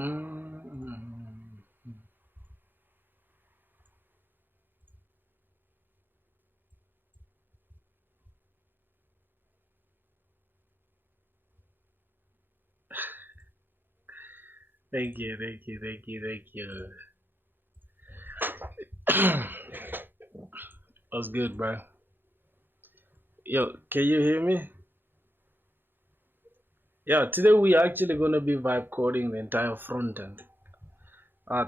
Mm. Thank you, thank you, thank you, thank you. That's good, bro. Yo, can you hear me? Yeah, today we actually gonna be vibe coding the entire front end.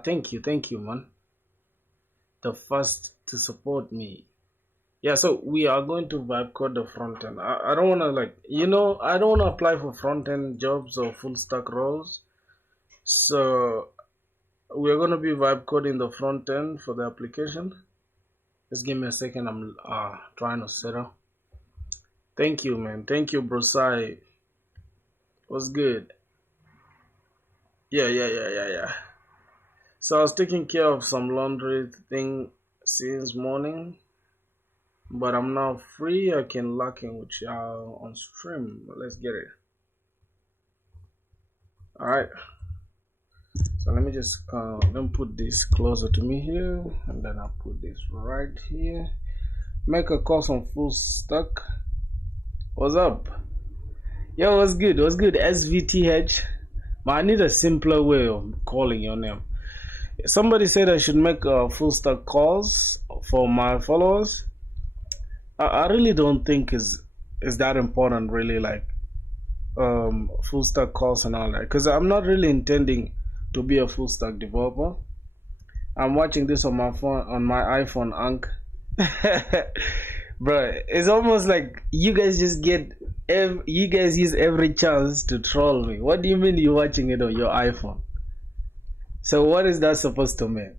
Thank you, man. The first to support me. Yeah, so we are going to vibe code the front end. I don't wanna I don't wanna apply for front end jobs or full stack roles. So we're gonna be vibe coding the front end for the application. Just give me a second. I'm trying to set up. Thank you, man. Thank you, Brosai. What's good? Yeah. So I was taking care of some laundry thing since morning, but I'm now free. I can lock in with y'all on stream. Let's get it. All right. So let me put this closer to me here, and then I'll put this right here. Make a course on full stack. What's up? Yo, what's good? What's good? SVTH. But I need a simpler way of calling your name. Somebody said I should make a full stack calls for my followers. I really don't think is that important, really, like full stack calls and all that, because I'm not really intending to be a full stack developer. I'm watching this on my phone, on my iPhone, Ank. Bro, it's almost like you guys just you guys use every chance to troll me. What do you mean you're watching it on your iPhone? So what is that supposed to mean?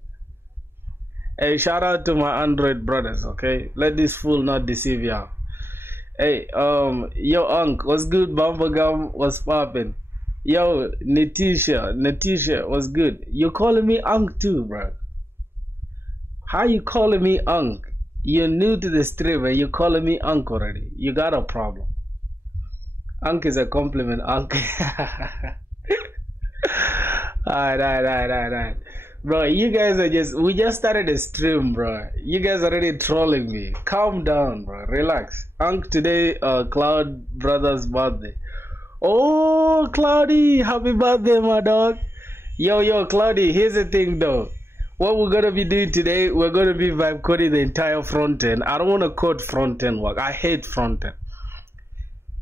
Hey, shout out to my Android brothers, okay? Let this fool not deceive y'all. Hey, yo, Unc, what's good? Bumblegum, what's poppin'? Yo, Natisha, what's good? You calling me Unc too, bro? How you calling me Unc? You're new to the stream and you calling me Unc already. You got a problem. Unc is a compliment, Unc. Alright. Bro, you guys we just started a stream, bro. You guys are already trolling me. Calm down, bro. Relax. Unc, today, Cloud brother's birthday. Oh, Cloudy, happy birthday, my dog. Yo, Cloudy, here's the thing though. What we're gonna be doing today, we're gonna be vibe coding the entire front end. I don't wanna code front end work. I hate front end.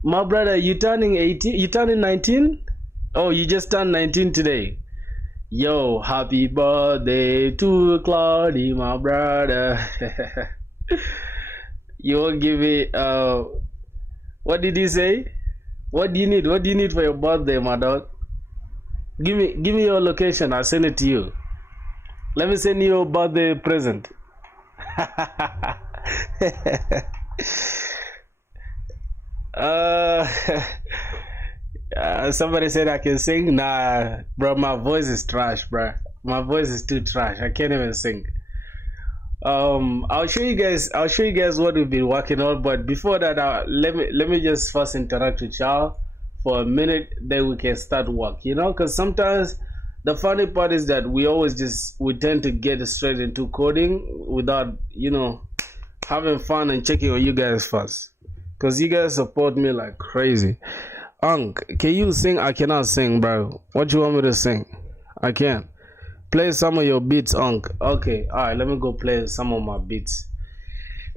My brother, you turning 18? You turning 19? Oh, you just turned 19 today. Yo, happy birthday to Cloudy, my brother. You won't give me what did he say? What do you need? What do you need for your birthday, my dog? Give me your location, I'll send it to you. Let me send you a birthday present. Somebody said I can sing. Nah, bro, my voice is trash, bro. My voice is too trash. I can't even sing. I'll show you guys what we've been working on. But before that, let me just first interact with y'all for a minute. Then we can start work. You know, because sometimes the funny part is that we tend to get straight into coding without having fun and checking on you guys first. Because you guys support me like crazy. Unc, can you sing? I cannot sing, bro. What you want me to sing? I can't. Play some of your beats, Unc. Okay, alright, let me go play some of my beats.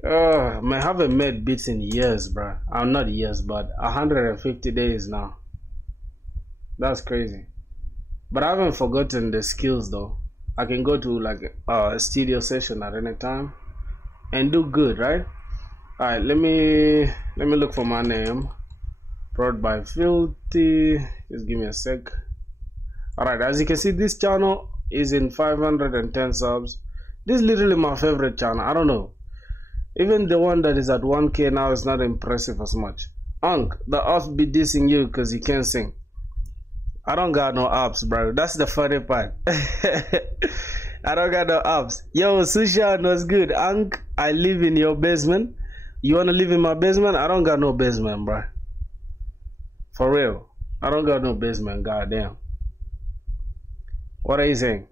Man, I haven't made beats in years, bro. Not years, but 150 days now. That's crazy. But I haven't forgotten the skills though. I can go to like a studio session at any time and do good, right? Alright, let me look for my name. Brought by Filthy. Just give me a sec. Alright, as you can see, this channel is in 510 subs. This is literally my favorite channel. I don't know. Even the one that is at 1k now is not impressive as much. Unc, the ops be dissing you because you can't sing. I don't got no ops, bro. That's the funny part. I don't got no ops. Yo, Sushan, what's good? Unc, I live in your basement. You wanna live in my basement? I don't got no basement, bro. For real. I don't got no basement, goddamn. What are you saying?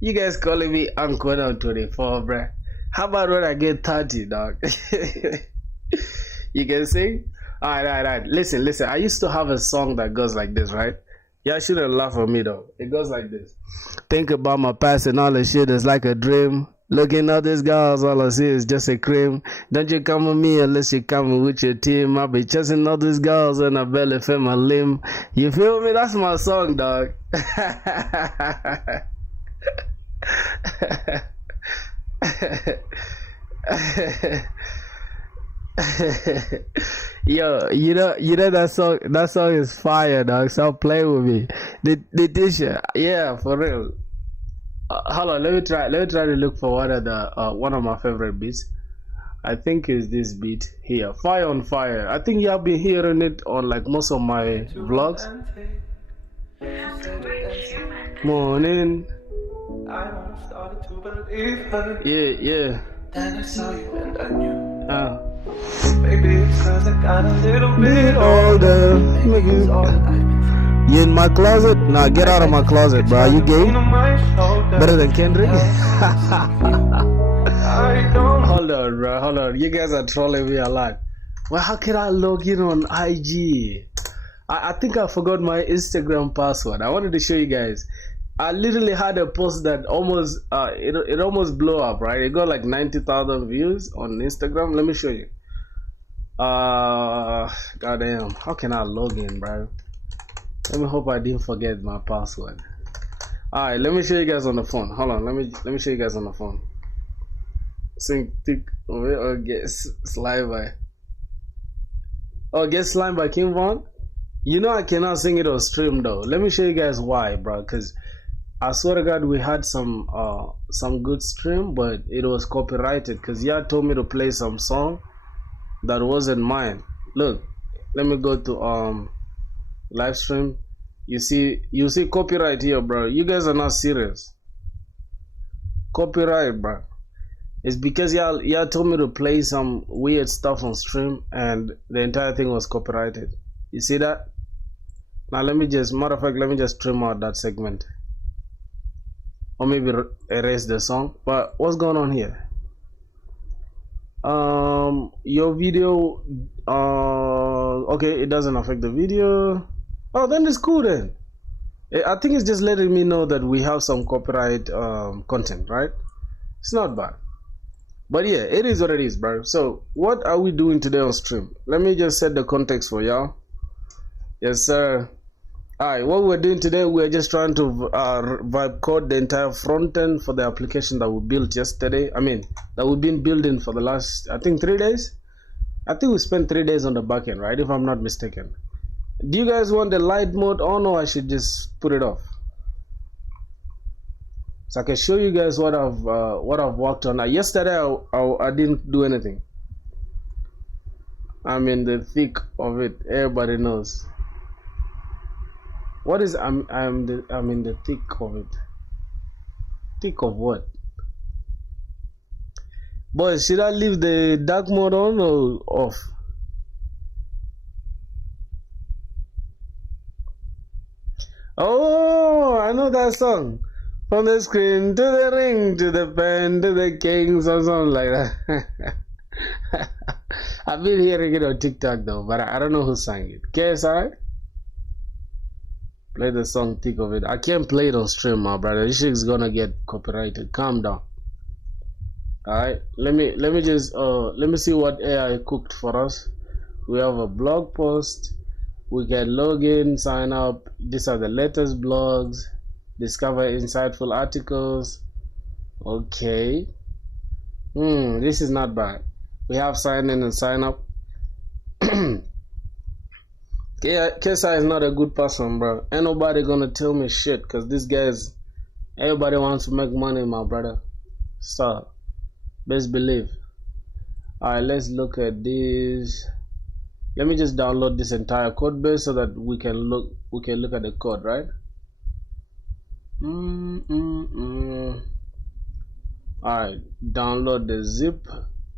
You guys calling me uncle when I'm 24, bruh. How about when I get 30, dog? You can sing? Alright. Listen. I used to have a song that goes like this, right? Y'all shouldn't laugh at me though. It goes like this. Think about my past and all the shit is like a dream. Looking at these girls, all I see is just a cream. Don't you come with me unless you come with your team. I'll be chasing all these girls and I barely feel my limb. You feel me? That's my song, dog. Yo, you know that song. That song is fire, dog. Stop playing with me. The teacher, yeah, for real. Hold on, let me try to look for one of my favorite beats. I think is this beat here, Fire on Fire. I think y'all been hearing it on like most of my vlogs. Morning. Yeah. Then I saw you and I knew. Maybe it's cause I got a little bit older. Maybe it's all that I've been through. You in my closet? Nah, get out of my closet, bro. You gay? Better than Kendrick? Hold on, bro. Hold on. You guys are trolling me a lot. Well, how can I log in on IG? I think I forgot my Instagram password. I wanted to show you guys. I literally had a post that almost it almost blew up, right? It got like 90,000 views on Instagram. Let me show you. Goddamn, how can I log in, bro? Let me hope I didn't forget my password. All right, let me show you guys on the phone. Hold on, let me show you guys on the phone. Sing thick or get slime by. Oh, get slime by Kim Von. You know I cannot sing it on stream though. Let me show you guys why, bro. Cause I swear to God, we had some good stream, but it was copyrighted. Cause y'all told me to play some song that wasn't mine. Look, let me go to live stream. You see copyright here, bro. You guys are not serious. Copyright, bro. It's because y'all told me to play some weird stuff on stream, and the entire thing was copyrighted. You see that? Now let me just, matter of fact, let me just trim out that segment. Or maybe erase the song. But what's going on here? Your video, okay, it doesn't affect the video. Oh, then it's cool then. I think it's just letting me know that we have some copyright content, right? It's not bad. But yeah, it is what it is, bro. So what are we doing today on stream? Let me just set the context for y'all. Yes, sir. Alright, what we're doing today, we're just trying to vibe code the entire front end for the application that we built yesterday. I mean, that we've been building for the last, I think, 3 days. I think we spent 3 days on the back end, right? If I'm not mistaken. Do you guys want the light mode on, or I should just put it off? So I can show you guys what I've worked on. Yesterday I didn't do anything. I'm in the thick of it. Everybody knows. What is I'm in the thick of it. Thick of what? Boys, should I leave the dark mode on or off? Oh, I know that song. From the screen to the ring to the pen to the kings or something like that. I've been hearing it on TikTok though, but I don't know who sang it. KSI? Play the song thick of it. I can't play it on stream, my brother. This shit is gonna get copyrighted. Calm down. Alright, let me just let me see what AI cooked for us. We have a blog post. We can log in, sign up. These are the latest blogs. Discover insightful articles. Okay. This is not bad. We have sign in and sign up. KSI is not a good person, bro. Ain't nobody gonna tell me shit, cause these guys, everybody wants to make money, my brother. Stop. Best believe. Alright, let's look at this. Let me just download this entire code base so that we can look at the code, right? Alright, download the zip,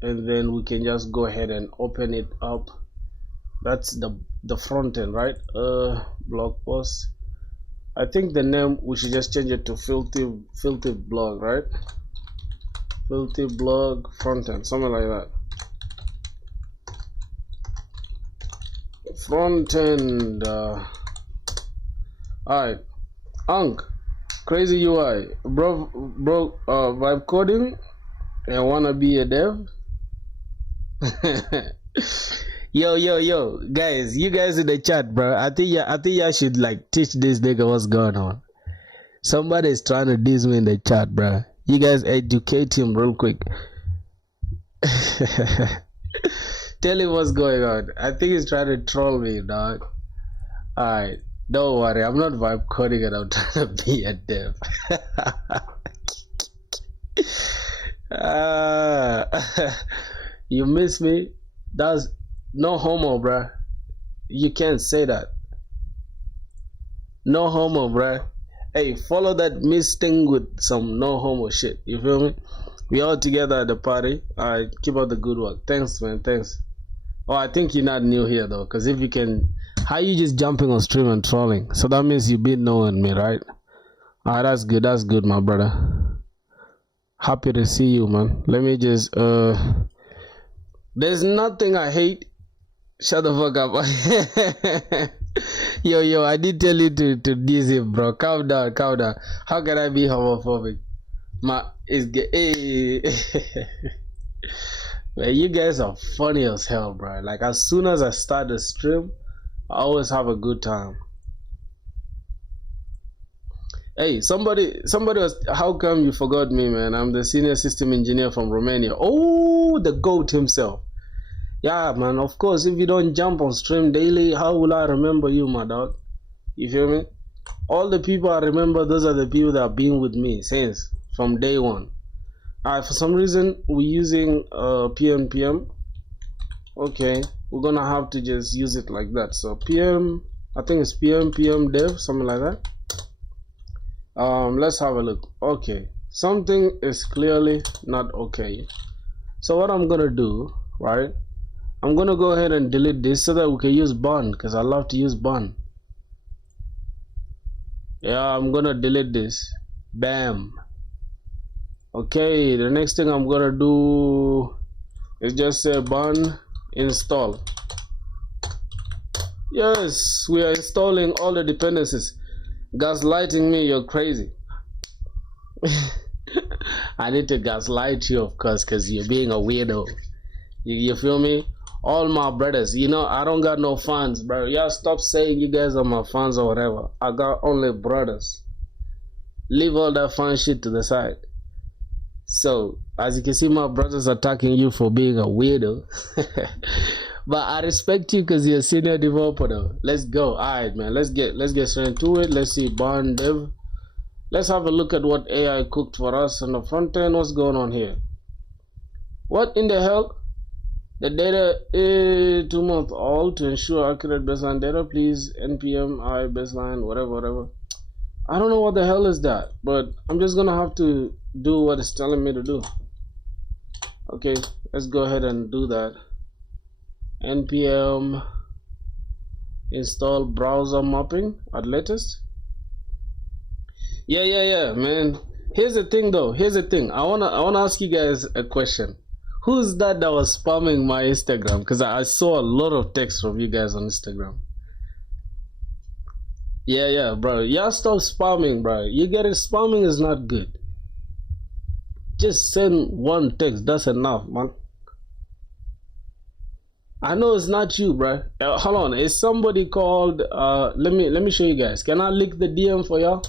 and then we can just go ahead and open it up. That's the front end, right? Blog post. I think the name we should just change it to FilthiBlog, right? FilthiBlog frontend, something like that. Frontend. Alright, crazy UI, bro, vibe coding, and wanna be a dev. Yo, guys, you guys in the chat, bro. I think y'all should like teach this nigga what's going on. Somebody's trying to diss me in the chat, bro. You guys educate him real quick. Tell him what's going on. I think he's trying to troll me, dog. Alright, don't worry. I'm not vibe coding and I'm trying to be a dev. You miss me? That's no homo, bruh. You can't say that. No homo, bruh. Hey, follow that miss thing with some no homo shit. You feel me? We all together at the party. Alright, keep up the good work. Thanks, man. Thanks. Oh, I think you're not new here though, because if you can, how you just jumping on stream and trolling? So that means you've been knowing me, right? Alright, that's good. That's good, my brother. Happy to see you, man. Let me just there's nothing I hate. Shut the fuck up. Yo, I did tell you to diss him, bro. Calm down. How can I be homophobic? It's hey. Man, you guys are funny as hell, bro. Like, as soon as I start the stream, I always have a good time. Hey, somebody was, how come you forgot me, man? I'm the senior system engineer from Romania. Oh, the GOAT himself. Yeah, man, of course, if you don't jump on stream daily, how will I remember you, my dog? You feel me? All the people I remember, those are the people that have been with me since, from day one. For some reason, we're using PM. Okay, we're gonna have to just use it like that. So PM, I think it's PM dev, something like that. Let's have a look. Okay, something is clearly not okay. So what I'm gonna do, right? I'm gonna go ahead and delete this so that we can use bun, because I love to use bun. Yeah, I'm gonna delete this. Bam. Okay, the next thing I'm gonna do is just say bun install. Yes, we are installing all the dependencies. Gaslighting me, you're crazy. I need to gaslight you, of course, because you're being a weirdo. You feel me? All my brothers, you know, I don't got no fans, bro. Y'all stop saying you guys are my fans or whatever. I got only brothers. Leave all that fun shit to the side. So, as you can see, my brothers attacking you for being a weirdo. But I respect you because you're a senior developer though. Let's go. Alright, man. Let's get straight into it. Let's see Barn Dev. Let's have a look at what AI cooked for us on the front end. What's going on here? What in the hell? The data is 2 months old. To ensure accurate baseline data, please npm I baseline whatever. I don't know what the hell is that, but I'm just gonna have to do what it's telling me to do. Okay, let's go ahead and do that. npm install browser mapping at latest. Yeah, man. Here's the thing though. I wanna ask you guys a question. Who's that was spamming my Instagram? Because I saw a lot of text from you guys on Instagram. Yeah, bro. Y'all stop spamming, bro. You get it? Spamming is not good. Just send one text. That's enough, man. I know it's not you, bro. Hold on. It's somebody called. Let me show you guys. Can I link the DM for y'all?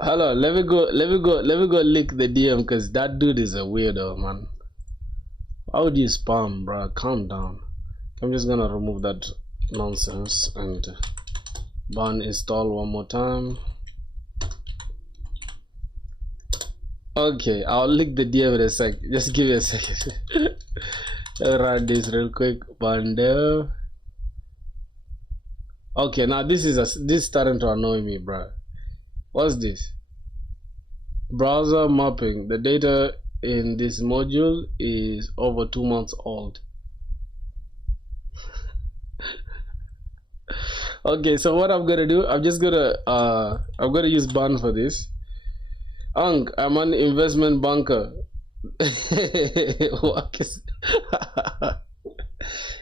Hold on. Let me go link the DM because that dude is a weirdo, man. How would you spam, bro? Calm down. I'm just gonna remove that nonsense and ban install one more time. Okay, I'll link the DM in a sec. Just give me a second. I'll run this real quick. Ban dev. Okay, now this is starting to annoy me, bro. What's this? Browser mapping. The data in this module is over 2 months old. Okay, so what I'm gonna do, I'm gonna use bond for this. I'm an investment banker. What is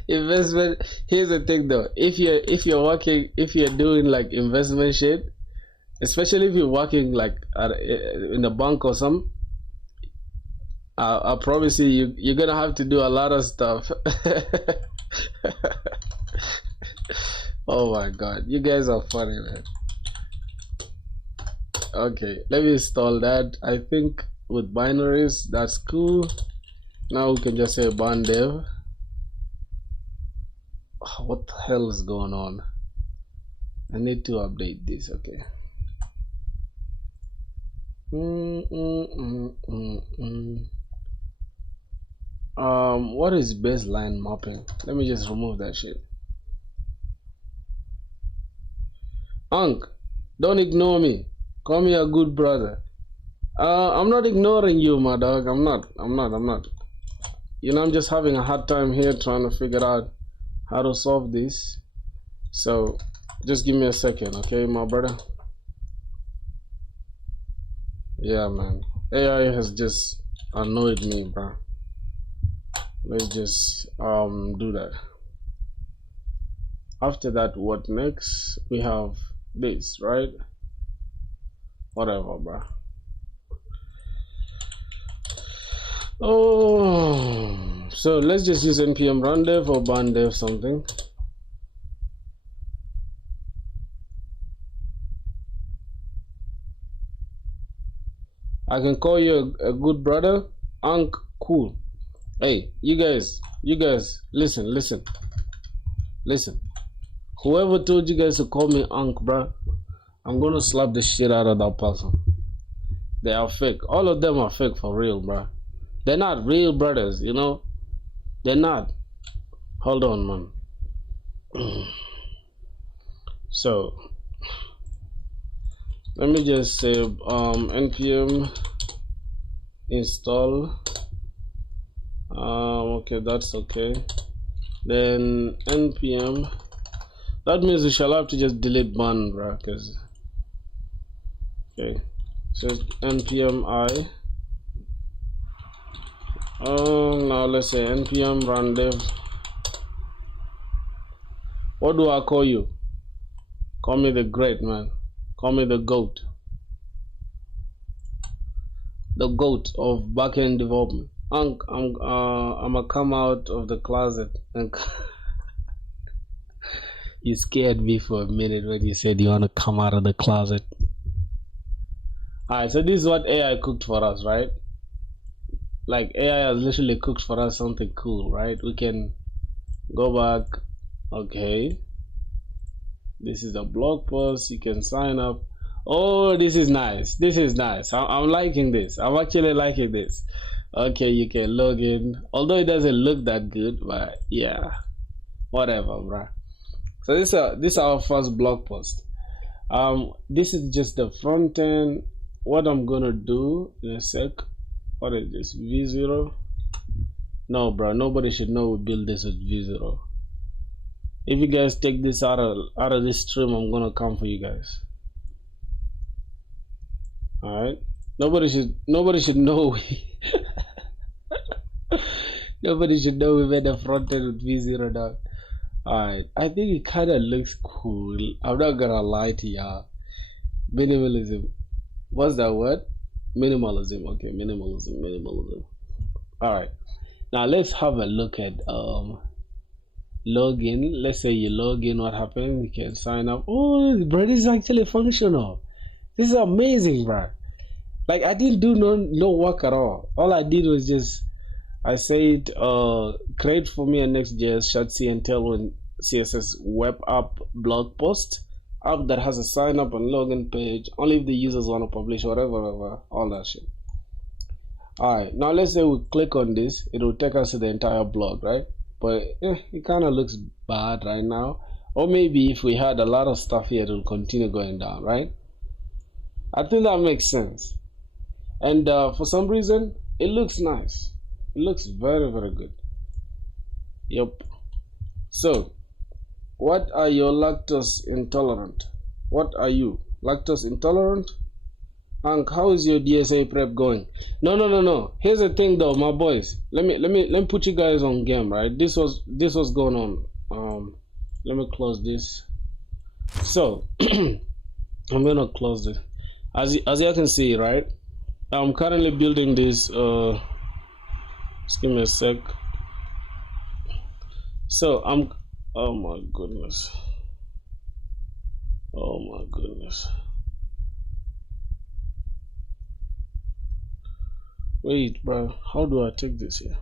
investment? Here's the thing though. If you're doing like investment shit, especially if you're working like in a bank or some, I promise you're gonna have to do a lot of stuff. Oh my god, you guys are funny, man. Okay, let me install that. I think with binaries, that's cool. Now we can just say band dev. Oh, what the hell is going on? I need to update this. Okay. What is baseline mapping? Let me just remove that shit. Unc, don't ignore me. Call me a good brother. I'm not ignoring you, my dog. I'm not. You know, I'm just having a hard time here trying to figure out how to solve this. So just give me a second, okay, my brother? Yeah, man. AI has just annoyed me, bro. Let's just do that. After that, what next? We have this, right? Whatever, bro. Oh, so let's just use npm run dev or ban dev something. I can call you a good brother. Unc, cool. Hey, you guys, listen. Whoever told you guys to call me Unc, bro, I'm gonna slap the shit out of that person. They are fake. All of them are fake for real, bro. They're not real brothers, you know? They're not. Hold on, man. So, let me just say npm install. Okay, that's okay. Then npm. That means we shall have to just delete ban, bro. Cause okay, so npm I. Now let's say npm run dev. What do I call you? Call me the great man. Call me the goat. The goat of backend development. I'ma come out of the closet. And you scared me for a minute when you said you wanna come out of the closet. Alright, so this is what AI cooked for us, right? Like AI has literally cooked for us something cool, right? We can go back. Okay, this is the blog post. You can sign up. Oh, this is nice. I'm liking this. I'm actually liking this. Okay, you can log in, although it doesn't look that good, but yeah, whatever, bro. So this is our first blog post. This is just the front end. What I'm gonna do in a sec. What is this? V0? No, bro. Nobody should know we build this with V0. If you guys take this out of this stream, I'm gonna come for you guys. All right. Nobody should know. Nobody should know we made a front end with V0, dog. All right. I think it kind of looks cool. I'm not gonna lie to y'all. Minimalism. What's that word? Minimalism. Okay, minimalism. All right, now let's have a look at login. Let's say you log in. What happens? You can sign up. Oh, bro, this is actually functional. This is amazing, bro. Like, I didn't do no work at all. All I did was just I said create for me a Next.js Shotzi and Tailwind CSS web app blog post. App that has a sign up and login page only if the users want to publish whatever, all that shit. Alright, now let's say we click on this, it will take us to the entire blog, right? But it kind of looks bad right now. Or maybe if we had a lot of stuff here, it will continue going down, right? I think that makes sense. And for some reason, it looks nice. It looks very, very good. Yep. So What are you lactose intolerant? What are you lactose intolerant? Hank, how is your DSA prep going? No. Here's the thing though, my boys. Let me put you guys on game, right? This was going on. Let me close this. So I'm gonna close it. As you can see, right? I'm currently building this. Just give me a sec. So I'm. Oh my goodness. Oh my goodness. Wait, bro. How do I take this here?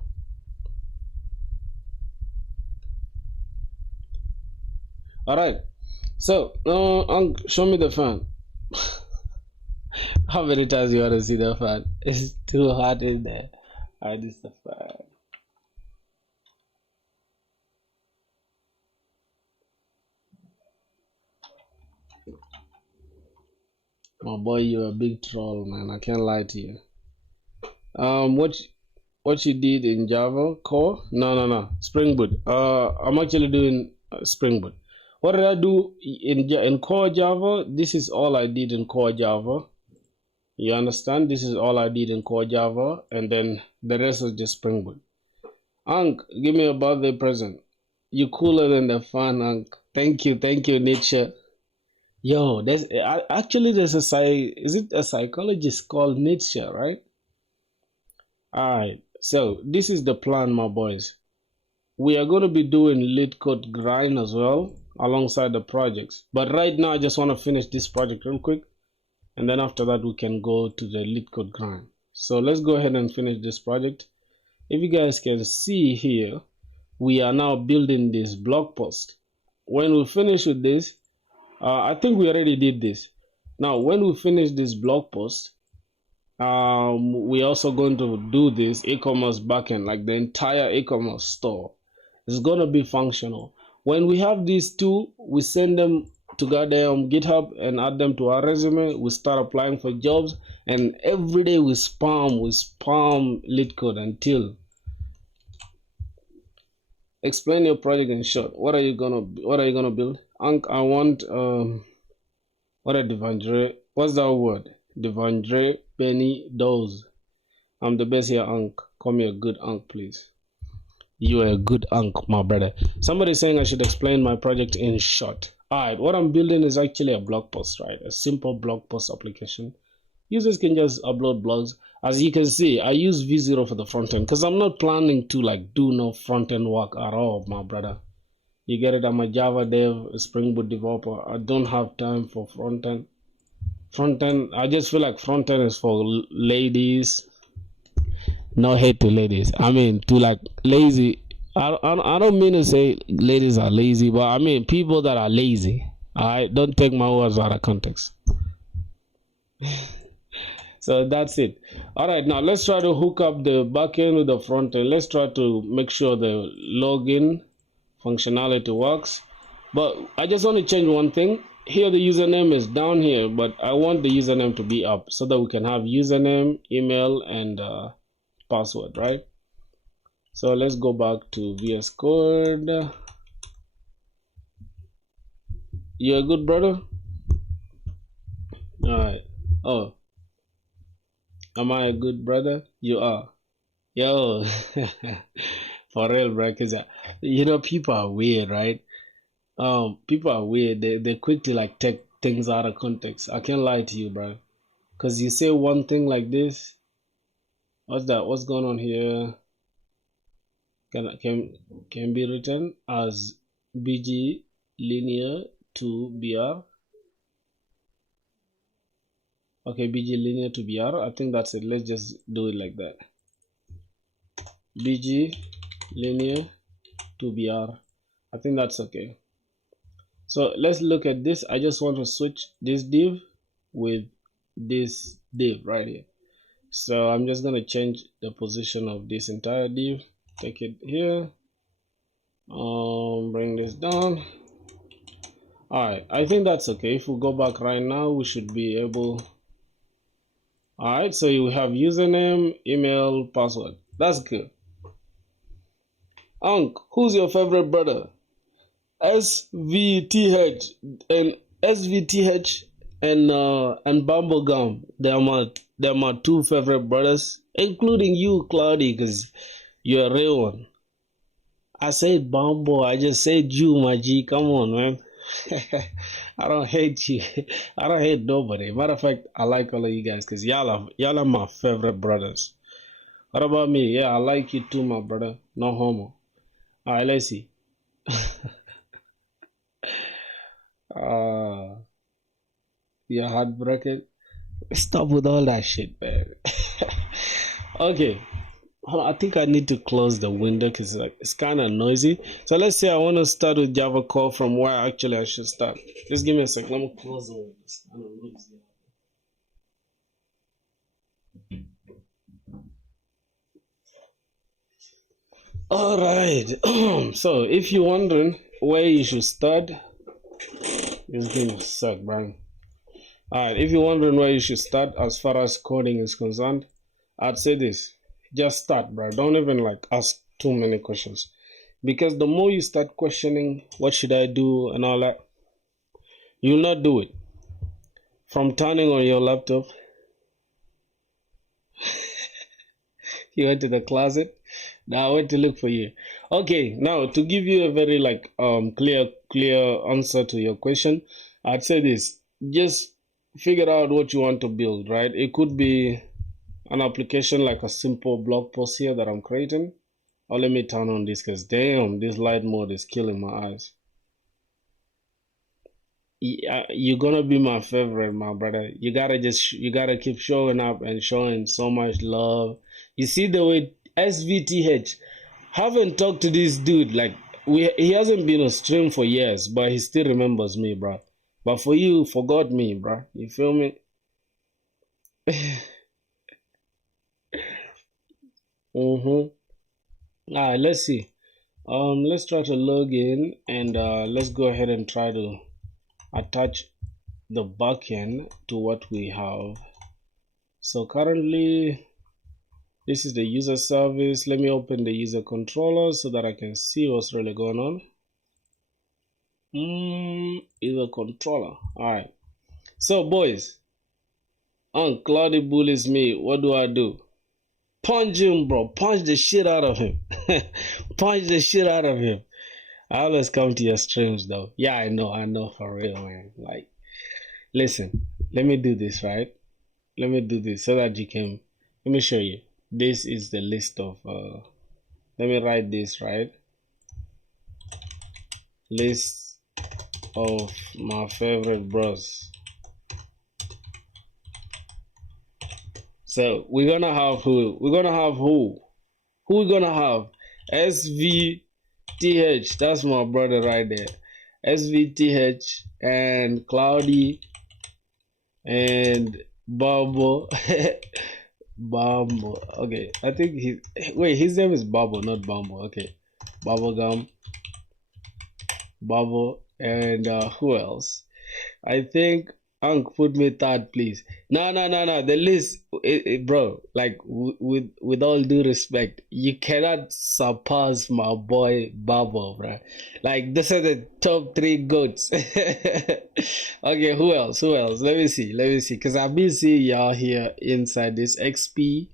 All right. So, show me the fan. How many times you want to see the fan? It's too hot in there. Alright, this is the fan. My boy, you're a big troll, man. I can't lie to you. What you did in Java core? No. Spring Boot. I'm actually doing Spring Boot. What did I do in core Java? This is all I did in core Java. You understand? This is all I did in core Java, and then the rest was just Spring Boot. Unc, give me a birthday present. You cooler than the fan, Unc. Thank you, Nietzsche. Yo, there's a psychologist called Nietzsche, right? Alright, so this is the plan, my boys. We are going to be doing lead code grind as well alongside the projects. But right now, I just want to finish this project real quick. And then after that, we can go to the lead code grind. So let's go ahead and finish this project. If you guys can see here, we are now building this blog post. When we finish with this, I think we already did this. Now, when we finish this blog post, we're also going to do this e-commerce backend, like the entire e-commerce store. It's going to be functional. When we have these two, we send them together on GitHub and add them to our resume. We start applying for jobs, and every day we spam lead code until. Explain your project in short. What are you gonna build? Unc, I want what a Devandre. What's that word? Devandre Benny Doze. I'm the best here, Unc. Call me a good Unc, please. You are a good Unc, my brother. Somebody's saying I should explain my project in short. Alright, what I'm building is actually a blog post, right? A simple blog post application. Users can just upload blogs. As you can see, I use V0 for the front end because I'm not planning to do no front end work at all, my brother. You get it? I'm a Java dev, a Spring Boot developer. I don't have time for front end. Front end, I just feel like front end is for ladies. No hate to ladies. I mean, to lazy. I don't mean to say ladies are lazy, but I mean people that are lazy. Alright, don't take my words out of context. So that's it. Alright, now let's try to hook up the backend with the front end. Let's try to make sure the login functionality works. But I just want to change one thing. Here the username is down here, but I want the username to be up so that we can have username, email, and password, right? So let's go back to VS Code. You're a good brother? Alright. Oh. Am I a good brother? You are. Yo. For real, bro. Because, people are weird, right? People are weird. They're quick to take things out of context. I can't lie to you, bro. Because you say one thing like this. What's that? What's going on here? Can be written as BG linear to BR. Okay, BG linear to BR. I think that's it. Let's just do it like that. BG linear to BR. I think that's okay. So let's look at this. I just want to switch this div with this div right here. So I'm just going to change the position of this entire div. Take it here. Bring this down. Alright, I think that's okay. If we go back right now, we should be able. Alright, so you have username, email, password. That's good. Unc, who's your favorite brother? SVTH and SVTH and Bumblegum. They're my two favorite brothers, including you, Cloudy, because you're a real one. I said Bumble. I just said you, my G. Come on, man. I don't hate you. I don't hate nobody. Matter of fact, I like all of you guys because y'all are my favorite brothers. What about me? Yeah, I like you too, my brother. No homo. All right, let's see. uh, you're heartbroken. Stop with all that shit, man. Okay. I think I need to close the window because it's kind of noisy. So let's say I want to start with Java call from where actually I should start. Just give me a sec. Let me close the window. It's kind of noisy. All right. So if you're wondering where you should start, just give me a sec, Brian. All right. If you're wondering where you should start as far as coding is concerned, I'd say this: just start, bro. Don't even ask too many questions, because the more you start questioning, what should I do and all that, you'll not do it. From turning on your laptop, you went to the closet. Now I went to look for you. Okay, now to give you a very clear answer to your question, I'd say this: just figure out what you want to build, right? It could be an application like a simple blog post here that I'm creating. Oh, let me turn on this because damn, this light mode is killing my eyes. You're gonna be my favorite, my brother. You gotta keep showing up and showing so much love. You see the way SVTH haven't talked to this dude he hasn't been on stream for years, but he still remembers me, bro. But for you, forgot me, bro. You feel me? Mm-hmm. All right, let's see. Let's try to log in and let's go ahead and try to attach the backend to what we have. So currently, this is the user service. Let me open the user controller so that I can see what's really going on. User controller. All right. So boys, Cloudy bullies me. What do I do? Punch him, bro. Punch the shit out of him. Punch the shit out of him. I always come to your streams though. Yeah, I know for real, man. Listen, let me do this, right? Let me do this so that you can, let me show you. This is the list of, let me write this, right? List of my favorite bros. So we're gonna have who? We're gonna have who? Who we gonna have? SVTH. That's my brother right there. SVTH and Cloudy and Bubble. Bumble. Okay, I think his name is Bubble, not Bumble. Okay, Bubblegum, Bubble, and who else? I think put me third, please. No. The list, bro. With all due respect, you cannot surpass my boy Bubble, bro. This are the top three goats. Okay, who else? Let me see. Cause I've been seeing y'all here inside this XP.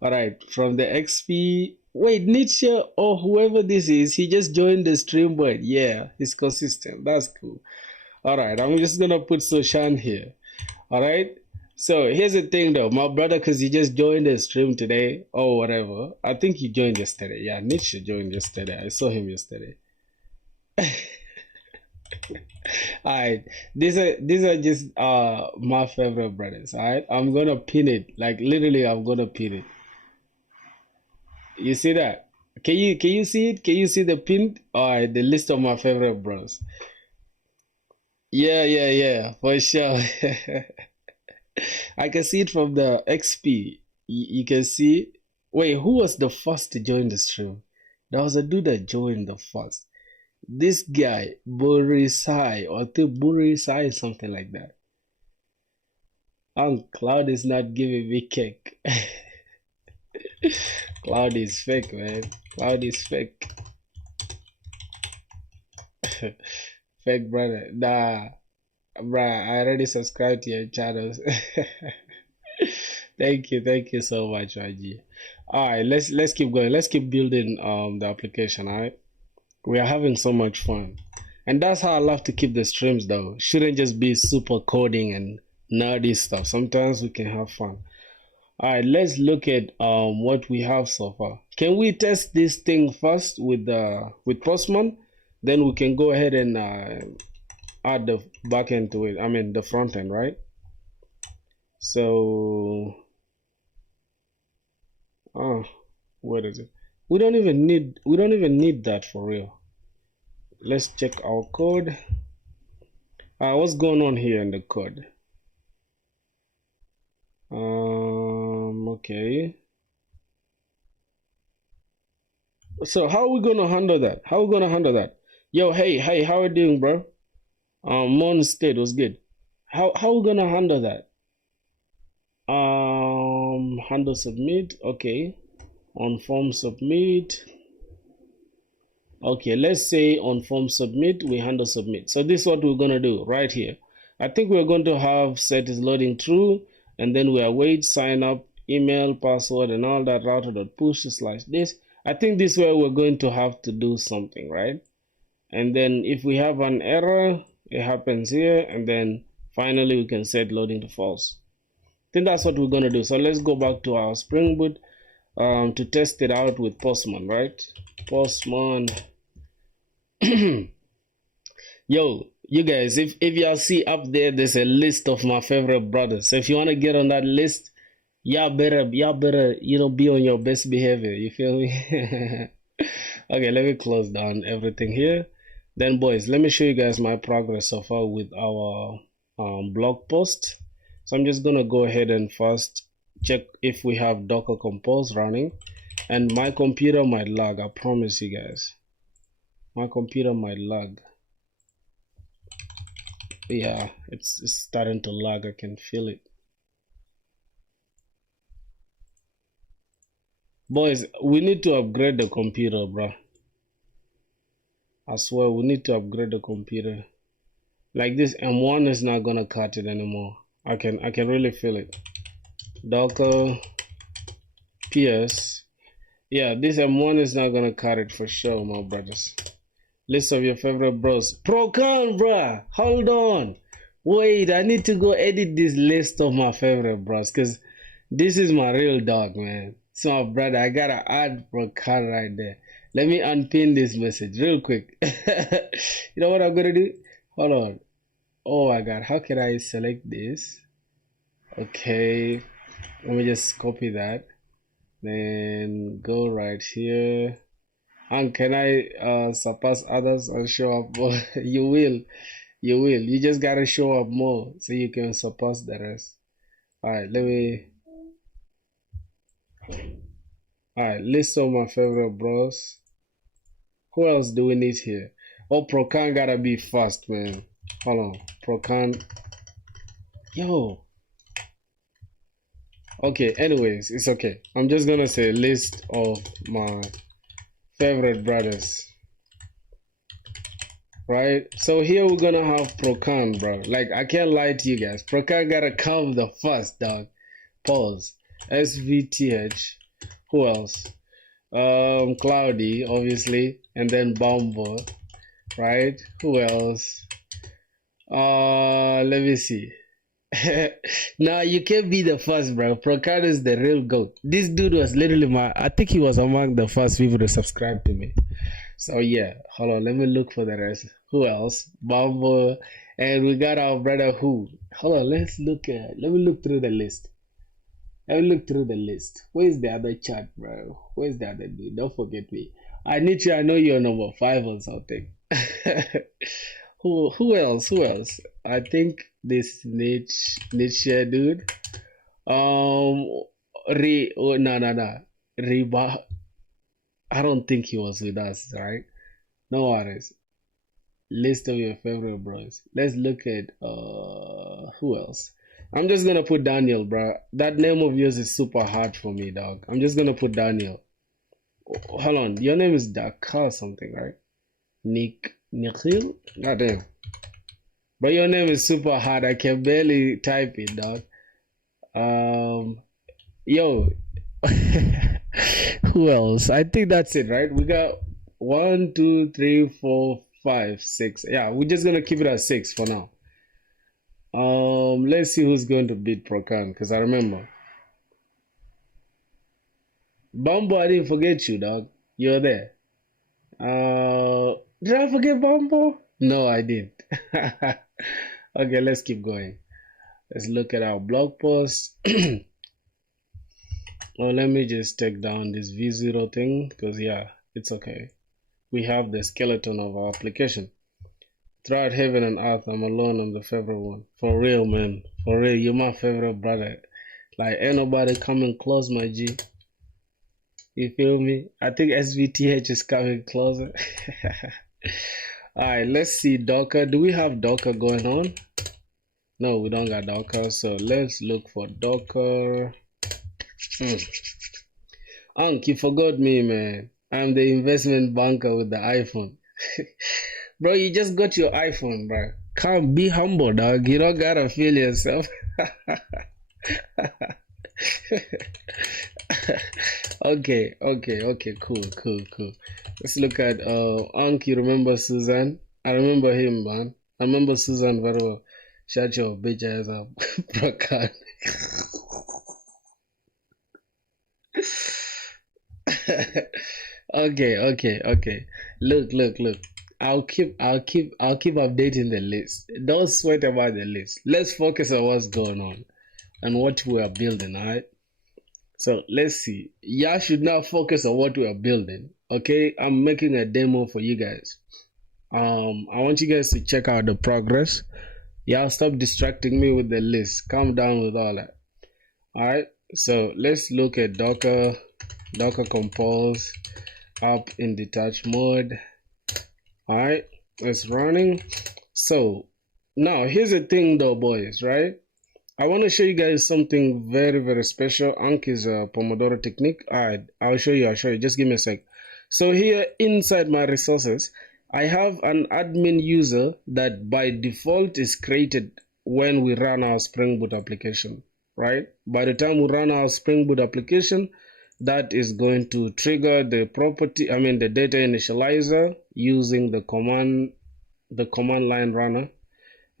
All right, from the XP. Wait, Nietzsche or whoever this is, he just joined the stream, but yeah, he's consistent. That's cool. All right, I'm just gonna put Soshan here. All right. So here's the thing, though, my brother, because he just joined the stream today or whatever. I think he joined yesterday. Yeah, Nietzsche joined yesterday. I saw him yesterday. All right, these are just my favorite brothers. All right, I'm gonna pin it. Literally, I'm gonna pin it. You see that? Can you see it? Can you see the pin? All right, the list of my favorite bros. Yeah, for sure. I can see it from the XP. You can see. Wait, who was the first to join the stream? There was a dude that joined the first. This guy, Borisai, or the Borisai, something like that. Cloud is not giving me cake. Cloud is fake, man. Cloud is fake. Fake brother. Nah, bruh, I already subscribed to your channels. Thank you so much, Raji. Alright, let's keep going. Let's keep building the application, alright? We are having so much fun. And that's how I love to keep the streams though. Shouldn't just be super coding and nerdy stuff. Sometimes we can have fun. Alright, let's look at what we have so far. Can we test this thing first with Postman? Then we can go ahead and add the backend to it. I mean the front end, right? So what is it? We don't even need that for real. Let's check our code. What's going on here in the code? Okay. So how are we gonna handle that? Yo, hey, how are you doing, bro? Mon State was good. How are we gonna handle that? Handle submit. Okay. On form submit. Okay, let's say on form submit, we handle submit. So this is what we're gonna do right here. I think we're going to have set is loading true, and then we await sign up, email, password, and all that router.push / this. I think this way we're going to have to do something, right? And then if we have an error, it happens here, and then finally we can set loading to false. I think that's what we're gonna do. So let's go back to our Spring Boot to test it out with Postman, right? Postman. Yo, you guys, if y'all see up there, there's a list of my favorite brothers. So if you want to get on that list, y'all better, be on your best behavior. You feel me? Okay, let me close down everything here. Then, boys, let me show you guys my progress so far with our blog post. So I'm just gonna go ahead and first check if we have Docker Compose running, and my computer might lag. I promise you guys, my computer might lag. Yeah, it's starting to lag. I can feel it. Boys, we need to upgrade the computer, bro. I swear, we need to upgrade the computer. Like this M1 is not gonna cut it anymore. I can really feel it. Docker PS. Yeah, this M1 is not gonna cut it for sure, my brothers. List of your favorite bros. Procon, bruh. Hold on. Wait, I need to go edit this list of my favorite bros, because this is my real dog, man. So, my brother, I gotta add Procon right there. Let me unpin this message real quick. You know what I'm gonna do? Hold on. Oh my god, how can I select this? Okay, let me just copy that. Then go right here. And can I surpass others and show up more? You will. You just gotta show up more so you can surpass the rest. Alright, Alright, list of my favorite bros. Who else do we need here? Oh, Procon gotta be fast, man. Hold on. Procon. Yo. Okay, anyways, it's okay. I'm just gonna say list of my favorite brothers. Right? So here we're gonna have Procon, bro. Like, I can't lie to you guys. Procon gotta come the first, dog. Pause. SVTH. Who else? Cloudy, obviously. And then Bumbo. Right? Who else? Let me see. Nah, you can't be the first, bro. Procon is the real GOAT. This dude was literally I think he was among the first people to subscribe to me. So yeah, hold on, let me look for the rest. Who else? Bumbo. And we got our brother who. Hold on, let me look through the list. Where's the other chat, bro? Where's the other dude? Don't forget me. I know you're number 5 or something. Who else? I think this Nietzsche dude. No. Reba. I don't think he was with us, right? No worries. List of your favorite bros. Let's look at who else? I'm just gonna put Daniel, bro. That name of yours is super hard for me, dog. I'm just gonna put Daniel. Hold on, your name is Dakar something, right? Nick Nikhil? Goddamn. But your name is super hard. I can barely type it, dog. Yo. Who else? I think that's it, right? We got 1, 2, 3, 4, 5, 6. Yeah, we're just gonna keep it at 6 for now. Let's see who's going to beat Procan, because I remember. Bumbo, I didn't forget you, dog. You're there. Did I forget Bumbo? No, I didn't. Okay, let's keep going. Let's look at our blog post. Oh, let me just take down this V0 thing, because yeah, it's okay. We have the skeleton of our application. Throughout heaven and earth, I'm alone, I'm the favorite one. For real, man. For real, you're my favorite brother. Like, ain't nobody coming close, my G. You feel me? I think SVTH is coming closer. Alright, let's see Docker. Do we have Docker going on? No, we don't got Docker. So let's look for Docker. Unc, you forgot me, man. I'm the investment banker with the iPhone. Bro, you just got your iPhone, bro. Come, be humble, dog. You don't gotta feel yourself. Okay, cool. Let's look at Unc. You remember Susan? I remember him, man. I remember Susan very well. Shut your bitch ass up, Prakan. Okay. Look. I'll keep updating the list. Don't sweat about the list. Let's focus on what's going on and what we are building, alright? So let's see. Y'all should now focus on what we are building. Okay, I'm making a demo for you guys. I want you guys to check out the progress. Y'all stop distracting me with the list. Calm down with all that. Alright, so let's look at Docker compose up in detached mode. Alright, it's running. So now here's the thing though, boys, right? I want to show you guys something very special. Ankh is a Pomodoro technique. Alright, I'll show you. Just give me a sec. So here inside my resources, I have an admin user that by default is created when we run our Spring Boot application, right? By the time we run our Spring Boot application, that is going to trigger the the data initializer using the command line runner,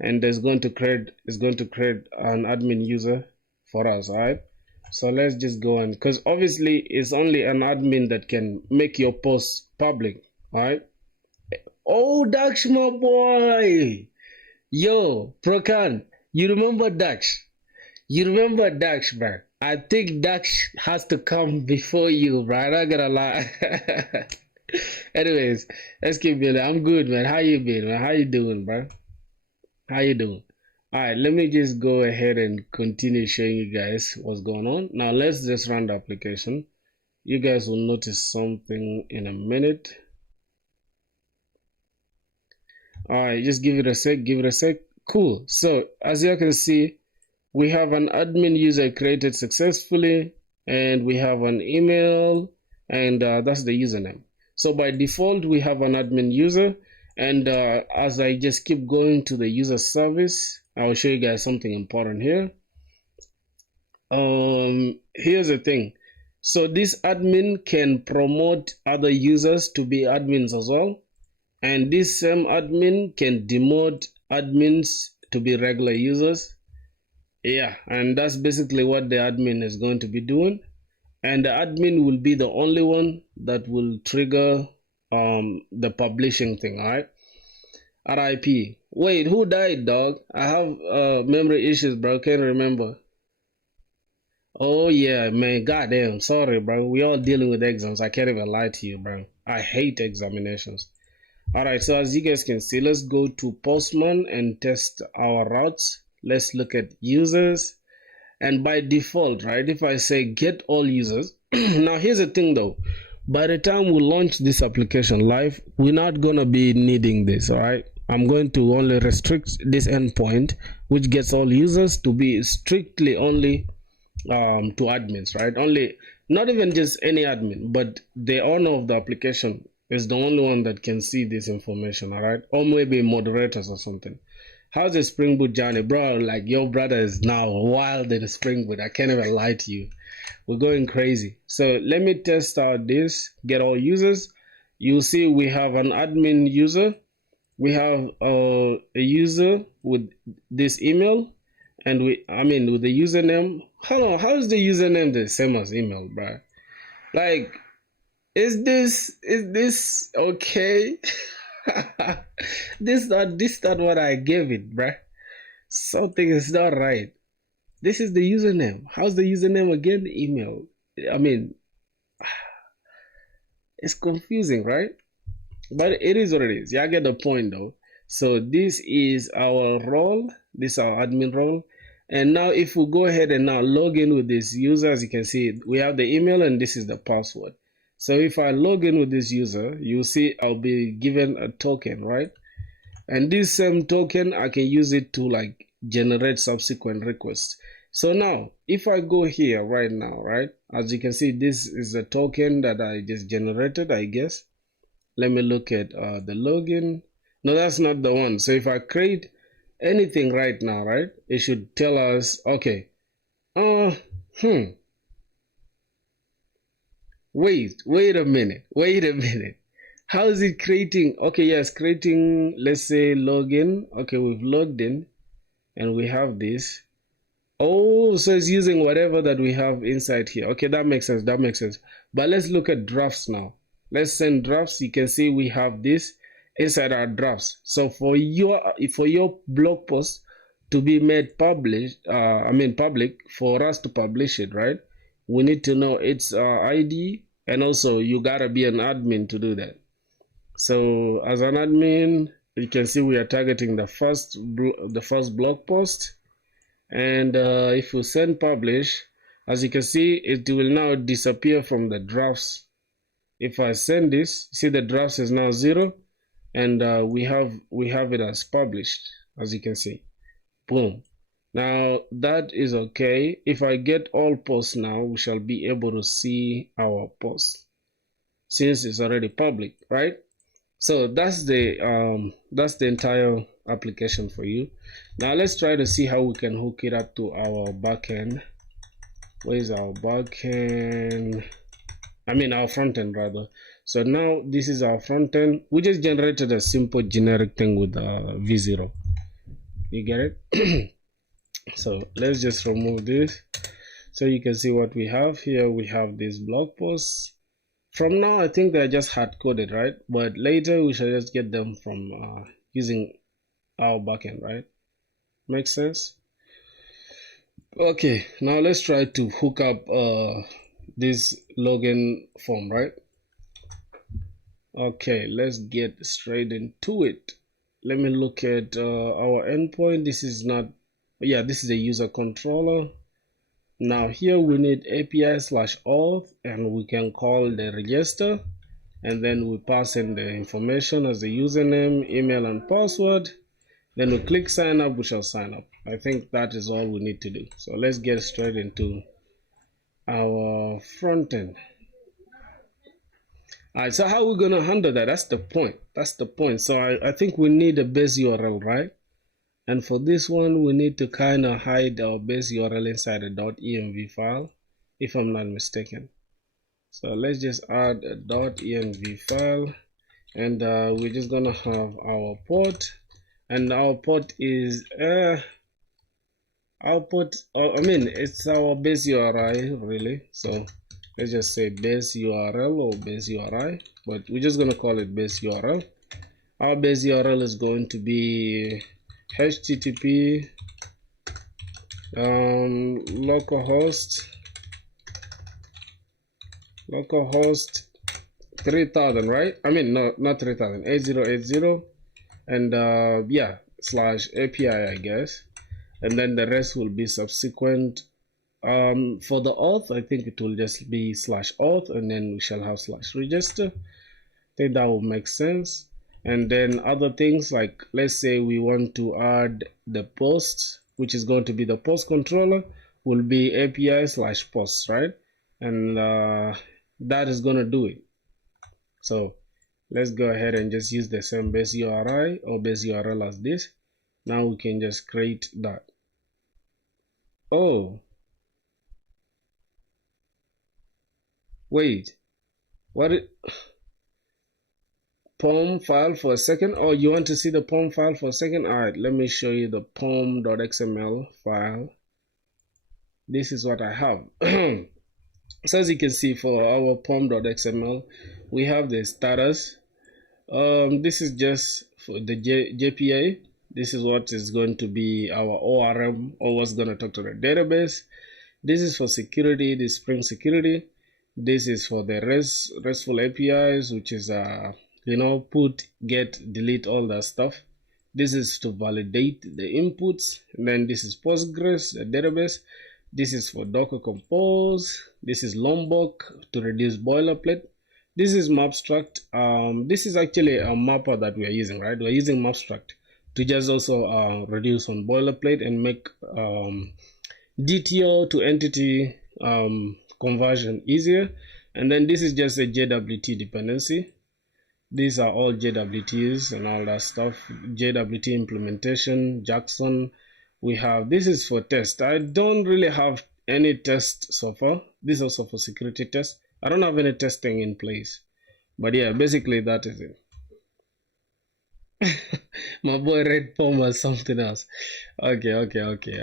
and is going to create an admin user for us. All right, so let's just go on, because obviously it's only an admin that can make your posts public. All right. Oh, Dax, my boy. Yo, Prokan, you remember Dax? Bro? I think Dax has to come before you, bro. I'm not gonna lie. Anyways, let's keep building. I'm good, man. How you been, man? How you doing, bro? Alright, let me just go ahead and continue showing you guys what's going on. Now let's just run the application. You guys will notice something in a minute. Alright, just give it a sec. Cool. So as you can see, we have an admin user created successfully, and we have an email, and that's the username. So by default, we have an admin user, and as I just keep going to the user service, I'll show you guys something important here. Here's the thing. So this admin can promote other users to be admins as well, and this same admin can demote admins to be regular users. Yeah, and that's basically what the admin is going to be doing, and the admin will be the only one that will trigger the publishing thing. All right, RIP. Wait, who died, dog? I have memory issues, bro. Can't remember. Oh yeah, man. Goddamn, sorry, bro. We all dealing with exams. I can't even lie to you, bro. I hate examinations. All right, so as you guys can see, let's go to Postman and test our routes. Let's look at users, and by default, right, if I say get all users, now here's the thing though, by the time we launch this application live, we're not gonna be needing this. All right, I'm going to only restrict this endpoint, which gets all users, to be strictly only to admins, right? Only, not even just any admin, but the owner of the application is the only one that can see this information, all right? Or maybe moderators or something. How's the Spring Boot journey, bro? Like your brother is now wild in the Spring Boot. I can't even lie to you. We're going crazy. So let me test out this. Get all users. You'll see we have an admin user. We have a user with this email, and with the username. Hold on, how is the username the same as email, bro? Like, is this okay? This not what I gave it, bruh. Something is not right. This is the username. How's the username again? The email. I mean, it's confusing, right? But it is what it is. Yeah, I get the point though. So this is our role. This is our admin role. And now if we go ahead and now log in with this user, as you can see, we have the email and this is the password. So if I log in with this user, you'll see I'll be given a token, right? And this same token, I can use it to like generate subsequent requests. So now, if I go here right now, right? As you can see, this is a token that I just generated, I guess. Let me look at the login. No, that's not the one. So if I create anything right now, right? It should tell us, okay, wait a minute. How is it creating? Okay, yes, creating, let's say login. Okay, we've logged in and we have this. Oh, so it's using whatever that we have inside here. Okay, that makes sense. But let's look at drafts now. Let's send drafts. You can see we have this inside our drafts. So for your blog post to be made public, for us to publish it, right? We need to know its ID, and also you gotta be an admin to do that. So as an admin, you can see we are targeting the first blog post, and if we send publish, as you can see, it will now disappear from the drafts. If I send this, see the drafts is now 0, and we have it as published, as you can see. Boom. Now that is okay. If I get all posts now, we shall be able to see our posts since it's already public, right? So that's the entire application for you. Now let's try to see how we can hook it up to our backend. Where is our backend? Our front end rather. So now this is our front end. We just generated a simple generic thing with V0. You get it? So let's just remove this so you can see what we have here. We have these blog posts. From now, I think they're just hard coded, right? But later we shall just get them from using our backend, right? Makes sense? Okay, now let's try to hook up this login form, right? Okay, let's get straight into it. Let me look at our endpoint. This is a user controller. Now here we need API/auth, and we can call the register, and then we pass in the information as the username, email, and password. Then we click sign up, we shall sign up. I think that is all we need to do. So let's get straight into our front end. Alright, so how are we gonna handle that? That's the point. So I think we need a base URL, right? And for this one, we need to kind of hide our base URL inside a .env file, if I'm not mistaken. So let's just add a .env file, and we're just gonna have our port, and our port is it's our base URI really. So let's just say base URL or base URI, but we're just gonna call it base URL. Our base URL is going to be http localhost 3000, right? Not 3000, 8080, and /API, I guess, and then the rest will be subsequent. For the auth, I think it will just be /auth, and then we shall have /register. I think that will make sense. And then other things, like let's say we want to add the post, which is going to be the post controller, will be API/posts, right? And that is going to do it. So Let's go ahead and just use the same base URI or base URL as this. Now we can just create that. Oh, wait, what POM file for a second? Oh, you want to see the POM file for a second? All right, let me show you the pom.xml file. This is what I have. So as you can see, for our pom.xml, we have the status. This is just for the JPA. This is what is going to be our ORM, or what's going to talk to the database. This is for security, the Spring security. This is for the RESTful APIs, which is put, get, delete, all that stuff. This is to validate the inputs. And then this is Postgres, the database. This is for Docker Compose. This is Lombok to reduce boilerplate. This is Mapstruct. This is actually a mapper that we are using, right? We're using Mapstruct to just also reduce on boilerplate and make DTO to entity conversion easier. And then this is just a JWT dependency. These are all JWTs and all that stuff. JWT implementation, Jackson. We have, this is for test. I don't really have any test so far. This is also for security test. I don't have any testing in place. But yeah, basically that is it. My boy read POM as something else. Okay.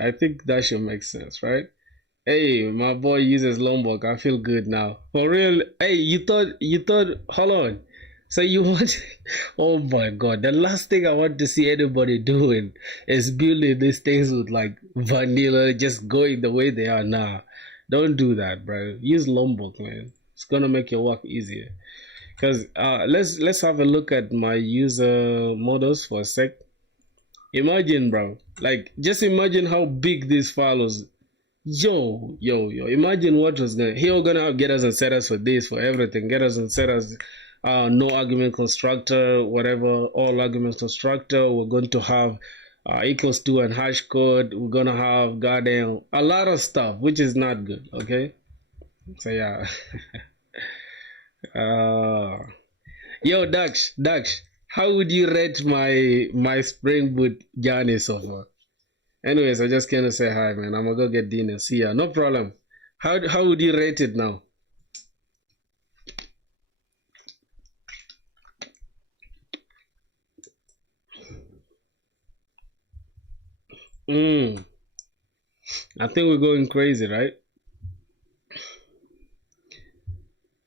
I think that should make sense, right? Hey, my boy uses Lombok. I feel good now. For real. Hey, you thought, hold on. So you want, oh my God, the last thing I want to see anybody doing is building these things with like vanilla, just going the way they are now. Don't do that, bro. Use Lombok, man. It's gonna make your work easier. Because let's have a look at my user models for a sec. Imagine, bro. Like, just imagine how big this file was. Yo. Imagine what was gonna. Here we're gonna have getters and setters for this, for everything. Getters and setters. No argument constructor, whatever, all argument constructor. We're going to have equals to and hash code. We're gonna have goddamn a lot of stuff, which is not good. Okay, so yeah. Yo, Dax, how would you rate my Spring Boot journey so far? Anyways, I just came to say hi, man. I'm gonna go get dinner. See ya. No problem. How would you rate it now? I think we're going crazy, right?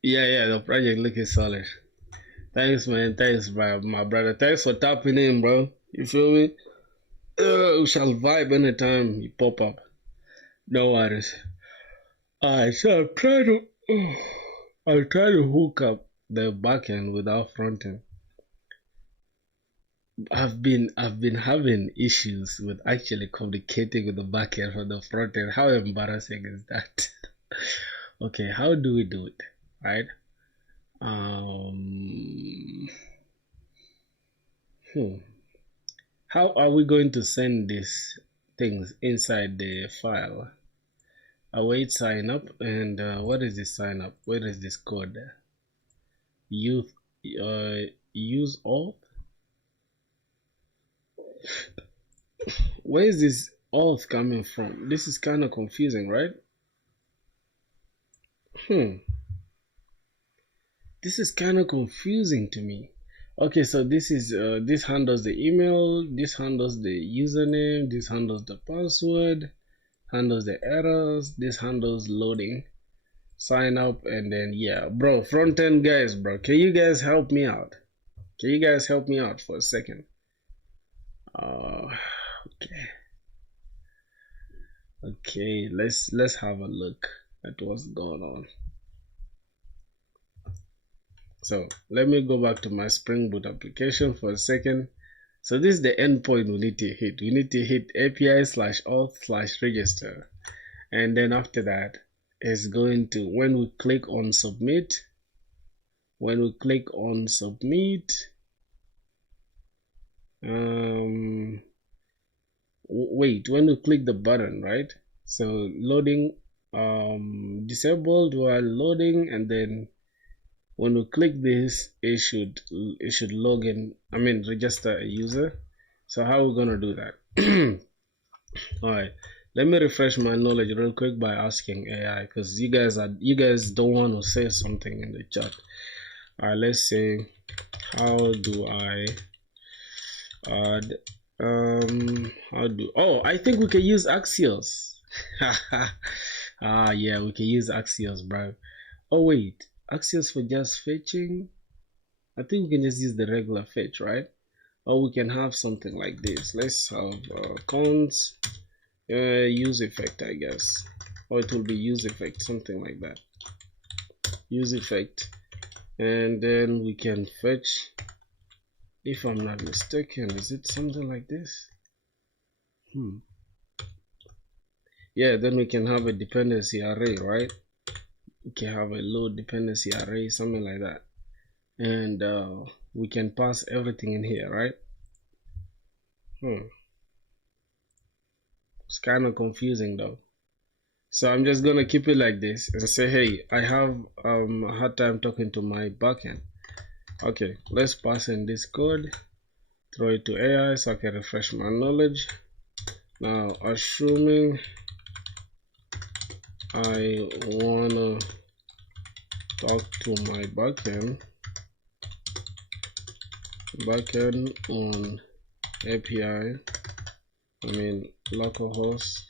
Yeah, the project looking solid. Thanks, man. Thanks, bro, my brother. Thanks for tapping in, bro. You feel me? We shall vibe anytime you pop up. No worries. Alright, so I'll try to hook up the backend without frontend. I've been having issues with actually communicating with the backend from the frontend. How embarrassing is that? Okay, how do we do it? Right? How are we going to send these things inside the file? Await sign up, and what is this sign up? Where is this code? Use auth. Where is this auth coming from? This is kind of confusing, right? This is kind of confusing to me. Okay, so this is this handles the email, this handles the username, this handles the password, handles the errors, this handles loading, sign up, and then yeah, bro, front end guys, bro, can you guys help me out? Can you guys help me out for a second? Okay, let's have a look at what's going on. So let me go back to my Spring Boot application for a second. So this is the endpoint we need to hit. We need to hit API/auth/register. And then after that, it's going to, when we click on submit, wait, when we click the button, right? So loading disabled while loading, and then When we click this, it should log in, register a user. So how are we gonna do that? All right, let me refresh my knowledge real quick by asking AI, because you guys don't want to say something in the chat. All right, let's say, how do I add I think we can use Axios. Yeah, we can use Axios, bro. Oh wait, Axios for just fetching? I think we can just use the regular fetch, right? Or we can have something like this. Let's have cons use effect, I guess, or it will be use effect, something like that. Use effect, and then we can fetch. If I'm not mistaken, is it something like this? Yeah, then we can have a dependency array, right? We can have a load dependency array, something like that, and we can pass everything in here, right? It's kind of confusing though. So I'm just gonna keep it like this and say, hey, I have a hard time talking to my backend. Okay, let's pass in this code, throw it to AI so I can refresh my knowledge. Now, assuming I wanna talk to my backend on API, localhost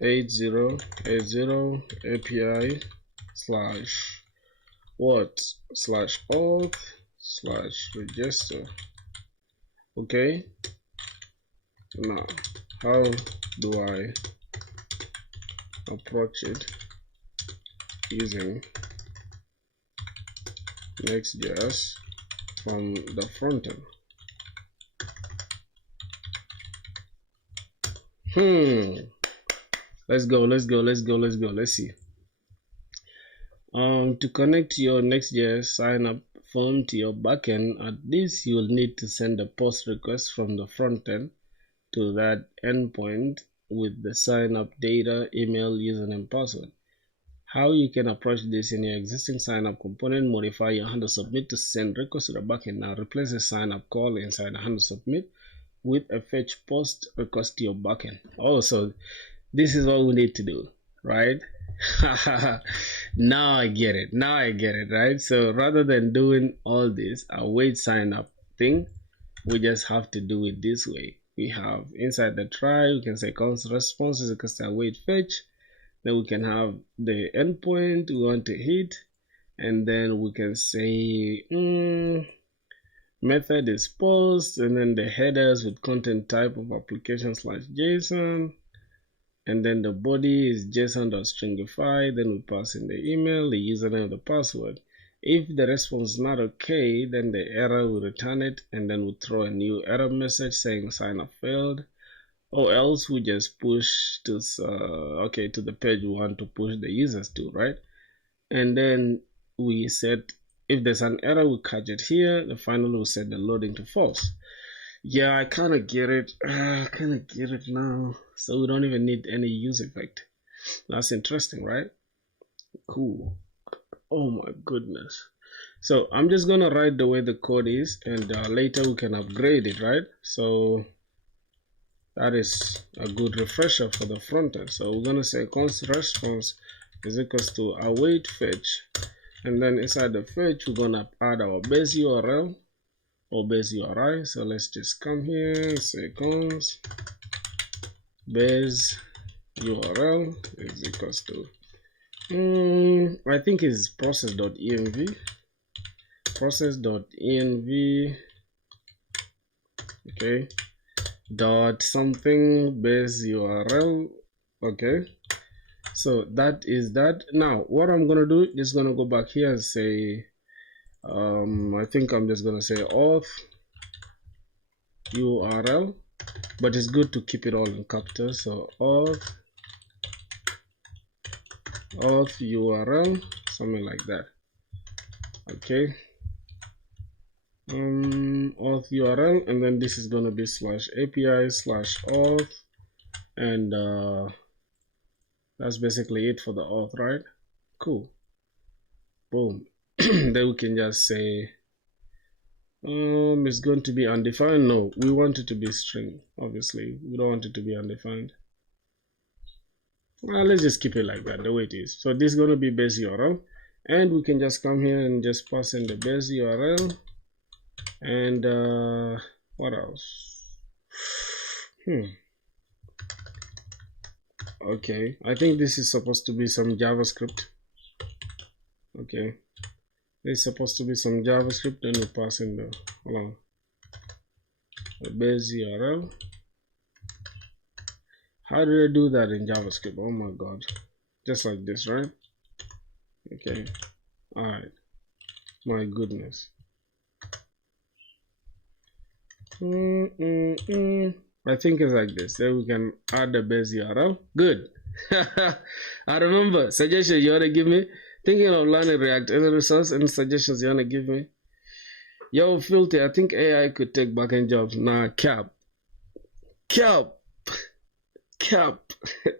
8080 API slash /auth/register. Okay, now how do I approach it using Next.js from the front end? Let's go. Let's see. To connect your Next.js sign up form to your backend, at this you will need to send a post request from the front end to that endpoint with the sign up data, email, username, password. How you can approach this: in your existing sign up component, modify your handle submit to send request to the backend. Now replace the sign up call inside the handle submit with a fetch post request to your backend. So this is what we need to do, right? Now I get it, right? So rather than doing all this await sign up thing, we just have to do it this way. We have inside the try, we can say const response is equals to await fetch. Then we can have the endpoint we want to hit, and then we can say method is post, and then the headers with content type of application/JSON, and then the body is JSON.stringify. Then we pass in the email, the username, the password. If the response is not okay, then the error will return it, and then we throw a new error message saying sign up failed, or else we just push to the page we want to push the users to, right? And then we set, if there's an error, we catch it here. The final will set the loading to false. Yeah, I kind of get it. Now. So we don't even need any use effect. That's interesting, right? Cool. Oh my goodness. So I'm just gonna write the way the code is, and later we can upgrade it, right? So that is a good refresher for the front end. So we're gonna say const response is equals to await fetch, and then inside the fetch we're gonna add our base URL or base URI. So let's just come here and say const base URL is equals to I think it's process.env okay, dot something base URL. Okay, so that is that. Now what I'm gonna do is gonna go back here and say I think I'm just gonna say auth URL, but it's good to keep it all in capital. So auth URL, something like that. Okay, auth URL, and then this is going to be /API/auth, and that's basically it for the auth, right? Cool. Boom. Then we can just say it's going to be undefined. No, we want it to be string. Obviously, we don't want it to be undefined. Well, let's just keep it like that, the way it is. So this is going to be base URL, and we can just come here and just pass in the base URL. And what else? Okay, I think this is supposed to be some JavaScript. Okay, this is supposed to be some JavaScript. Then we pass in the base URL. How do I do that in JavaScript? Oh my god, just like this, right? Okay, all right. My goodness. I think it's like this. Then we can add the base URL. Good. I remember suggestions you wanna give me. Thinking of learning React. Any resource? Any suggestions you wanna give me? Yo, Filthy, I think AI could take backend jobs. Nah, cap.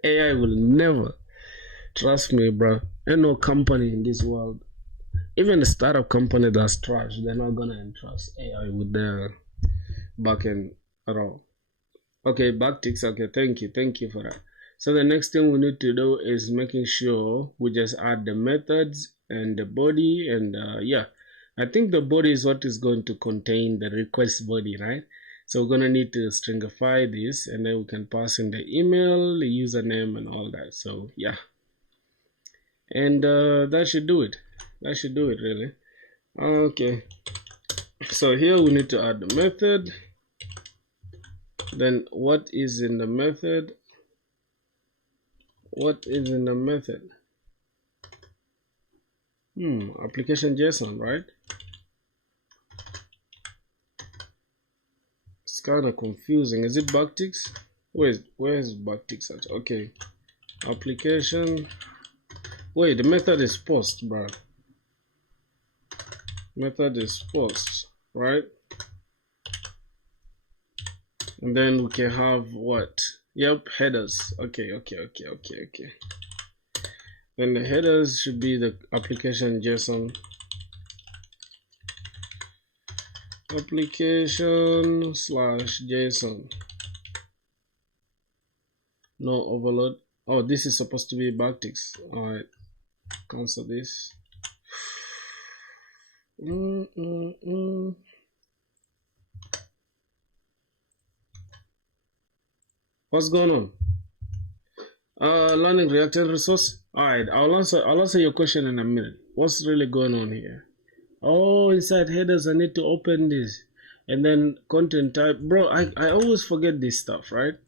AI will never. Trust me, bro. Ain't no company in this world, even the startup company that's trash, they're not gonna entrust AI with their backend at all. Okay, backticks. Okay, thank you for that. So the next thing we need to do is making sure we just add the methods and the body, and yeah, I think the body is what is going to contain the request body, right? So we're gonna need to stringify this, and then we can pass in the email, the username, and all that. So yeah, and that should do it. That should do it, really. Okay, so here we need to add the method. Then what is in the method? What is in the method? Application JSON, right? It's kind of confusing. Is it backticks? Where's backticks at? Okay, application. Wait, the method is post, bro. Method is post, right? And then we can have what? Yep, headers. Okay. Then the headers should be the application JSON. Application /JSON. No overload. Oh, this is supposed to be backticks. Alright, cancel this. What's going on? Learning React resource. Alright, I'll answer your question in a minute. What's really going on here? Oh, inside headers I need to open this, and then content type. Bro, I always forget this stuff, right?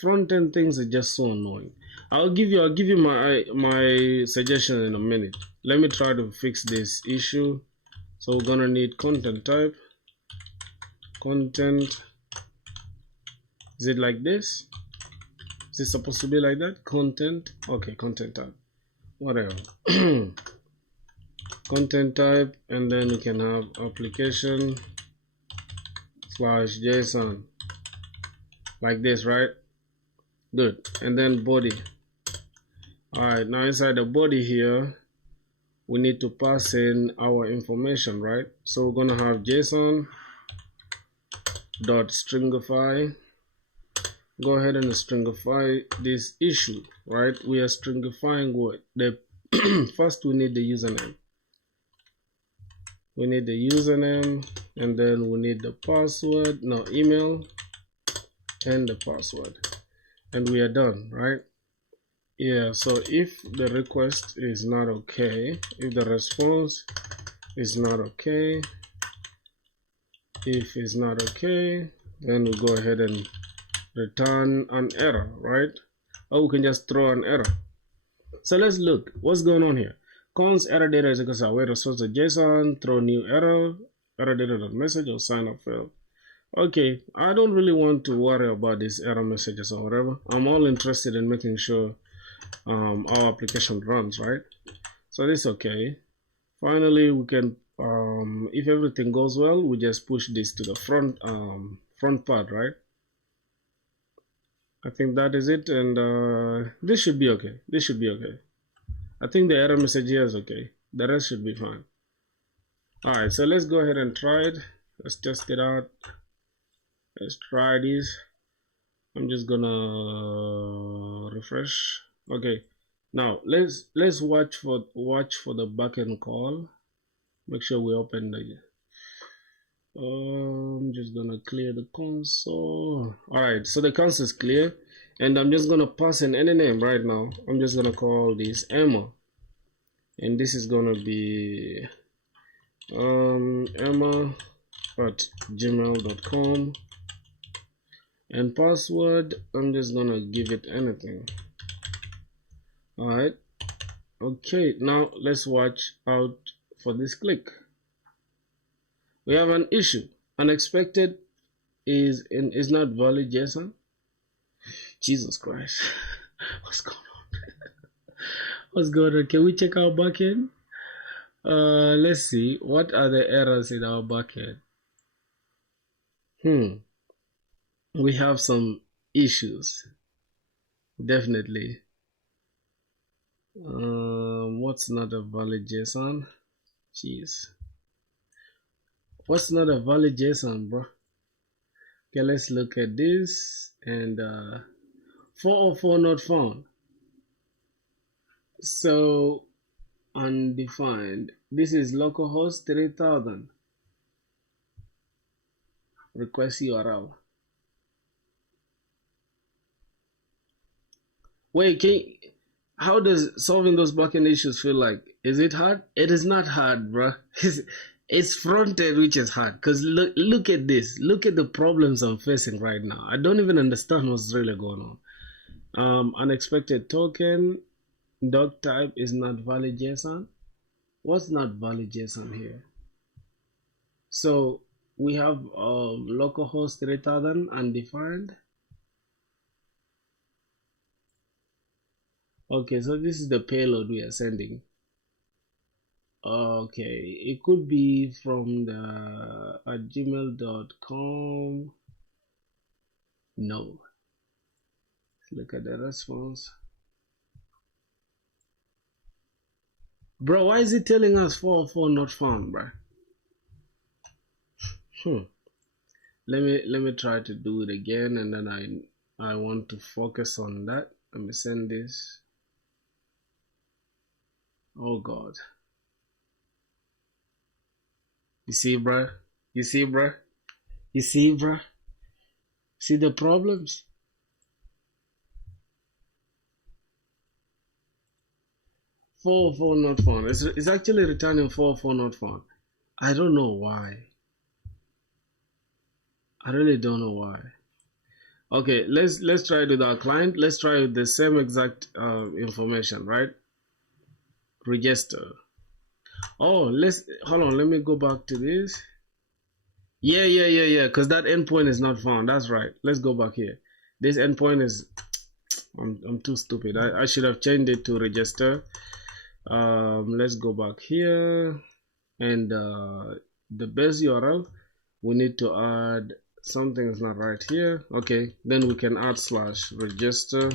Front end things are just so annoying. I'll give you my suggestion in a minute. Let me try to fix this issue. So we're gonna need content type. Content. Is it like this? Is it supposed to be like that? Content. Okay, content type. Whatever. Content type, and then we can have application /JSON. Like this, right? Good. And then body. Alright, now inside the body here, we need to pass in our information, right? So we're gonna have JSON dot stringify. Go ahead and stringify this issue, right? We are stringifying what? The first we need the username. We need the username, and then we need the password, no, email, and the password, and we are done, right? Yeah, so if the request is not okay, if the response is not okay, if it's not okay, then we go ahead and return an error, right? Or we can just throw an error. So let's look what's going on here. Const error data is equals to await response to JSON, throw new error data.message or sign up failed. Okay, I don't really want to worry about these error messages or whatever. I'm all interested in making sure our application runs, right? So this is okay. Finally, we can if everything goes well, we just push this to the front part, right? I think that is it, and this should be okay. This should be okay. I think the error message here is okay. The rest should be fine. Alright, so let's go ahead and try it. Let's test it out. Let's try this. I'm just gonna refresh. Okay, now let's watch for the backend call. Make sure we open the I'm just gonna clear the console. Alright, so the console is clear, and I'm just gonna pass in any name right now. I'm just gonna call this Emma, and this is gonna be Emma at gmail.com, and password I'm just gonna give it anything. Alright, okay, now let's watch out for this click. We have an issue. Unexpected is not valid JSON. Jesus Christ. What's going on? What's going on? Can we check our backend? Let's see. What are the errors in our backend? We have some issues. Definitely. What's not a valid JSON? Jeez. What's not a valid JSON, bro? Okay, let's look at this. And 404 not found. So undefined. This is localhost 3000. Request URL. Wait, how does solving those backend issues feel like? Is it hard? It is not hard, bro. It's front end which is hard. Because look at this. Look at the problems I'm facing right now. I don't even understand what's really going on. Unexpected token. Doc type is not valid JSON. What's not valid JSON here? So we have localhost 3000 undefined. Okay, so this is the payload we are sending. Okay, it could be from the at gmail.com. No. Let's look at the response. Bro, why is it telling us 404 not found, bro? Let me try to do it again, and then I want to focus on that. Let me send this. Oh God. You see, bro? You see, bro? You see, bro? See the problems? Four not found. It's actually returning 404 not found. I don't know why. I really don't know why. Okay, let's try it with our client. Let's try with the same exact information, right? Register. Oh, hold on. Let me go back to this. Yeah. Because that endpoint is not found. That's right. Let's go back here. This endpoint is. I'm too stupid. I should have changed it to register. Let's go back here, and the base URL. We need to add something is not right here. Okay, then we can add /register.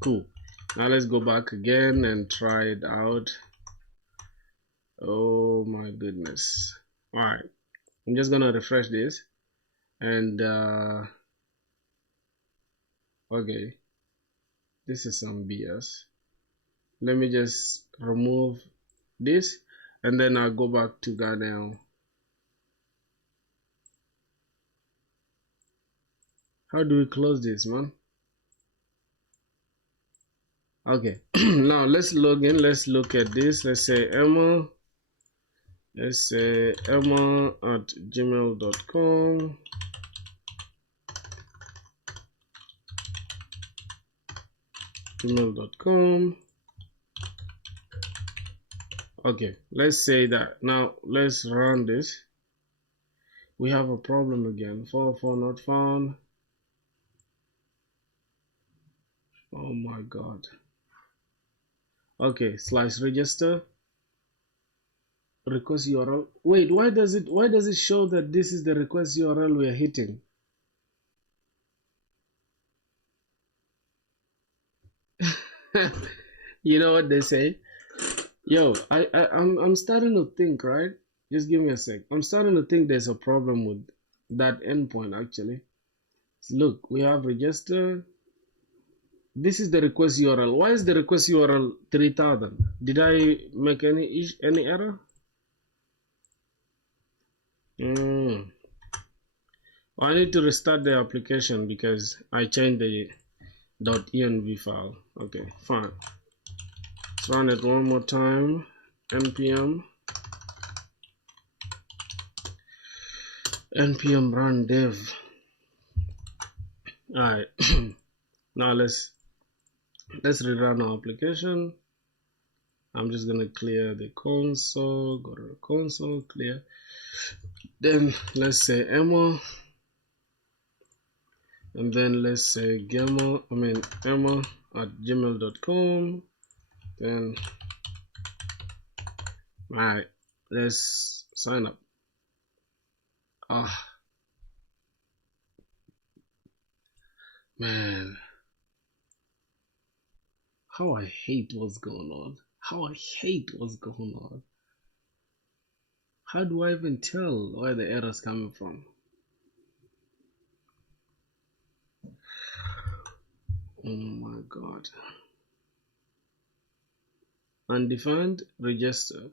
Cool. Now let's go back again and try it out. Oh my goodness. All right, I'm just gonna refresh this, and okay, this is some BS. Let me just remove this, and then I'll go back to Goddamn. How do we close this, man? Okay, now let's log in. Let's look at this. Let's say Emma. Let's say Emma at gmail.com. gmail.com. Okay, let's say that. Now let's run this. We have a problem again. 404 not found. Oh my God. Okay, /register. Request URL. Wait, why does it show that this is the request URL we are hitting? You know what they say? Yo, I'm starting to think, right? Just give me a sec. I'm starting to think there's a problem with that endpoint actually. Look, we have register. This is the request URL. Why is the request URL 3000? Did I make any error? I need to restart the application because I changed the .env file. Okay, fine. Let's run it one more time. npm run dev. Alright. Now let's rerun our application. I'm just gonna clear the console, go to the console, clear. Then let's say Emma, and then let's say Emma at gmail.com. Then alright, let's sign up. Man, how I hate what's going on. How do I even tell where the error's coming from? Oh my god. Undefined register.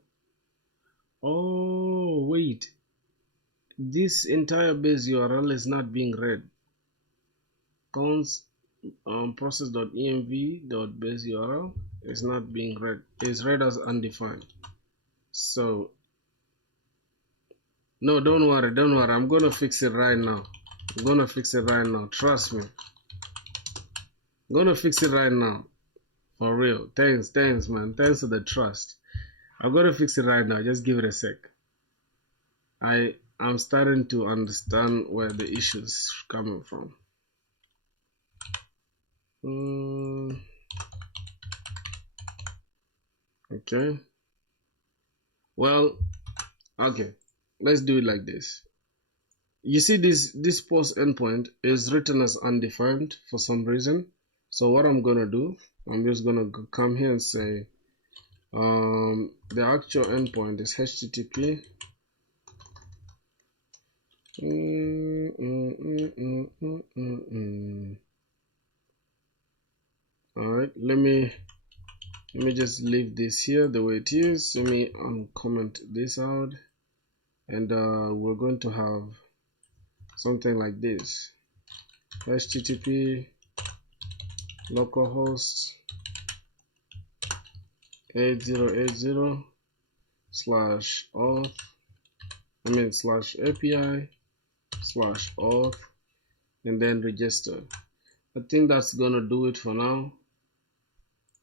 Oh wait, this entire base URL is not being read. process.env.base URL is not being read. It's read as undefined. So no, don't worry. I'm gonna fix it right now. Trust me. I'm gonna fix it right now. For real. Thanks, man. Thanks for the trust. I'm gonna fix it right now. Just give it a sec. I'm starting to understand where the issue is coming from. Okay. Well, okay. Let's do it like this. You see this post endpoint is written as undefined for some reason. So what I'm gonna do, I'm just gonna come here and say the actual endpoint is HTTP. Alright, let me just leave this here the way it is. Let me uncomment this out, and we're going to have something like this: HTTP localhost 8080 /API /auth, and then register. I think that's gonna do it for now,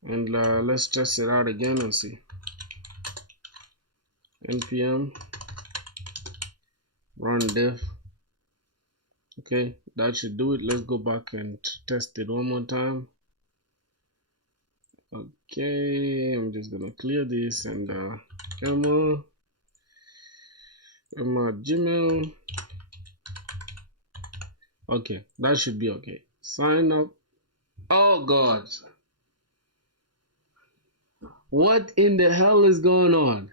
and let's test it out again and see. npm run dev. Okay, that should do it. Let's go back and test it one more time. Okay, I'm just gonna clear this, and Emma Gmail. Okay, that should be okay. Sign up. Oh god, what in the hell is going on?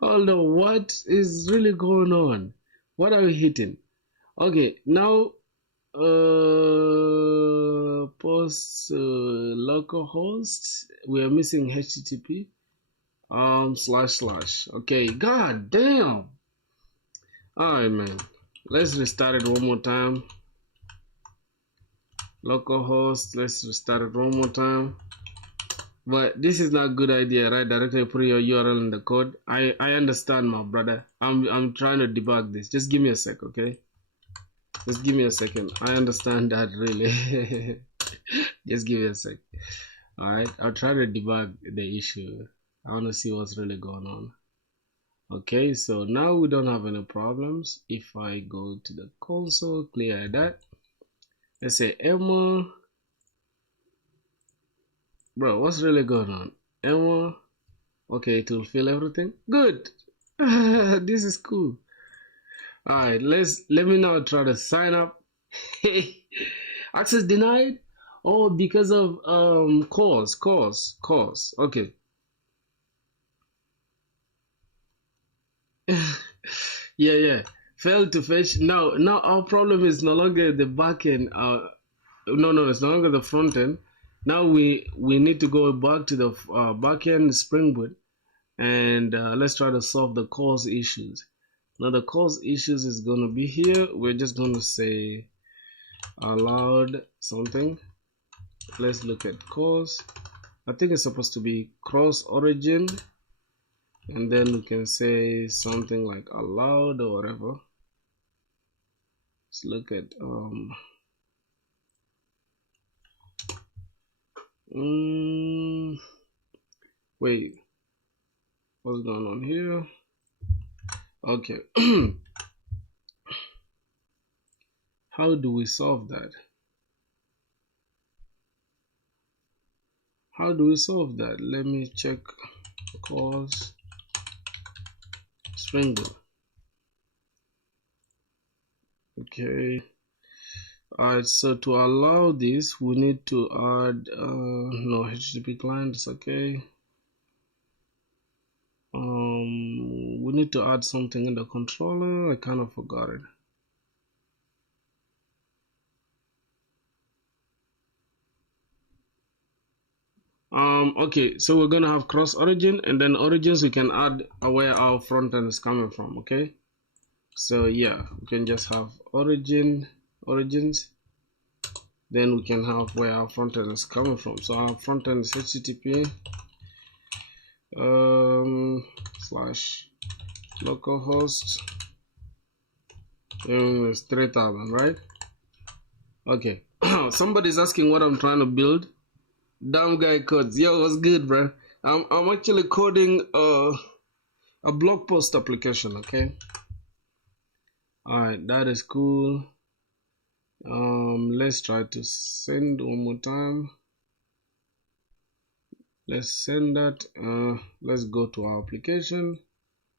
Hold on, what is really going on? What are we hitting? Okay, now post localhost, we are missing HTTP // okay, god damn. Alright, man, let's restart it one more time. Localhost, let's restart it one more time. But this is not a good idea, right? Directly put your URL in the code. I understand, my brother. I'm trying to debug this. Just give me a sec, okay? Just give me a second. I understand that, really. Just give me a sec. Alright, I'll try to debug the issue. I want to see what's really going on. Okay, so now we don't have any problems. If I go to the console, clear that. Let's say Emma. Bro, what's really going on? Emma. Okay, it will fill everything. Good. This is cool. Alright, let me now try to sign up. Access denied. Oh, because of course. Okay. Yeah. Failed to fetch. Now our problem is no longer the backend. No, it's no longer the front end. Now we need to go back to the backend Spring Boot, and let's try to solve the cause issues. Now the cause issues is going to be here. We're just going to say allowed something. Let's look at cause. I think it's supposed to be cross origin, and then we can say something like allowed or whatever. Let's look at wait, what's going on here? Okay. How do we solve that? How do we solve that? Let me check cause Spring Boot. Okay. Alright, so to allow this, we need to add no HTTP client. It's okay. We need to add something in the controller. I kind of forgot it. Okay, so we're gonna have cross origin, and then origins we can add where our front end is coming from. Okay, so yeah, we can just have origins, then we can have where our front end is coming from. So our front end is HTTP slash localhost it's 3000, right? Okay. Somebody's asking what I'm trying to build. Damn guy codes. Yo, what's good, bro? I'm actually coding a blog post application. Okay. All right, that is cool. Let's try to send one more time. Let's send that. Let's go to our application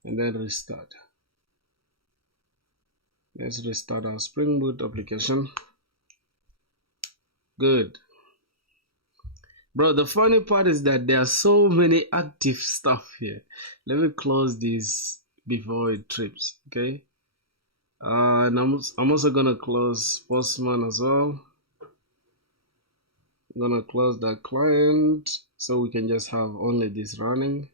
and then restart. Let's restart our Spring Boot application. Good. Bro, the funny part is that there are so many active stuff here. Let me close this before it trips, okay? And I'm also gonna close Postman as well. I'm gonna close that client so we can just have only this running.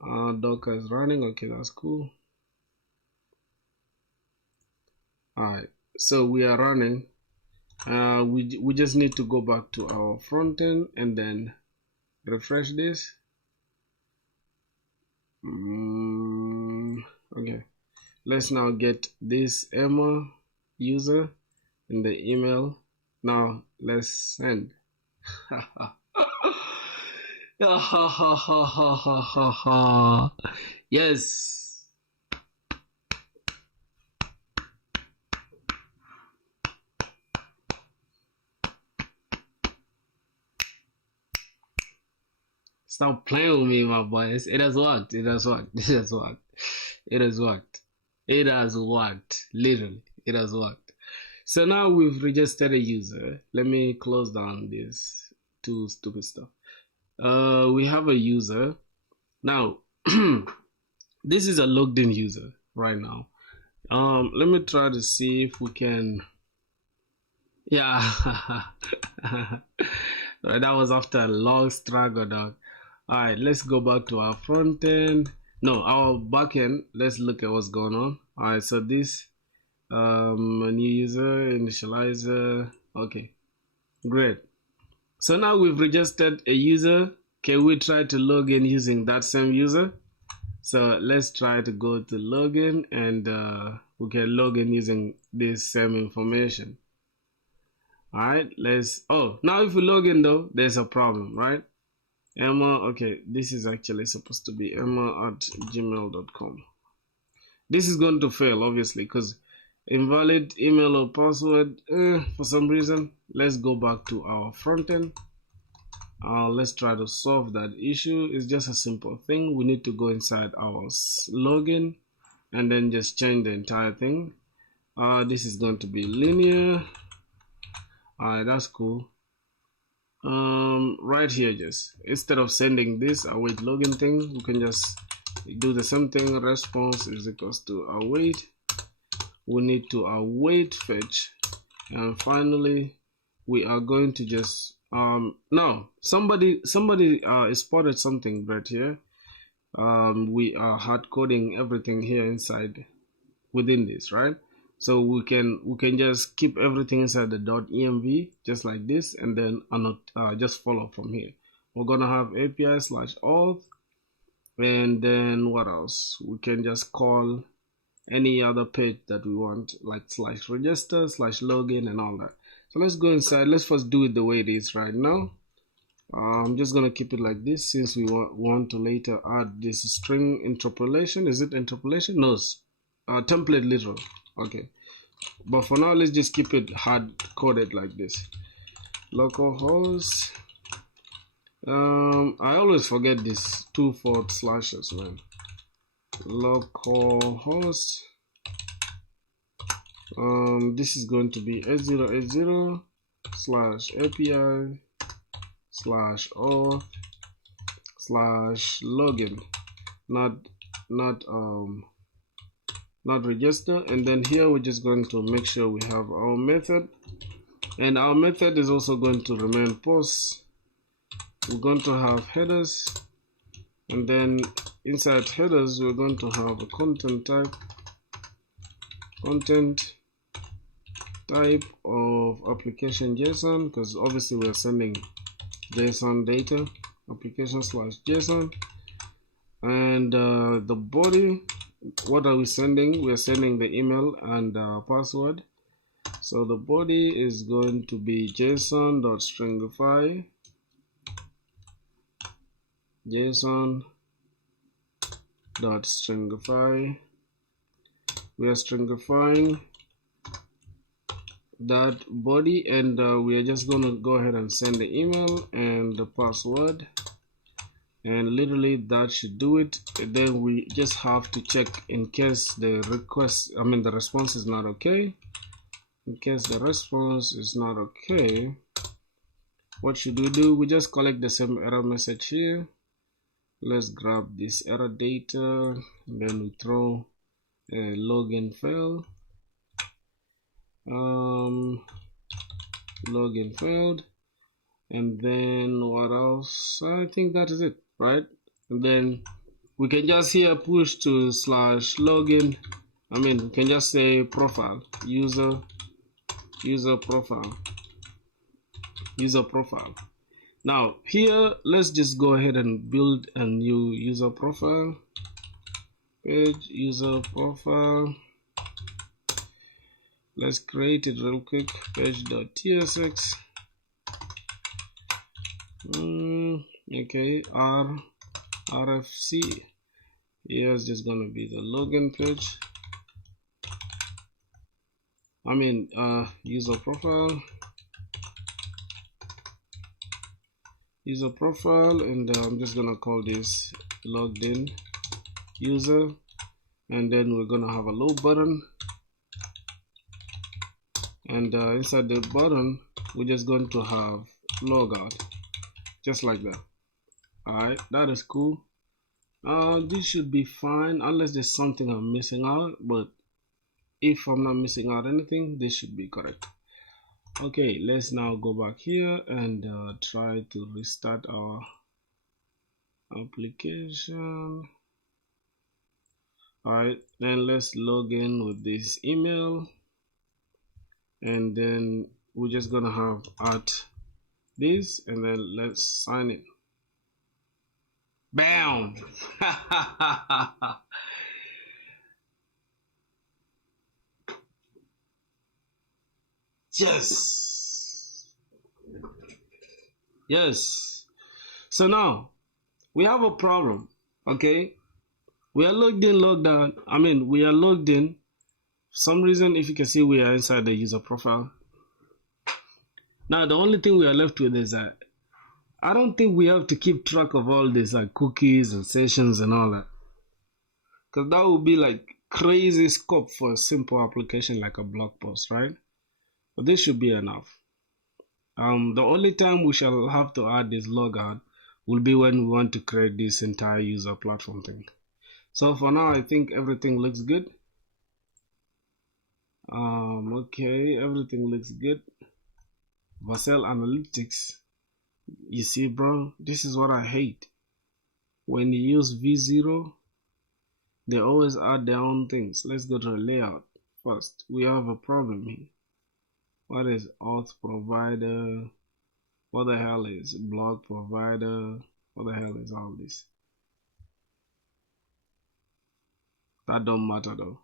Docker is running. Okay, that's cool. Alright, so we are running. We just need to go back to our front end and then refresh this. Okay, let's now get this Emma user in the email. Now let's send. Yes. Stop playing with me, my boys. It has worked. It has worked. It has worked. It has worked. It has worked. Literally, it has worked. So now we've registered a user. Let me close down this too stupid stuff. We have a user. Now, this is a logged in user right now. Let me try to see if we can. Yeah. That was after a long struggle, dog. Alright, let's go back to our front end. No, our back end. Let's look at what's going on. Alright, so this a new user, initializer. Okay, great. So now we've registered a user. Can we try to log in using that same user? So let's try to go to login, and we can log in using this same information. Alright, let's. Oh, now if we log in though, there's a problem, right? Emma, okay, this is actually supposed to be emma@gmail.com. This is going to fail, obviously, because invalid email or password for some reason. Let's go back to our front end. Let's try to solve that issue. It's just a simple thing. We need to go inside our login and then just change the entire thing. This is going to be linear. Alright, that's cool. right here, just instead of sending this await login thing, we can just do the same thing. Response is equals to await. We need to await fetch, and finally we are going to just now somebody spotted something right here. We are hard coding everything here inside within this, right? So we can just keep everything inside the .env just like this, and then just follow from here. We're gonna have API/auth, and then what else? We can just call any other page that we want, like /register, /login, and all that. So let's go inside. Let's first do it the way it is right now. I'm just gonna keep it like this since we want to later add this string interpolation. Is it interpolation? No, template literal. Okay, but for now let's just keep it hard coded like this. Localhost. I always forget this 2 forward slashes, man. Localhost. This is going to be 8080/API/auth/login, not register. And then here we're just going to make sure we have our method, and our method is also going to remain post. We're going to have headers, and then inside headers we're going to have a content type of application JSON, because obviously we're sending JSON data, application/JSON. And the body, what are we sending? We're sending the email and password. So the body is going to be JSON.stringify, JSON.stringify. We are stringifying that body, and we are just going to go ahead and send the email and the password, and literally that should do it. And then we just have to check in case the response is not okay. In case the response is not okay, what should we do? We just collect the same error message here. Let's grab this error data, and then we throw a login failed. Login failed, and then what else? I think that is it, right? And then we can just here push to /login. We can just say profile, user profile. Now here, let's just go ahead and build a new user profile page. User profile. Let's create it real quick. Page.tsx. Okay, rfc. Here's just gonna be the login page. User profile, and I'm just gonna call this logged in user, and then we're gonna have a low button, and inside the button we're just going to have logout, just like that. Alright, that is cool. This should be fine unless there's something I'm missing out, but if I'm not missing out anything, this should be correct. Okay, let's now go back here and try to restart our application. Alright, then let's log in with this email, and then we're just gonna have this, and then let's sign in. Bam! Yes. So now we have a problem. Okay, we are logged in, logged out. We are logged in. For some reason, if you can see, we are inside the user profile. Now the only thing we are left with is that I don't think we have to keep track of all this, like cookies and sessions and all that, because that would be like crazy scope for a simple application like a blog post, right? But this should be enough. The only time we shall have to add this logout will be when we want to create this entire user platform thing. So for now, I think everything looks good. Okay, everything looks good. Vassal Analytics. You see, bro, this is what I hate. When you use V0, they always add their own things. Let's go to the layout first. We have a problem here. What is auth provider? What the hell is blog provider? What the hell is all this? That don't matter though.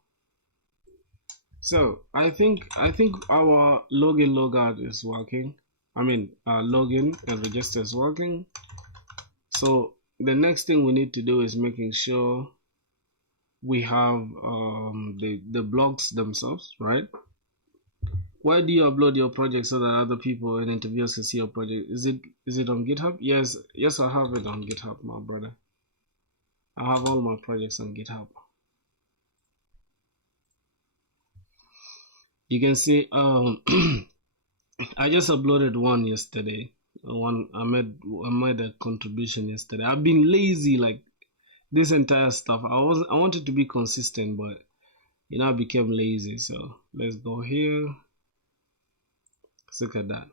So I think our login logout is working. I mean login and register is working. So the next thing we need to do is making sure we have the blogs themselves, right? Where do you upload your project so that other people and interviewers can see your project? Is it on GitHub? Yes, I have it on GitHub, my brother. I have all my projects on GitHub. You can see I just uploaded one yesterday. I made a contribution yesterday. I've been lazy like this entire stuff. I wanted to be consistent, but I became lazy. So let's go here. Let's look at that.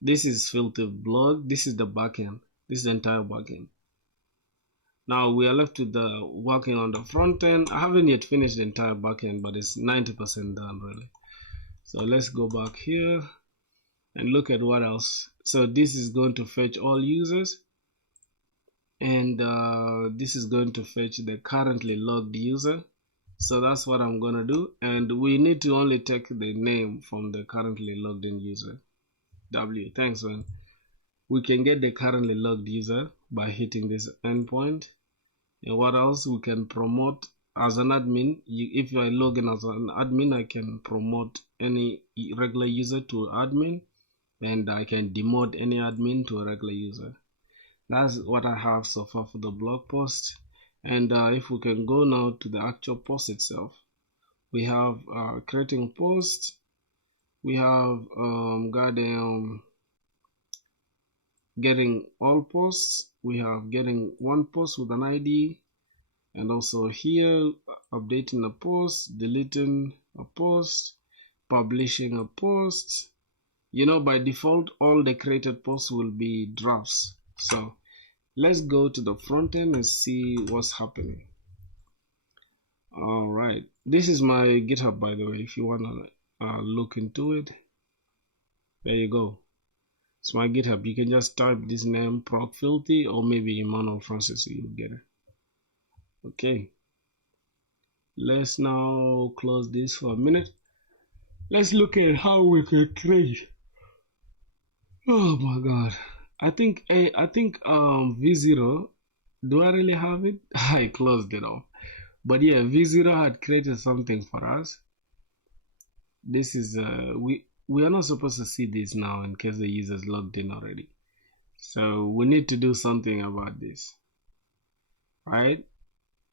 This is FilthiBlog. This is the backend. This is the entire backend. Now we are left with the working on the front end. I haven't yet finished the entire backend, but it's 90% done really. So let's go back here and look at what else. So this is going to fetch all users, and this is going to fetch the currently logged user. So that's what I'm gonna do, and we need to only take the name from the currently logged in user. Thanks man. We can get the currently logged user by hitting this endpoint. And what else? We can promote as an admin. If I log in as an admin, I can promote any regular user to admin, and I can demote any admin to a regular user. That's what I have so far for the blog post. And if we can go now to the actual post itself, we have creating post. We have getting all posts. We have getting one post with an ID, and also here updating a post, deleting a post, publishing a post. By default all the created posts will be drafts. So let's go to the front end and see what's happening. All right, this is my GitHub, by the way, if you want to look into it. There you go. It's my GitHub. You can just type this name, Proc Filthy, or maybe Emmanuel Francis, so you'll get it. Okay, let's now close this for a minute. Let's look at how we can create. Oh my god, I think V0, do I really have it? I closed it off, but yeah, V0 had created something for us. This is we are not supposed to see this now in case the user is logged in already, so we need to do something about this, right?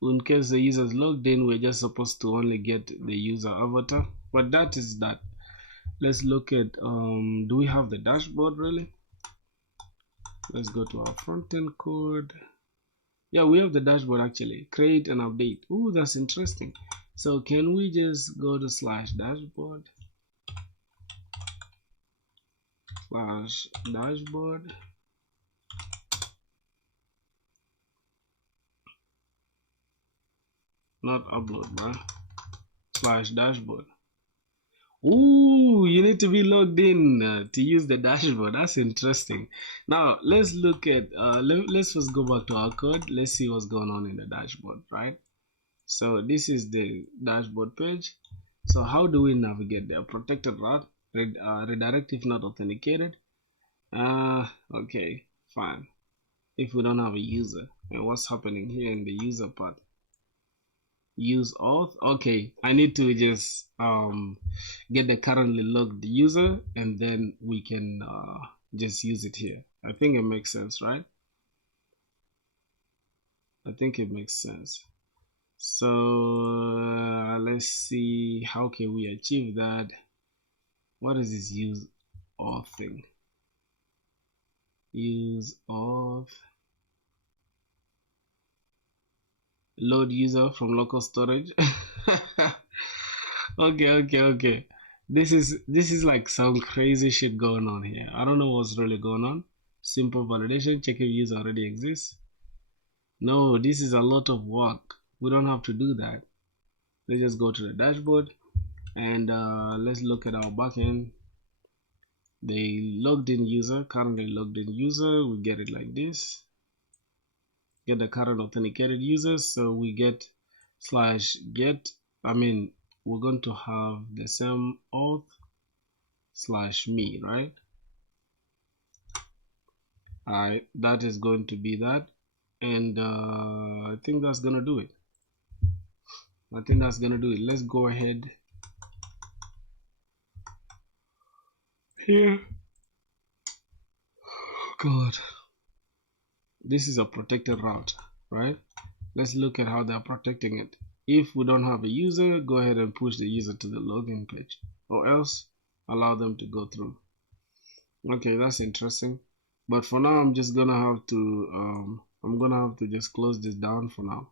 In case the user is logged in, we're just supposed to only get the user avatar, but that is that. Let's look at do we have the dashboard really? Let's go to our front end code. Yeah, we have the dashboard actually. Create and update. Oh, that's interesting. So can we just go to /dashboard /dashboard not upload, bro. /dashboard. Ooh, you need to be logged in to use the dashboard. That's interesting. Now let's look at let's first go back to our code. Let's see what's going on in the dashboard, right? So this is the dashboard page. So how do we navigate there? Protected route, redirect if not authenticated. Okay, fine. If we don't have a user, and what's happening here in the user part? Use auth. Okay, I need to just get the currently logged user, and then we can just use it here. I think it makes sense, right? I think it makes sense. So let's see, how can we achieve that? What is this use? auth thing. Use auth. Load user from local storage. Okay. This is like some crazy shit going on here. I don't know what's really going on. Simple validation, check if user already exists. No, this is a lot of work. We don't have to do that. Let's just go to the dashboard and let's look at our backend. The logged in user, currently logged in user, we get it like this. Get the current authenticated users, so we get /get. We're going to have the same auth /me, right? Alright, that is going to be that, and I think that's gonna do it. Let's go ahead here. God, this is a protected route, right? Let's look at how they're protecting it. If we don't have a user, go ahead and push the user to the login page, or else allow them to go through. Okay, that's interesting. But for now, I'm just gonna have to just close this down for now.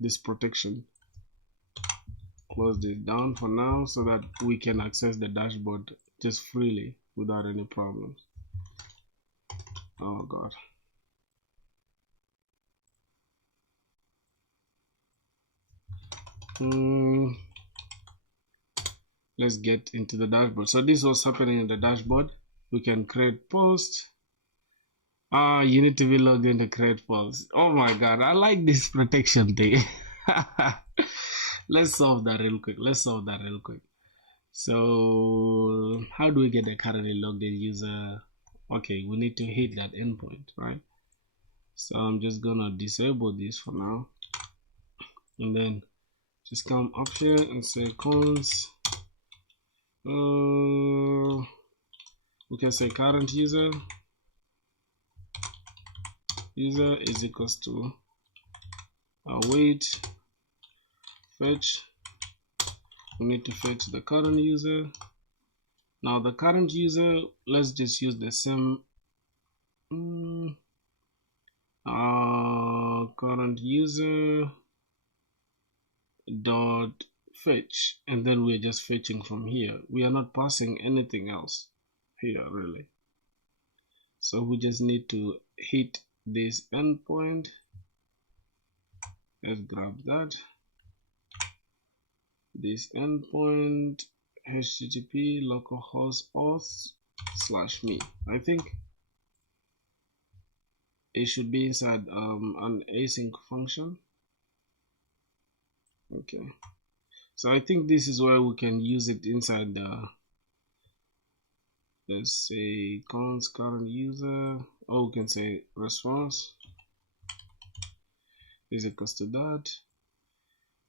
This protection. Close this down for now so that we can access the dashboard just freely without any problems. Oh God. Let's get into the dashboard. So this was happening in the dashboard. We can create posts. You need to be logged in to create posts. Oh my God, I like this protection thing. Let's solve that real quick. So how do we get the currently logged in user? Okay, we need to hit that endpoint, right? So I'm just gonna disable this for now, and then just come up here and say cons. We can say current user is equals to await fetch. We need to fetch the current user. Now the current user, let's just use the same current user dot fetch, and then we're just fetching from here. We are not passing anything else here really. So we just need to hit this endpoint. Let's grab that. This endpoint http localhost auth /me. I think it should be inside an async function. Okay, so I think this is where we can use it inside the, let's say cons current user, or we can say response is equals to that,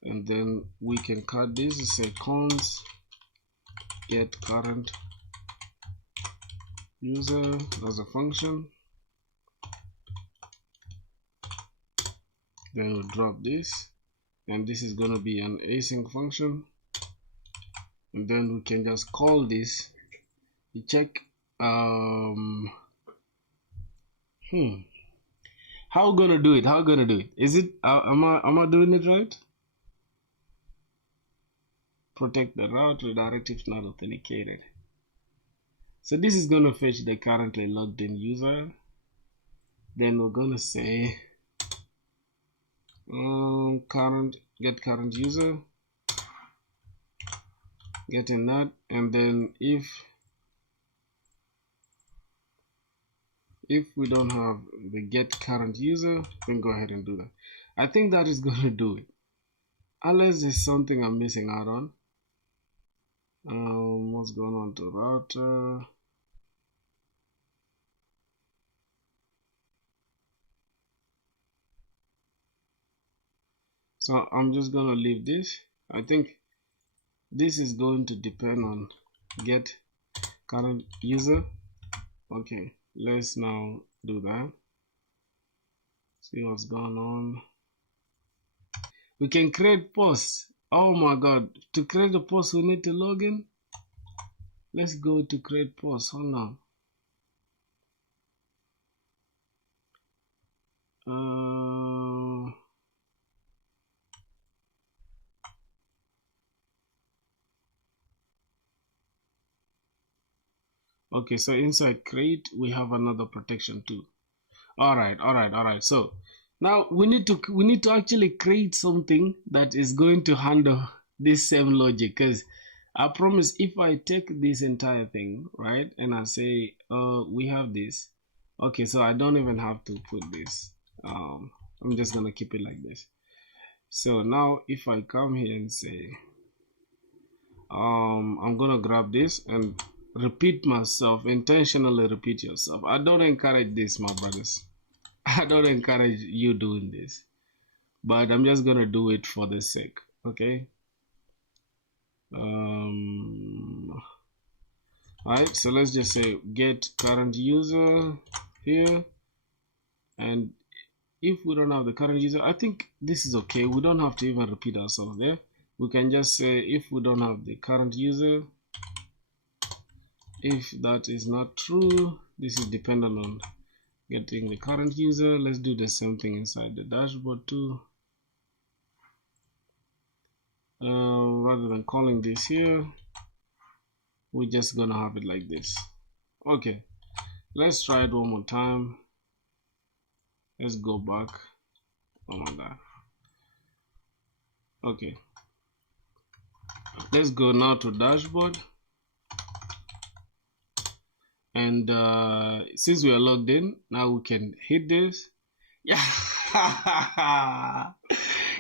and then we can cut this to say cons get current user as a function. Then we'll drop this, and this is going to be an async function, and then we can just call this. You check how gonna do it? Is it am I doing it right? Protect the route, redirect if not authenticated. So this is gonna fetch the currently logged in user. Then we're gonna say get current user, getting that, and then if we don't have the get current user, then go ahead and do that. I think that is gonna do it, unless there's something I'm missing out on. What's going on to router? So I'm just gonna leave this. I think this is going to depend on get current user. Okay, let's now do that. See what's going on. We can create posts. Oh my God, to create a post we need to log in. let's go to create post. Hold on. Okay, so inside create we have another protection too. All right. So now we need to actually create something that is going to handle this same logic, because I promise if I take this entire thing, right, and I say we have this. Okay, so I don't even have to put this. I'm just gonna keep it like this. So now if I come here and say I'm gonna grab this and repeat myself, intentionally repeat yourself. I don't encourage this, my brothers. I don't encourage you doing this, but I'm just gonna do it for the sake. Okay. Alright, so let's just say get current user here, and if we don't have the current user, I think this is okay. We don't have to even repeat ourselves there. We can just say if we don't have the current user, if that is not true, this is dependent on getting the current user. Let's do the same thing inside the dashboard too. Rather than calling this here, we're just gonna have it like this. Okay, let's try it one more time. Let's go back. Oh my god. Okay, let's go now to dashboard, and since we are logged in now, we can hit this. Yeah.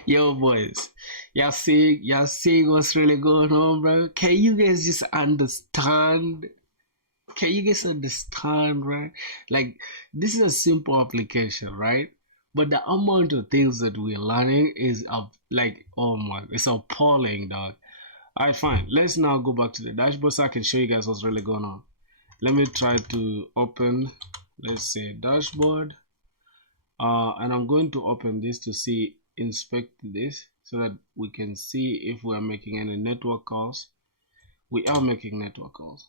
Yo boys, y'all seeing what's really going on, bro? Can you guys just understand? Can you guys understand, right? Like, this is a simple application, right? But the amount of things that we're learning is like, oh my, it's appalling, dog. All right, fine. Let's now go back to the dashboard so I can show you guys what's really going on. Let me try to open, let's say dashboard, and I'm going to open this to see, inspect this so that we can see if we are making any network calls. We are making network calls.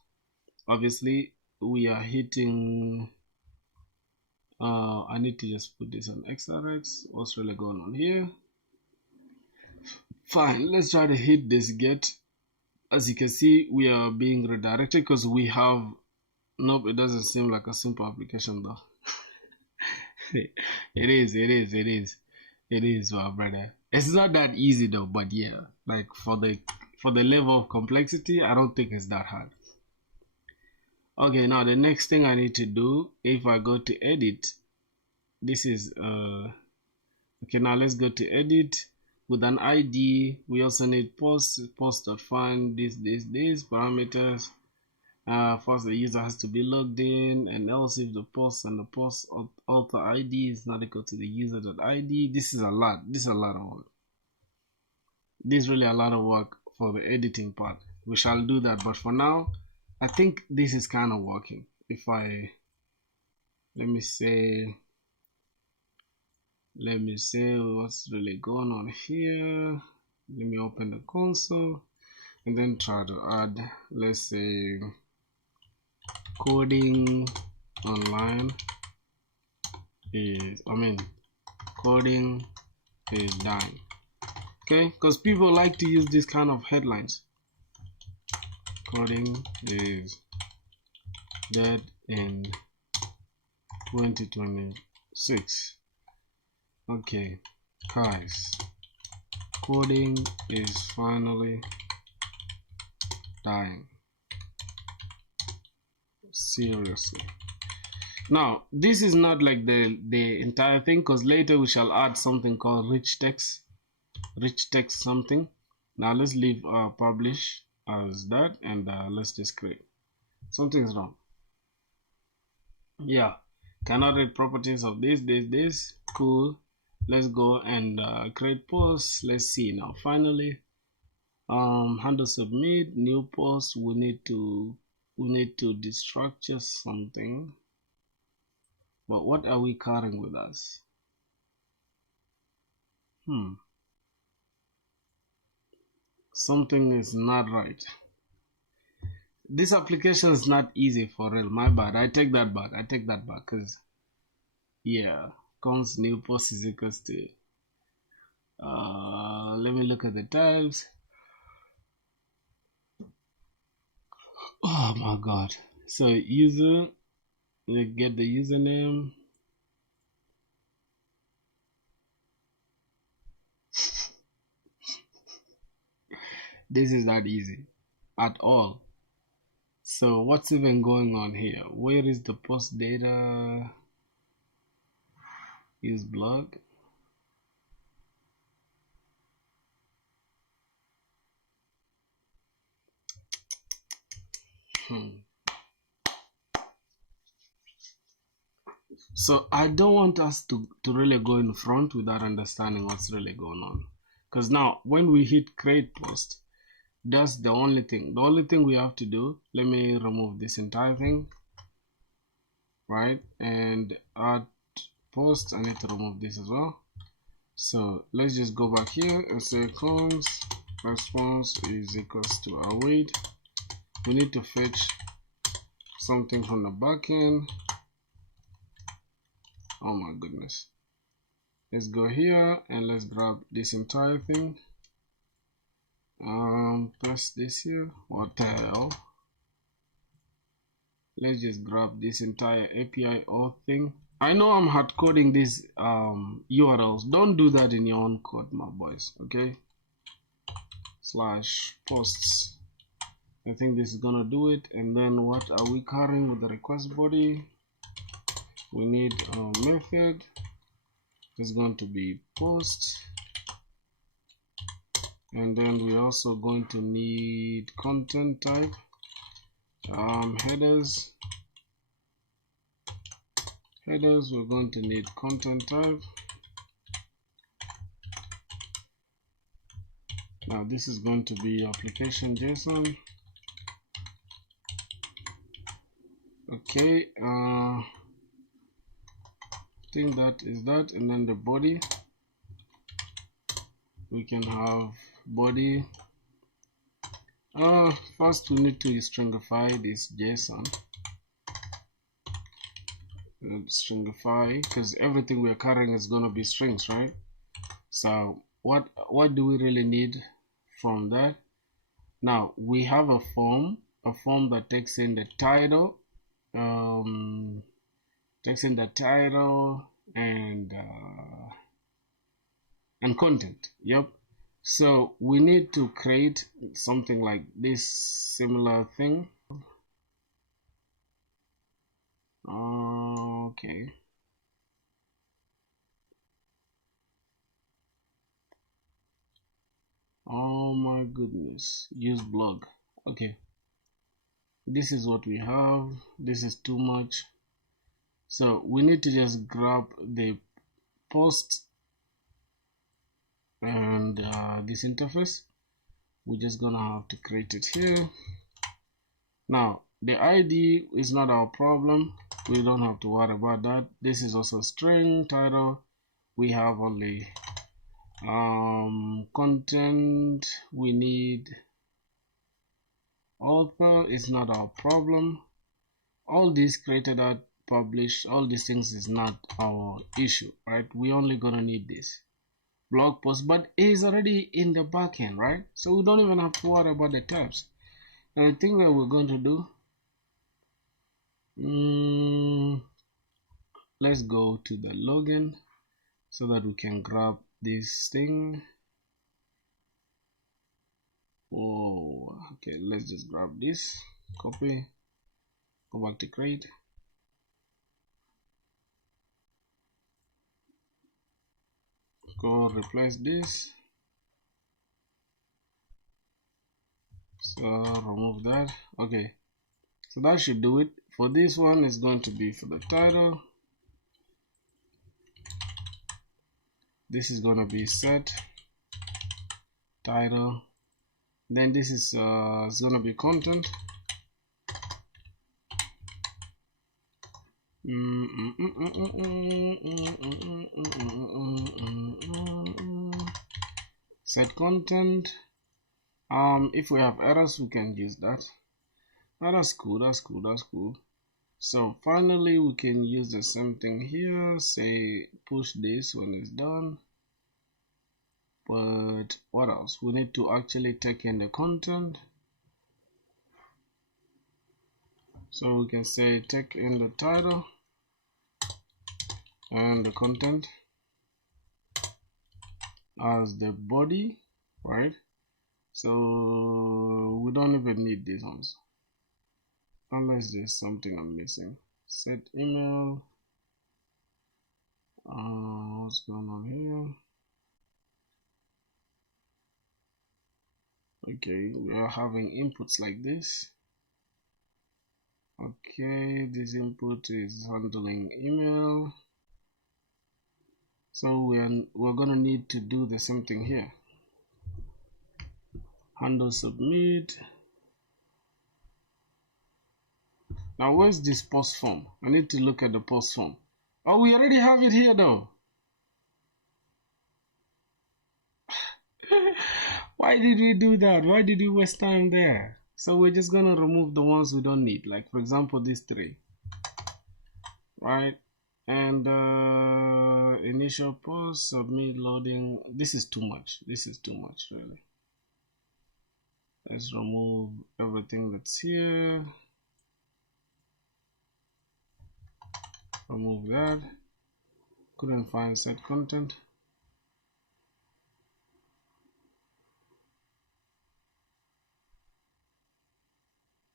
Obviously, we are hitting. I need to just put this on XRX. What's really going on here? Fine, let's try to hit this get. As you can see, we are being redirected because we have. Nope, it doesn't seem like a simple application though. It is, my brother. It's not that easy though, but yeah, like for the level of complexity, I don't think it's that hard. Okay, now the next thing I need to do, if I go to edit, this is okay, now let's go to edit with an ID. We also need post.find this parameters. First, the user has to be logged in, and else if the post and the post author ID is not equal to the user.id. This is a lot. This is a lot of work. This is really a lot of work for the editing part. We shall do that, but for now, I think this is kind of working. If I let me say what's really going on here. Let me open the console and then try to add, let's say, coding online is, coding is dying. Okay, because people like to use this kind of headlines. Coding is dead in 2026. Okay, guys, coding is finally dying. Seriously. Now, this is not like the entire thing, because later we shall add something called rich text something. Now let's leave publish as that, and let's just create. Something's wrong. Yeah, cannot read properties of this. Cool. Let's go and create posts. Let's see now. Finally, handle submit new post. We need to destructure something. But what are we carrying with us? Something is not right. This application is not easy for real. My bad. I take that back. Because yeah, const new post is equals to. Let me look at the types. Oh my god. So user, you get the username. This is not easy at all. So what's even going on here? Where is the post data? Use blog. So I don't want us to really go in front without understanding what's really going on. Because now when we hit create post, that's the only thing. The only thing we have to do, let me remove this entire thing. Right? And add post, I need to remove this as well. So let's just go back here and say const response is equals to await. We need to fetch something from the backend. Oh my goodness. Let's go here and let's grab this entire thing. Press this here. What the hell? Let's just grab this entire API auth thing. I know I'm hard coding these URLs. Don't do that in your own code, my boys. Okay. /posts. I think this is gonna do it. And then what are we carrying with the request body? We need a method. It's going to be post, and then we're also going to need content type, headers. We're going to need content type. Now this is going to be application JSON. Okay, I think that is that. And then the body, we can have body. First we need to stringify this JSON. Stringify, because everything we are carrying is going to be strings, right? So what do we really need from that? Now we have a form that takes in the title, and content. Yep. So we need to create something like this similar thing. Okay. Oh my goodness. Use blog. Okay. This is what we have. This is too much. So we need to just grab the post and this interface. We're just gonna have to create it here. Now the ID is not our problem. We don't have to worry about that. This is also string title. We have only content. We need author. It's not our problem. All these created at publish, all these things is not our issue, right? We only gonna need this blog post, but it is already in the backend, right? So we don't even have to worry about the tabs. Now the thing that we're going to do, let's go to the login so that we can grab this thing. Oh, okay, let's just grab this, copy, go back to create. Go replace this. So remove that. Okay, so that should do it. For this one, is going to be for the title. This is going to be set title. Then this is it's going to be content. Set content. If we have errors, we can use that. Oh, that's cool. That's cool. That's cool. So finally, we can use the same thing here. Say push this when it's done. But what else? We need to actually take in the content. So we can say take in the title and the content as the body, right? So we don't even need these ones unless there's something I'm missing. Set email. What's going on here? Okay, we are having inputs like this. Okay, this input is handling email. So we're gonna need to do the same thing here. Handle submit. Now where's this post form? I need to look at the post form. Oh, we already have it here though. Why did we do that? Why did we waste time there? So we're just gonna remove the ones we don't need, like for example these three, right? And initial post, submit, loading. This is too much. This is too much, really. Let's remove everything that's here. Remove that. Couldn't find set content.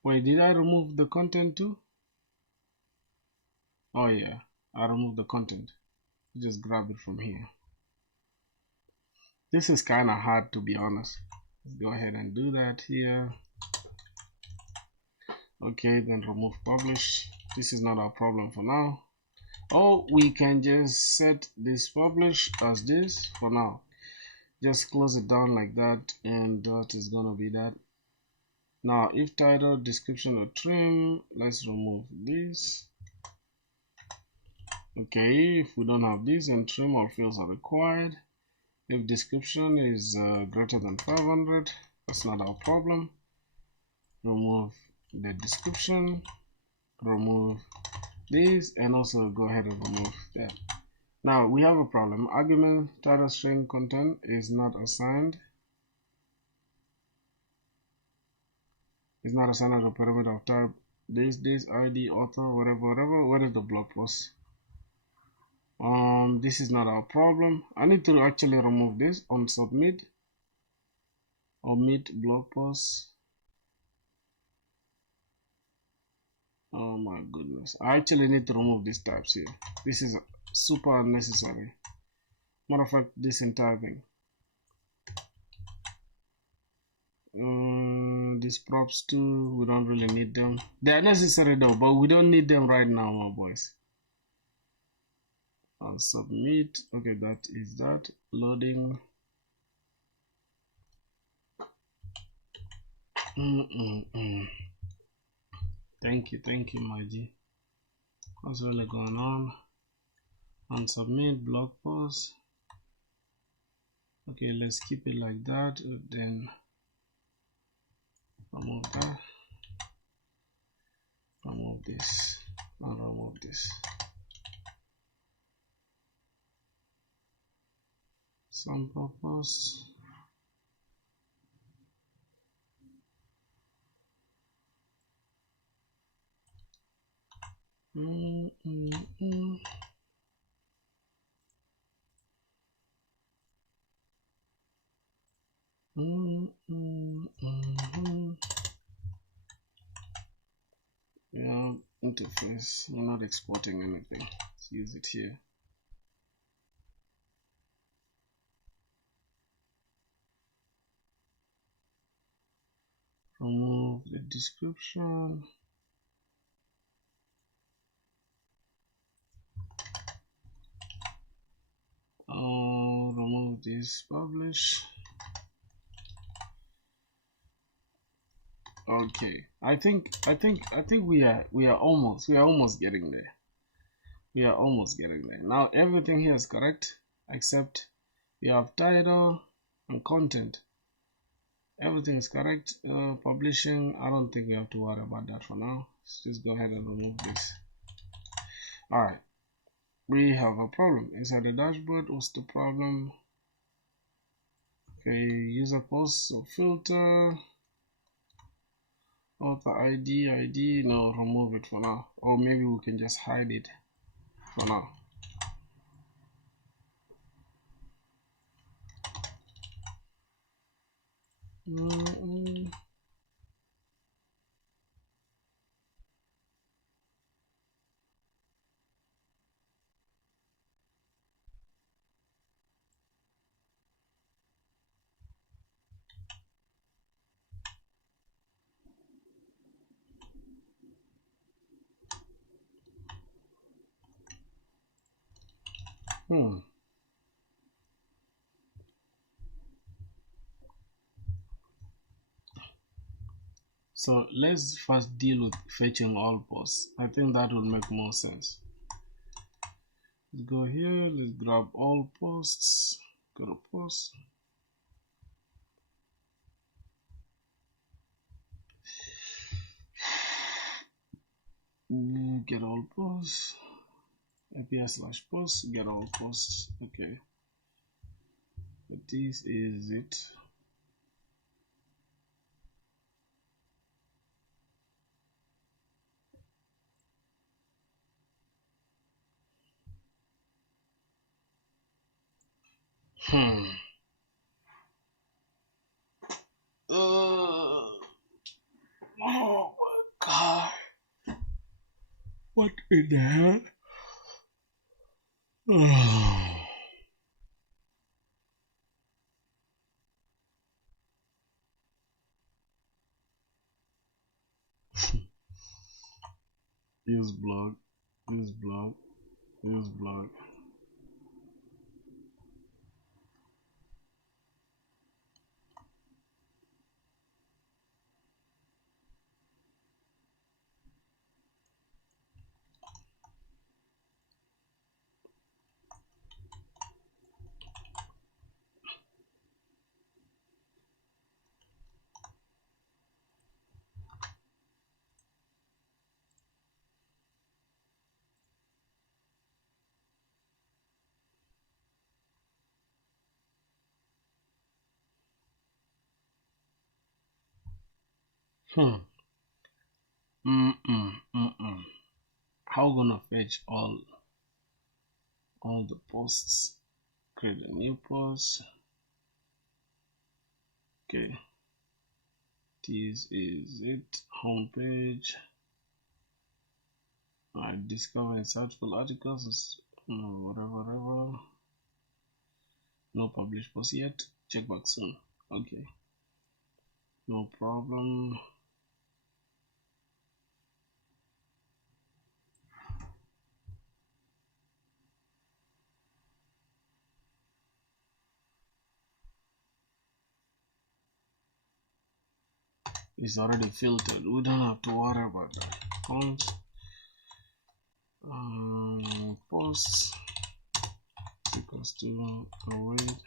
Wait, did I remove the content too? Oh yeah, I removed the content. Just grab it from here. This is kind of hard, to be honest. Let's go ahead and do that here. Okay, then remove publish. This is not our problem for now. Oh, we can just set this publish as this for now. Just close it down like that, and that is gonna be that. Now, if title, description, or trim, let's remove this. Okay, if we don't have this, and trim or fields are required. If description is greater than 500, that's not our problem. Remove the description, remove this, and also go ahead and remove that. Now we have a problem. Argument title string content is not assigned. It's not assigned as a parameter of type this ID, author, whatever. What is the blog post? This is not our problem. I need to actually remove this on submit. Omit blog post. Oh my goodness. I actually need to remove these types here. This is super unnecessary. Matter of fact, this entire thing. These props too, we don't really need them. They are necessary though, but we don't need them right now, my boys. I'll submit. Okay, that is that. Loading. Thank you, my G. What's really going on? On submit blog post. Okay, let's keep it like that. Then remove that. Remove this. And remove this. Some purpose. Yeah, interface. We're not exporting anything. Let's use it here. Remove the description. Remove this publish. Okay, I think we are almost getting there. We are almost getting there. Now everything here is correct except we have title and content, Everything is correct. Publishing, I don't think we have to worry about that for now. Let's just go ahead and remove this. Alright, we have a problem inside the dashboard. What's the problem? Okay, user post, so filter, author ID, no, remove it for now. Or maybe we can just hide it for now. So let's first deal with fetching all posts. I think that will make more sense. Let's go here, let's grab all posts, go to posts. Get all posts, API/posts, get all posts. Okay, but this is it. Oh my god. What in the hell? Use blog. How gonna fetch all the posts? Create a new post. Okay, this is it. Homepage. I discover and search for articles. Whatever. No published post yet. Check back soon. Okay, no problem. It's already filtered. We don't have to worry about that. Posts equals to await.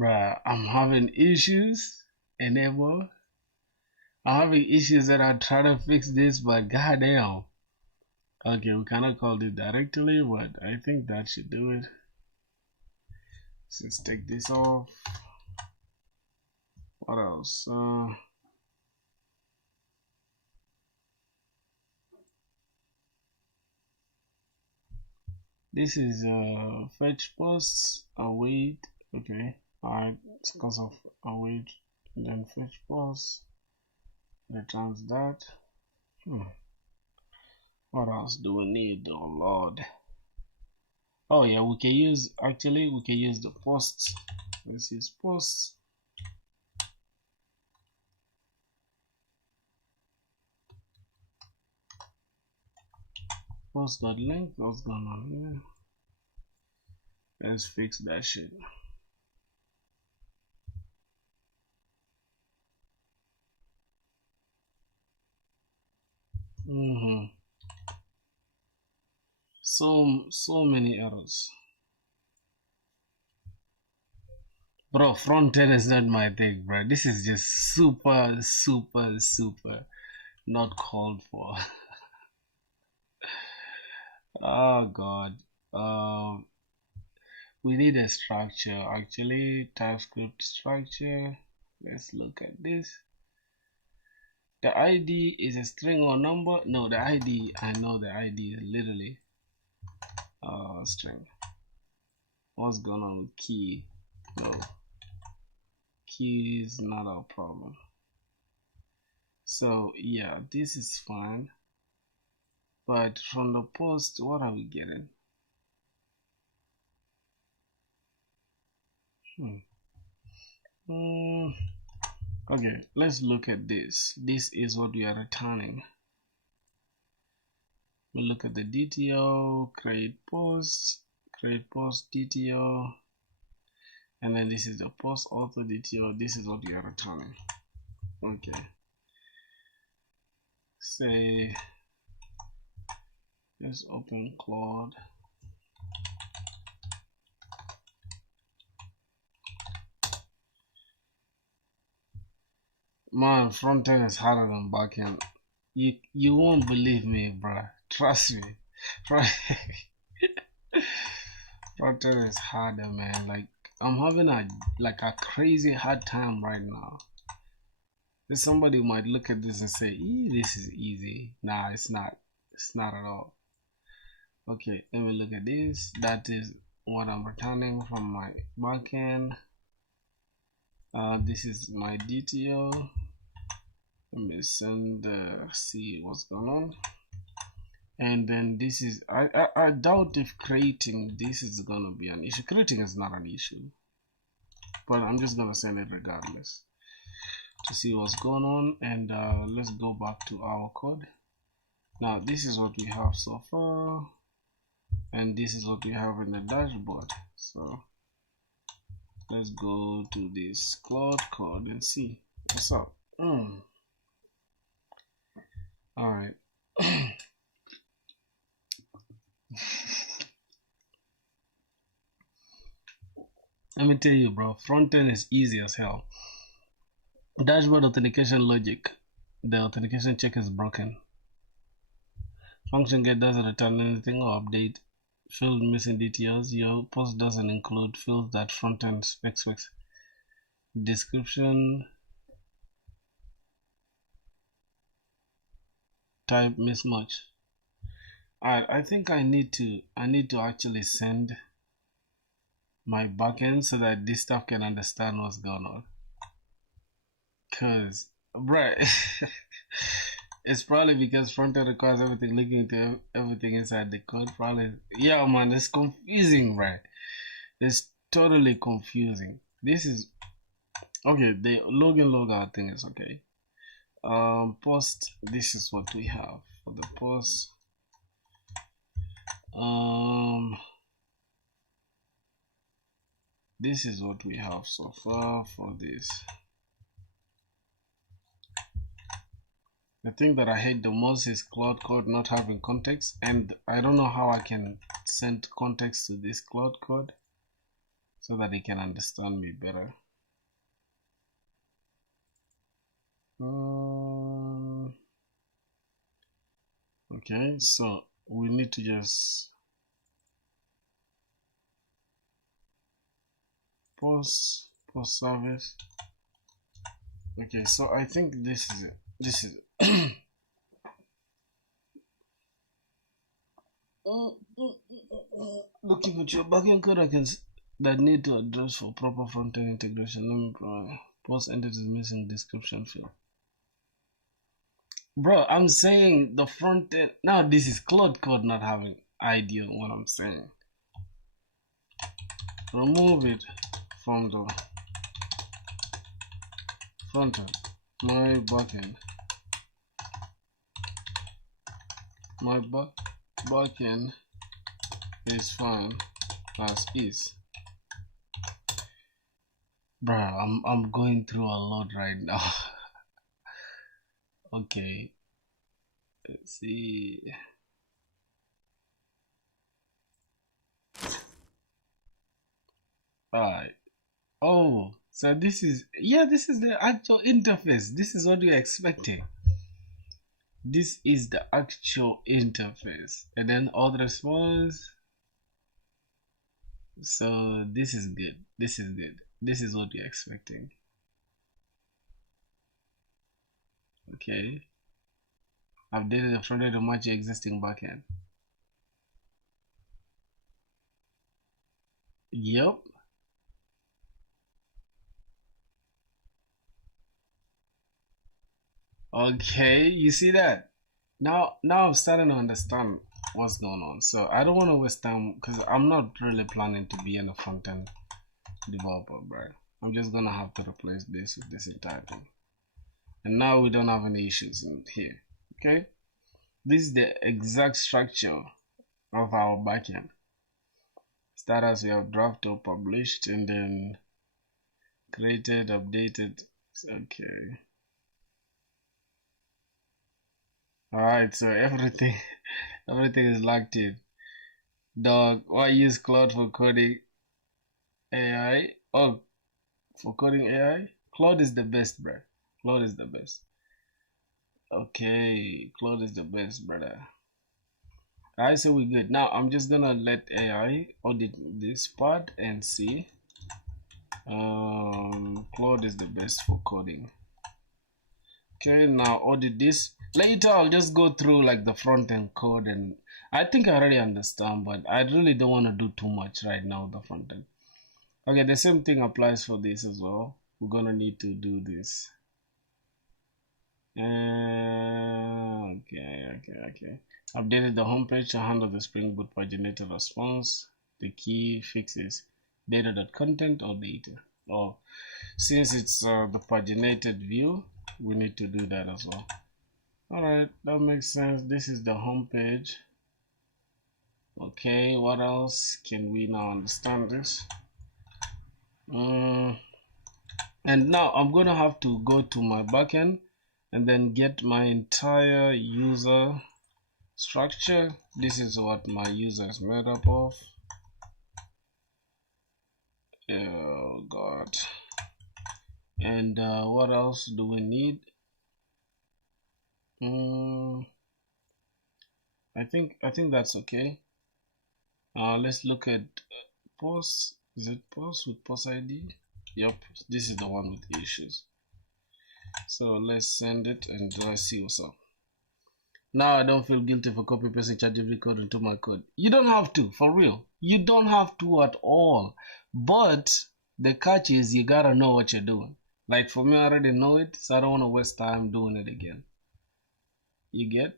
Bruh, I'm having issues. Enable. I'm having issues that I'm trying to fix this, but goddamn. Okay, we cannot call it directly, but I think that should do it. So let's take this off. What else? This is fetch posts await. Okay, alright, it's because of await, then fetch posts returns that. What else do we need? Oh Lord. Oh yeah, we can use the posts. Let's use posts. Post.link, what's going on here? Let's fix that shit. So many errors. Bro, front end is not my thing, bro. This is just super not called for. Oh god. We need a structure actually. TypeScript structure. Let's look at this. The ID is a string or number. No, the ID, I know the ID is literally string. What's going on with key? No, key is not our problem. So yeah, this is fine. But from the post, what are we getting? Okay, let's look at this. This is what we are returning. We look at the DTO, create post DTO, and then this is the post author DTO. This is what we are returning. Okay, say let's open Claude. Man, front end is harder than back end. You won't believe me, bruh. Trust me. Front end is harder, man. Like I'm having a crazy hard time right now. Somebody might look at this and say, this is easy. Nah, it's not. It's not at all. Okay, let me look at this. That is what I'm returning from my backend. This is my DTO. Let me send see what's going on. And then this is I doubt if creating this is gonna be an issue. Creating is not an issue, but I'm just gonna send it regardless to see what's going on. And let's go back to our code. Now this is what we have so far, and this is what we have in the dashboard. So let's go to this Claude code and see what's up. All right. Let me tell you, bro, front end is easy as hell. Dashboard authentication logic. The authentication check is broken. Function get doesn't return anything or update. Field missing details. Your post doesn't include fields that front end expects. Description. Type mismatch. Alright, I think I need to actually send my backend so that this stuff can understand what's going on. Cause right, it's probably because frontend requires everything looking into everything inside the code. Probably, yeah, man, it's confusing, right? It's totally confusing. This is okay. The login logout thing is okay. Post. This is what we have for the post. This is what we have so far for this. The thing that I hate the most is Claude code not having context, and I don't know how I can send context to this Claude code. so that they can understand me better. Okay, so we need to just post service. Okay, so I think this is it. This is it. Looking at your backend code icons that need to address for proper front-end integration. Let me provide post entities missing description field. Bro, I'm saying the front end. Now this is Claude Code not having idea what I'm saying. Remove it from the front end. My backend. My backend is fine as is. Bruh, I'm going through a lot right now. Okay. Let's see. Alright. Oh, so this is the actual interface. This is what you're expecting. This is the actual interface. And then all the response. So this is good. This is good. This is what you're expecting. Okay. Updated the front end to match your existing backend. Yep. Okay, you see that? Now I'm starting to understand what's going on. So I don't want to waste time because I'm not really planning to be a front-end developer, bro. I'm just gonna have to replace this with this entire thing. And now we don't have any issues in here. Okay? This is the exact structure of our backend. Status we have drafted, published, and then created, updated. Okay. Alright, so everything is locked in. Dog, why use Claude for coding AI? Oh, for coding AI? Claude is the best, bro. Claude is the best. Okay, Claude is the best, brother. Alright, so we're good. Now I'm just gonna let AI audit this part and see. Claude is the best for coding. Okay, now audit this. Later I'll just go through like the front end code, and I think I already understand, but I really don't want to do too much right now with the front end. Okay, the same thing applies for this as well. We're gonna need to do this. Okay. Updated the homepage to handle the Spring Boot paginated response. The key fixes data.content or data. Oh, since it's the paginated view, we need to do that as well. Alright, that makes sense. This is the home page. Okay, what else can we now understand this? And now I'm gonna have to go to my backend and then get my entire user structure. This is what my user is made up of. Oh god. And what else do we need? I think that's okay. Let's look at post. Is it post with post ID? Yep, this is the one with issues. So let's send it and let's see what's up. Now I don't feel guilty for copy pasting ChatGPT code into my code. You don't have to, for real. You don't have to at all. But the catch is you gotta know what you're doing. Like for me, I already know it, so I don't want to waste time doing it again. You get?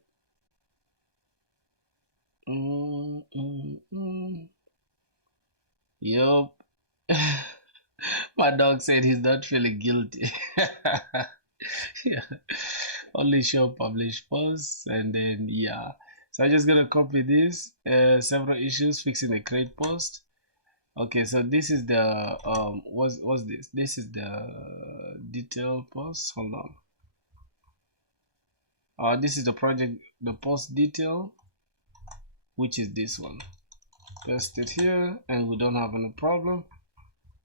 Yup. My dog said he's not feeling guilty. Yeah. Only show publish posts, and then yeah. So I'm just gonna copy this. Several issues fixing the create post. Okay, so this is the what's this? This is the detail post. Hold on. This is the project, the post detail, which is this one. Paste it here, and we don't have any problem.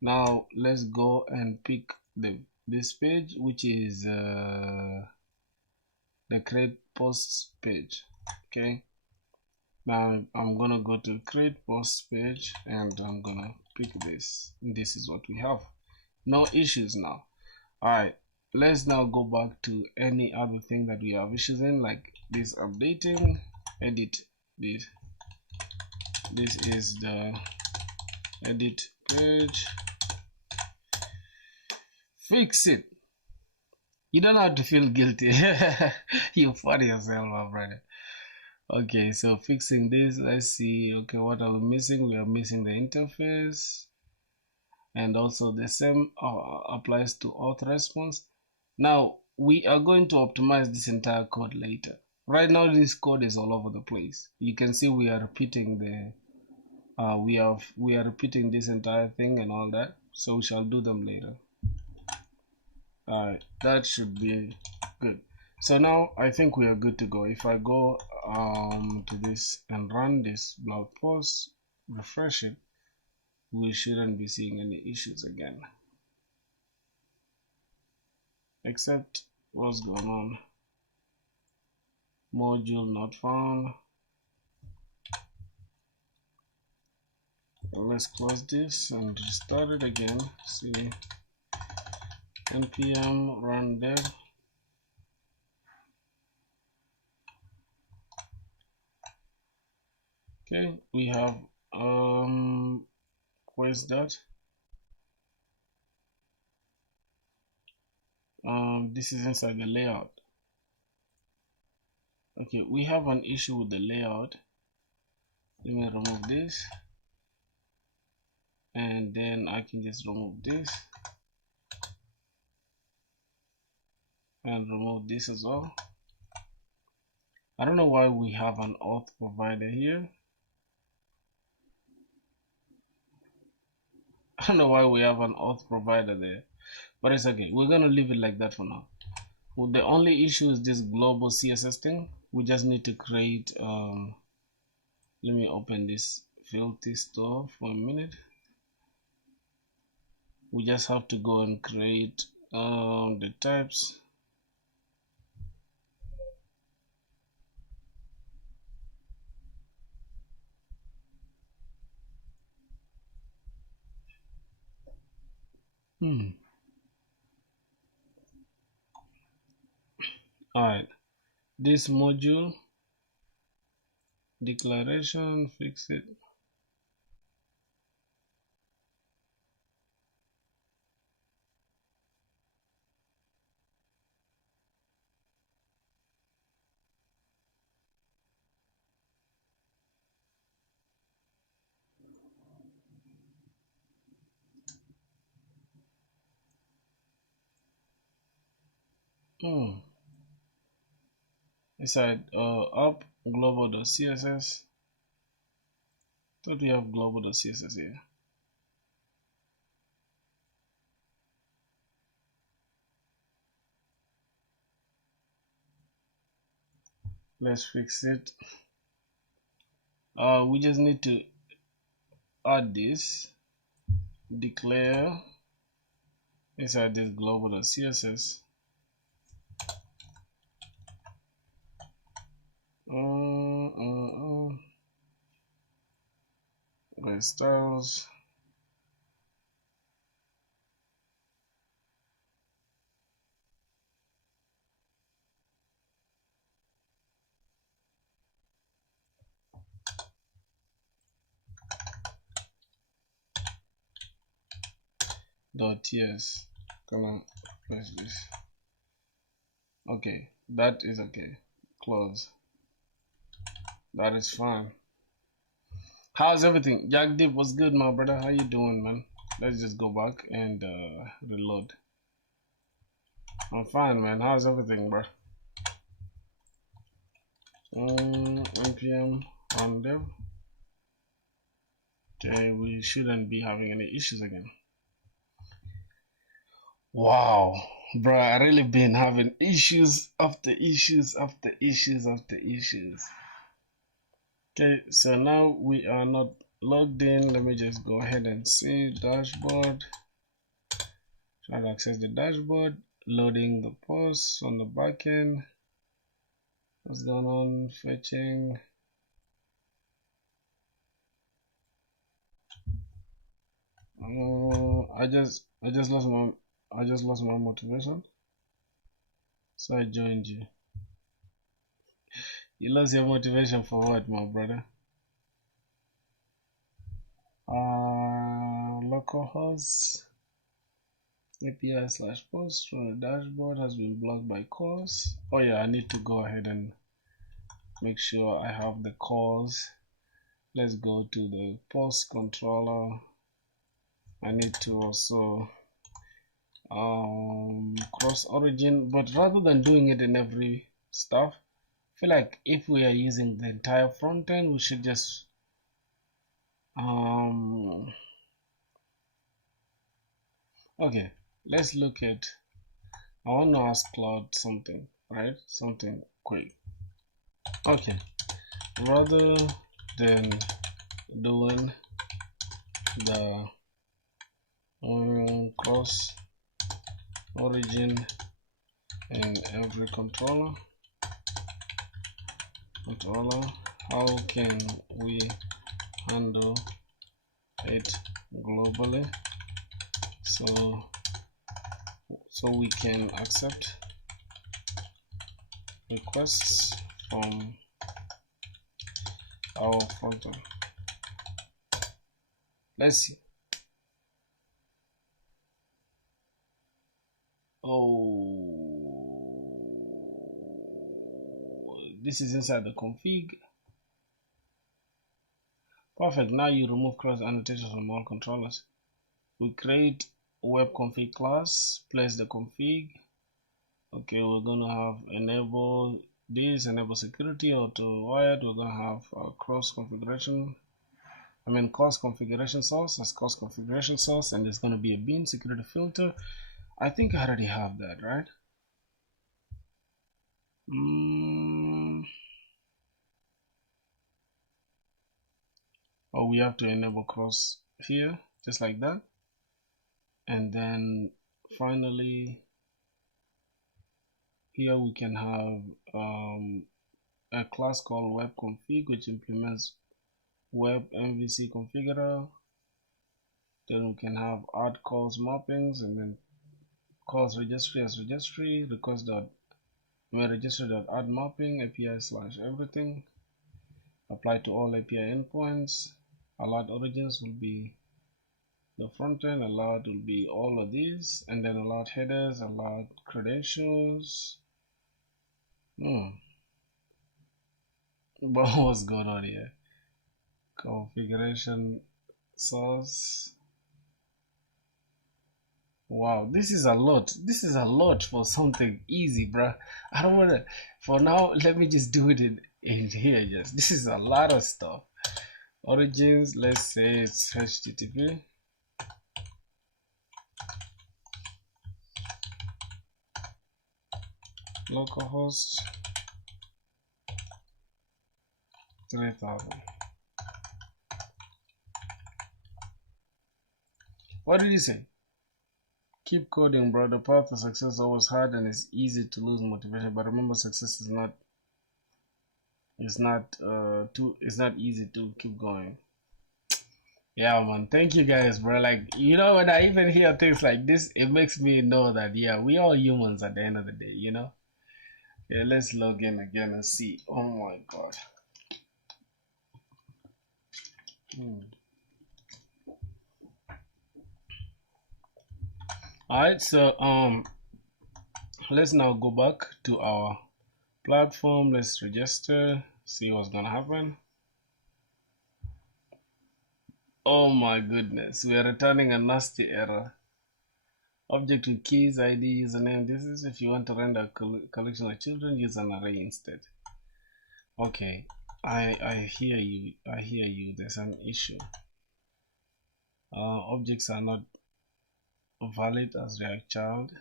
Now let's go and pick this page, which is the create posts page. Okay, now I'm gonna go to create posts page and I'm gonna pick this. This is what we have. No issues now. All right, let's now go back to any other thing that we have issues in, like this updating. Edit this. This is the edit page. Fix it. You don't have to feel guilty. You funny yourself, my brother. Okay, so fixing this, let's see. Okay, what are we missing? We are missing the interface, and also the same applies to auth response. Now we are going to optimize this entire code later. Right now this code is all over the place. You can see we are repeating the we are repeating this entire thing and all that, so we shall do them later. Alright, that should be good. So now I think we are good to go. If I go to this and run this blog post, refresh it, we shouldn't be seeing any issues again. Except, what's going on? Module not found. Let's close this and restart it again. See, npm run dev. Okay, we have where's that? This is inside the layout. Okay, we have an issue with the layout. Let me remove this, and then I can just remove this and remove this as well. I don't know why we have an auth provider here. I don't know why we have an auth provider there, but it's okay. We're gonna leave it like that for now. Well, the only issue is this global CSS thing. We just need to create let me open this filthy store for a minute. We just have to go and create the types. Alright, this module declaration, fix it. Inside up global.css. Thought we have global.css here. Let's fix it. We just need to add this declare inside this global.css. Styles. .ts. Gonna press this. Okay, that is okay. Close. That is fine. How's everything? Jack Deep, what's good, my brother? How you doing, man? Let's just go back and reload. I'm fine, man. How's everything, bro? npm on dev. Okay, we shouldn't be having any issues again. Wow, bro, I really been having issues after issues after issues after issues. Okay, so now we are not logged in. Let me just go ahead and see dashboard. Try to access the dashboard. Loading the posts on the backend. What's going on? Fetching. I just lost my motivation. So I joined you. You lost your motivation for what, my brother? Localhost API/post from the dashboard has been blocked by calls. Oh yeah, I need to go ahead and make sure I have the calls. Let's go to the post controller. I need to also cross origin, but rather than doing it in every stuff, I feel like if we are using the entire front end, we should just okay, let's look at, I want to ask Claude something, right? Something quick. Okay, rather than doing the cross origin in every controller, how can we handle it globally so we can accept requests from our front end? Let's see. Oh, this is inside the config. Perfect. Now you remove cross annotations from all controllers. We create web config class, place the config. Okay, we're gonna have enable this, enable security, auto wired. We're gonna have cross configuration. Cost configuration source as cost configuration source, and there's gonna be a bin security filter. I think I already have that, right? Oh, we have to enable cross here, just like that. And then finally, here we can have a class called web config, which implements web MVC configurer. Then we can have add calls mappings, and then calls registry as registry, registry.add mapping, API/everything, apply to all API endpoints. Allowed origins will be the front end, allowed will be all of these, and then allowed headers, allowed credentials. But what's going on here? Configuration source. Wow, this is a lot. This is a lot for something easy, bruh. I don't want to. For now, let me just do it in here. Just this is a lot of stuff. Origins. Let's say it's HTTP. Localhost 3000. What did he say? Keep coding, bro. The path to success is always hard and it's easy to lose motivation. But remember, success is not easy to keep going. Yeah, man. Thank you guys, bro. Like, when I even hear things like this, it makes me know that yeah, we all humans at the end of the day, Yeah, let's log in again and see. Oh my god. Alright, so let's now go back to our platform. Let's register, see what's gonna happen. Oh my goodness, we are returning a nasty error. Object with keys, ID, username. This is if you want to render a collection of children, use an array instead. Okay, I hear you. There's an issue. Objects are not valid as React child.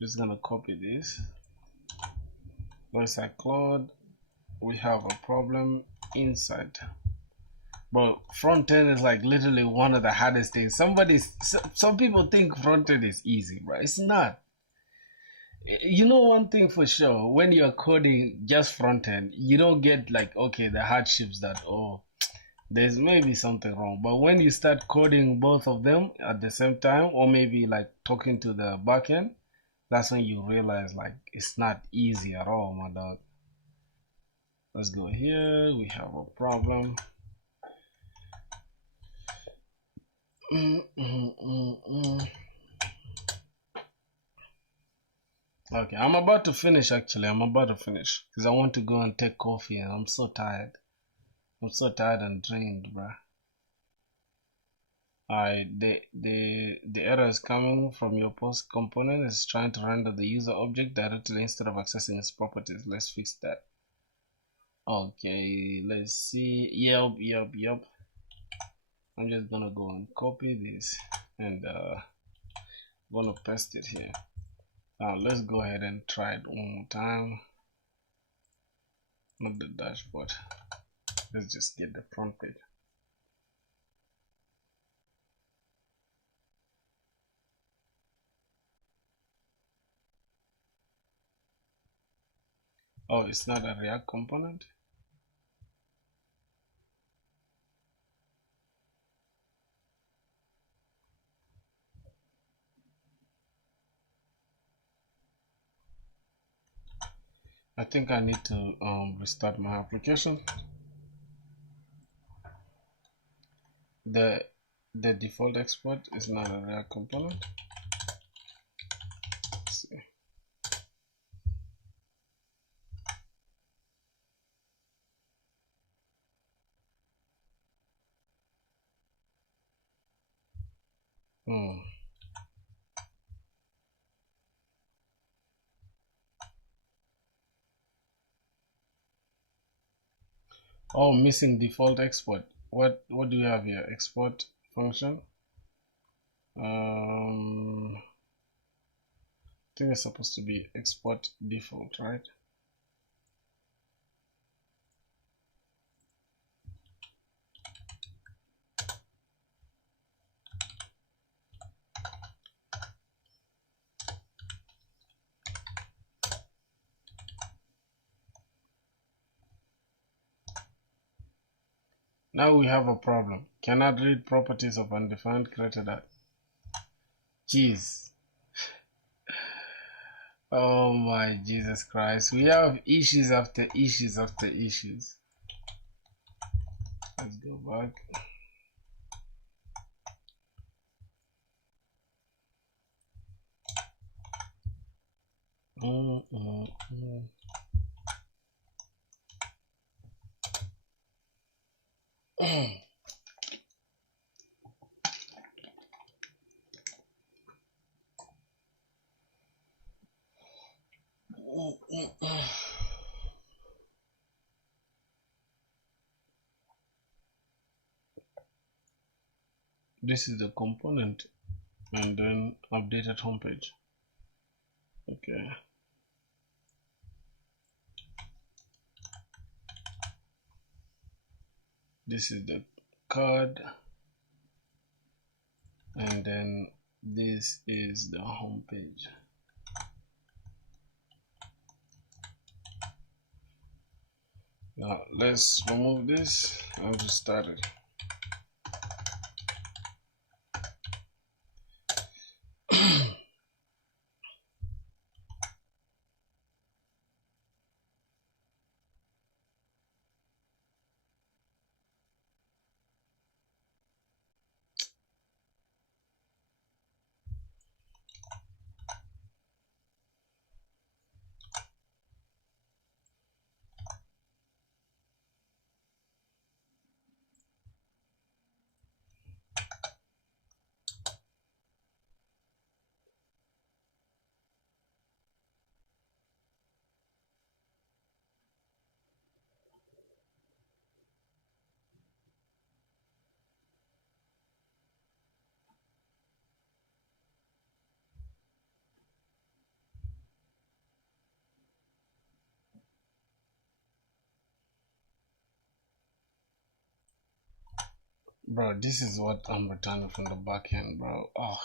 Just gonna copy this. Voice Claude, we have a problem inside But front end is like literally one of the hardest things. Some people think front end is easy, bro. It's not. You know one thing for sure, when you're coding just front end, you don't get like, okay, the hardships that, oh, there's maybe something wrong. But when you start coding both of them at the same time, or maybe like talking to the backend, that's when you realize like it's not easy at all, my dog. Let's go here. We have a problem. Okay, I'm about to finish actually. I'm about to finish because I want to go and take coffee and I'm so tired. I'm so tired and drained, bruh. Alright, the error is coming from your post component. It's trying to render the user object directly instead of accessing its properties. Let's fix that. Okay, let's see. Yep. I'm just gonna go and copy this and gonna paste it here. Now let's go ahead and try it one more time. Not the dashboard. Let's just get the front page. Oh, it's not a React component. I think I need to restart my application. The default export is not a React component. Let's see. Oh, missing default export. What do you have here? Export function. I think it's supposed to be export default, right? Now we have a problem. Cannot read properties of undefined created at. Jeez. Oh my Jesus Christ. We have issues after issues after issues. Let's go back. This is the component and then updated homepage. Okay. This is the card and then this is the homepage. Now let's remove this and restart it. Bro, this is what I'm returning from the back end, bro. Oh.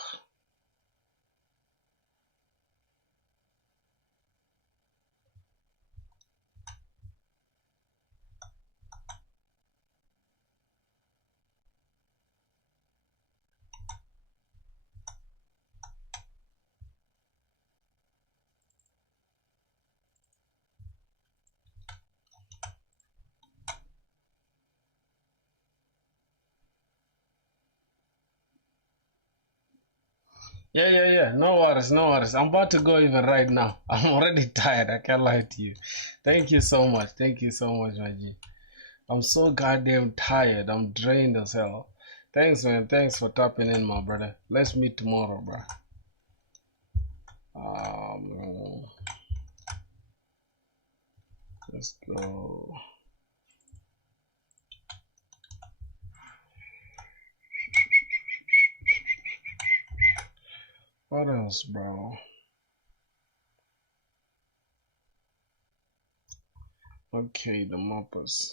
Yeah. No worries, no worries. I'm about to go even right now. I'm already tired. I can't lie to you. Thank you so much. Thank you so much, my G. I'm so goddamn tired. I'm drained as hell. Thanks, man. Thanks for tapping in, my brother. Let's meet tomorrow, bro. Let's go. What else, bro? Okay, the moppers.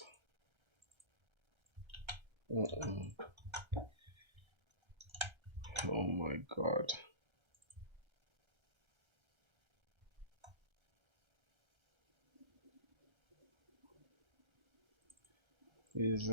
Oh my god. Is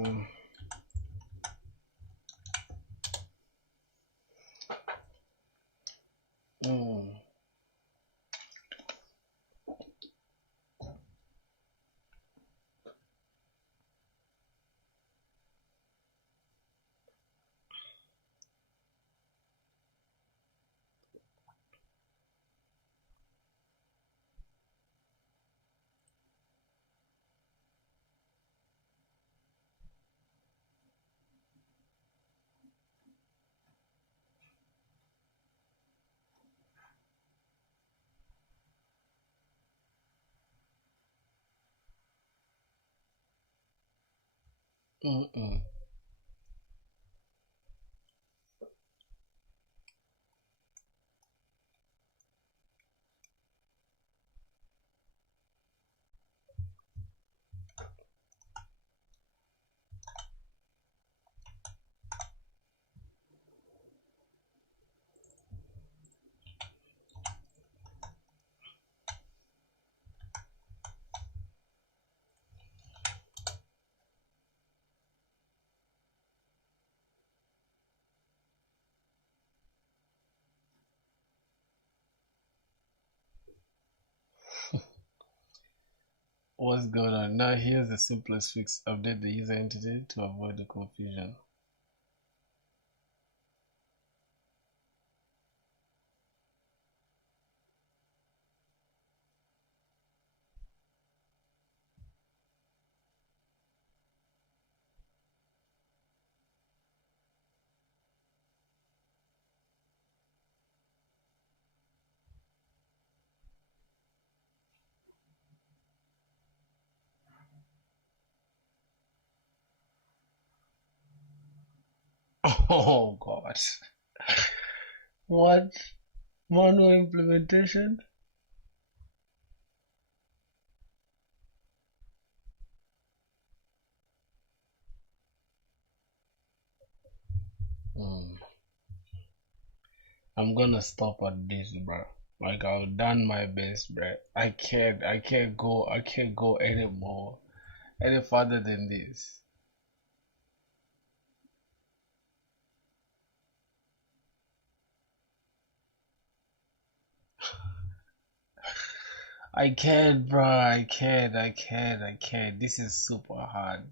What's going on? Now here's the simplest fix. Update the user entity to avoid the confusion. Oh god. What? Manual implementation? I'm gonna stop at this, bro. Like I've done my best, bro. I can't go any further than this. I can't, bro. I can't. This is super hard.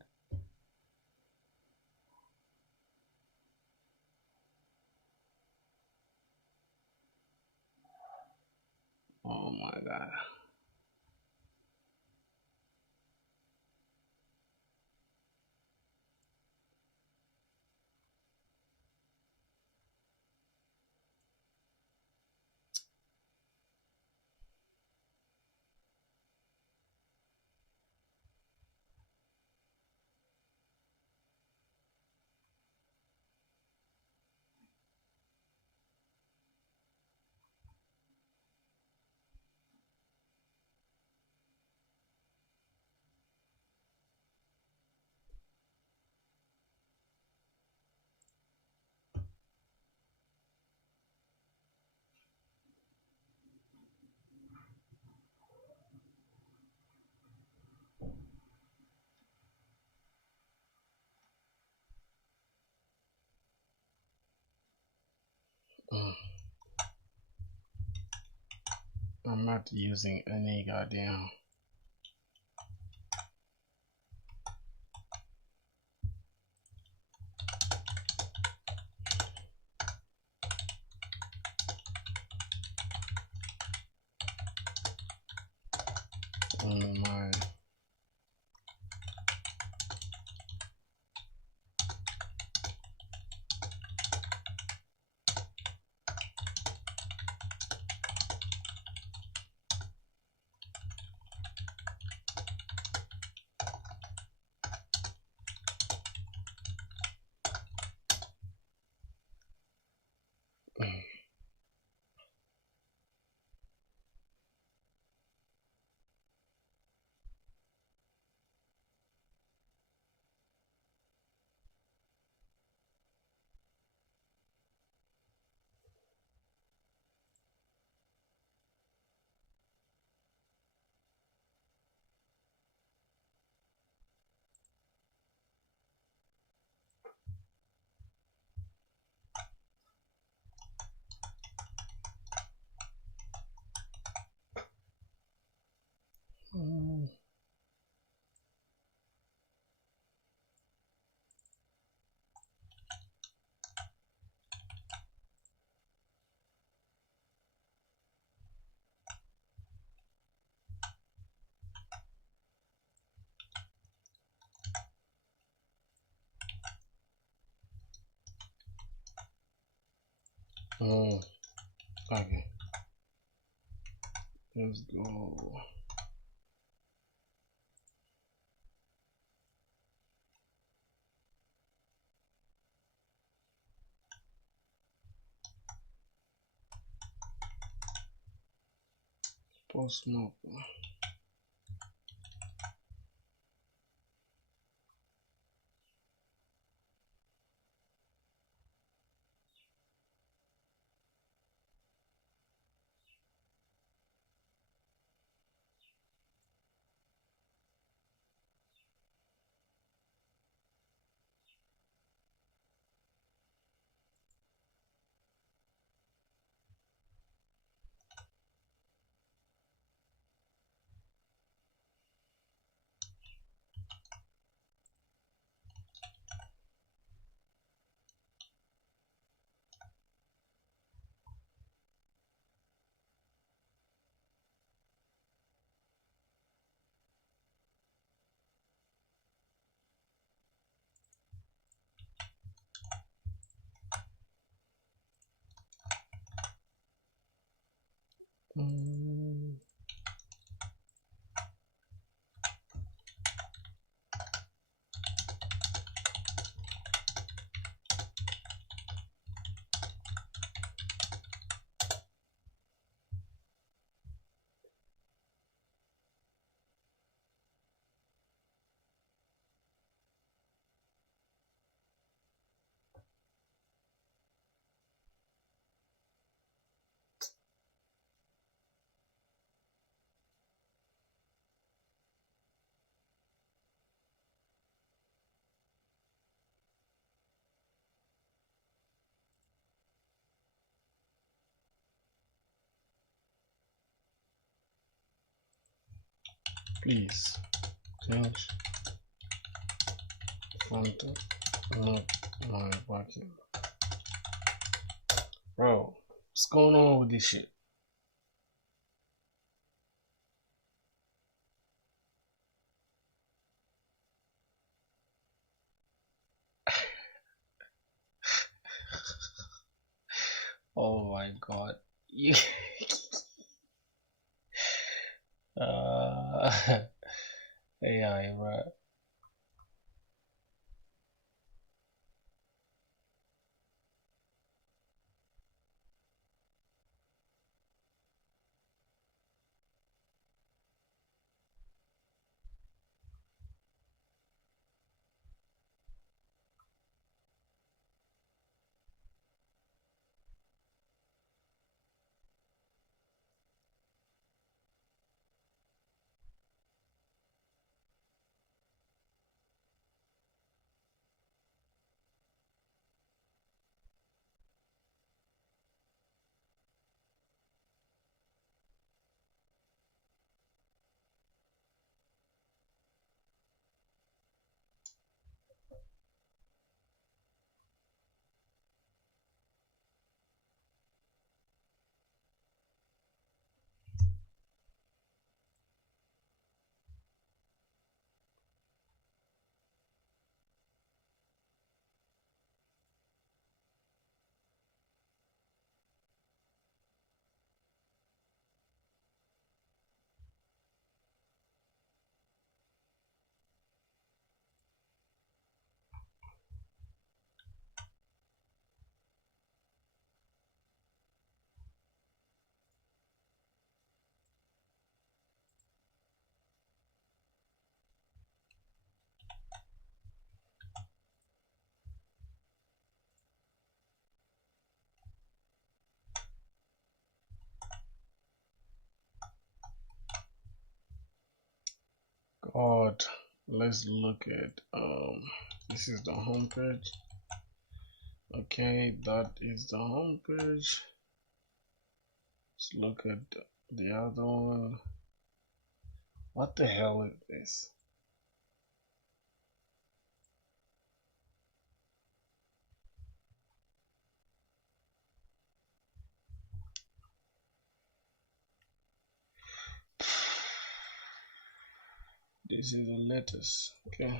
Oh my god. I'm not using any goddamn. My okay. Let's go. Post smoke. Please change font not my backend. Bro, what's going on with this shit? Oh my god. You AI, bro. odd. Let's look at this is the home page. Okay, that is the home page. Let's look at the other one. What the hell is this? This is the latest. Okay.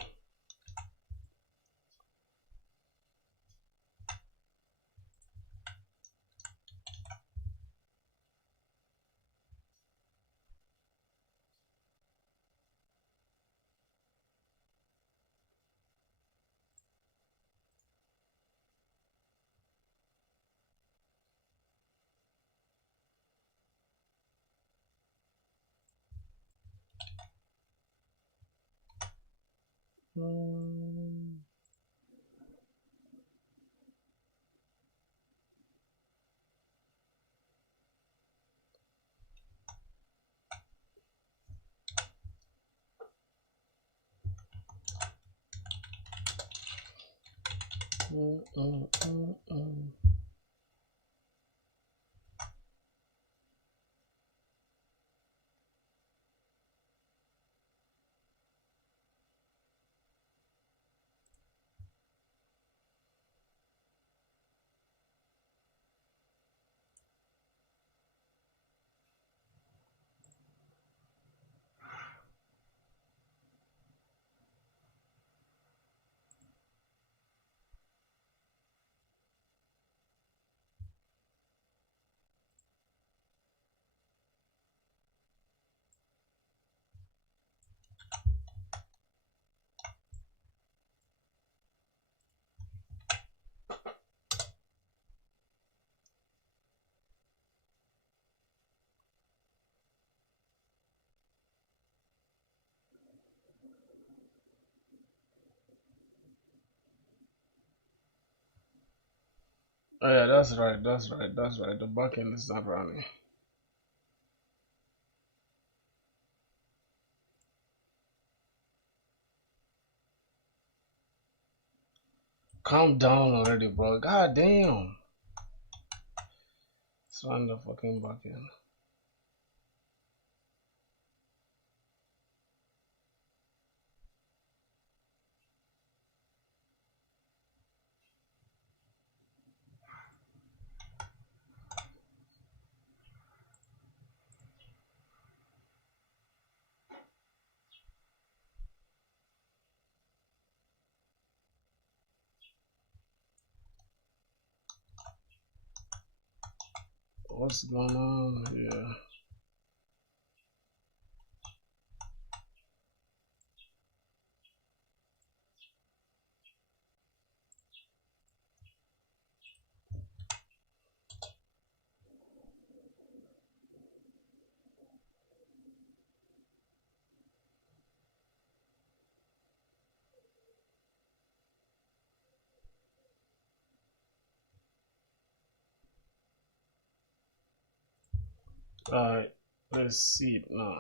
Oh yeah, that's right. The backend is not running. Calm down already, bro. God damn. Let's run the fucking backend. What's going on here? Alright, let's see it now.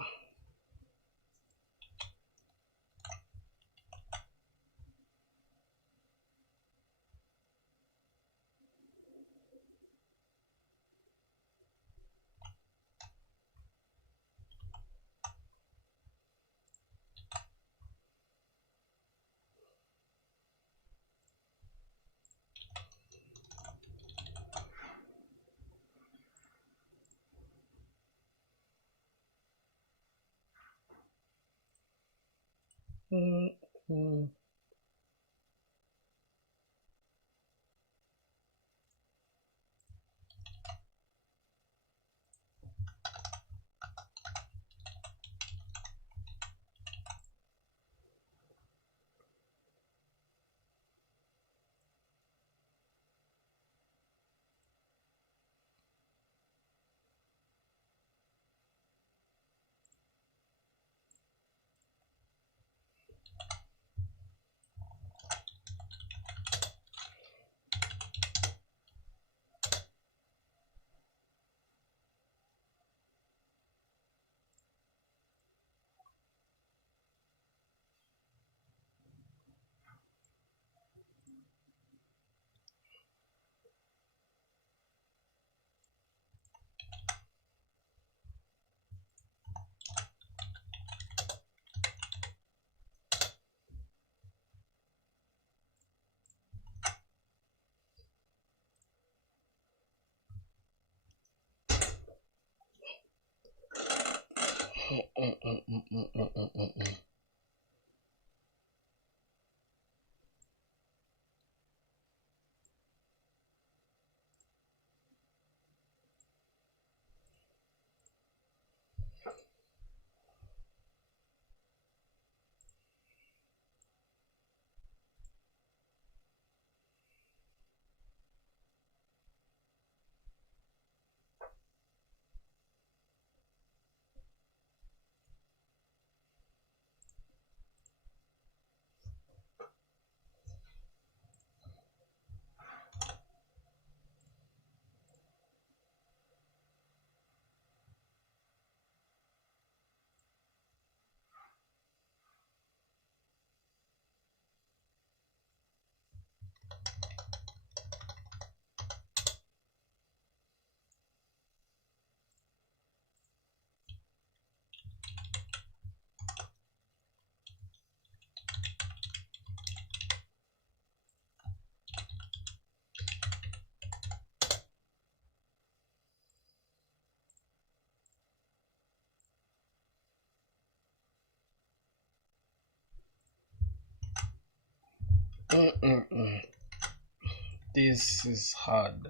This is hard.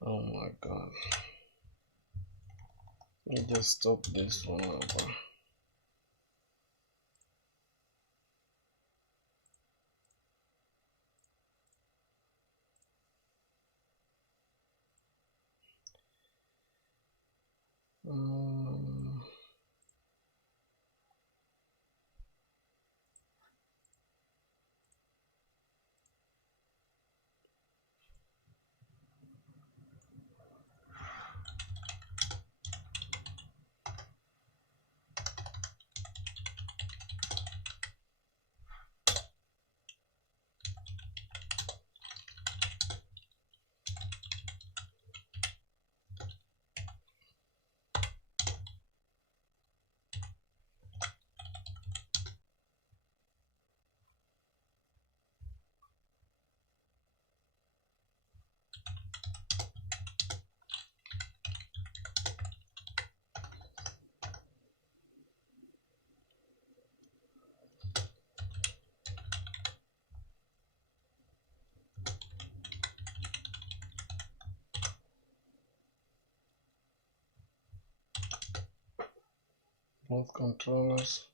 Oh my god. Let me just stop this one over. Both controllers.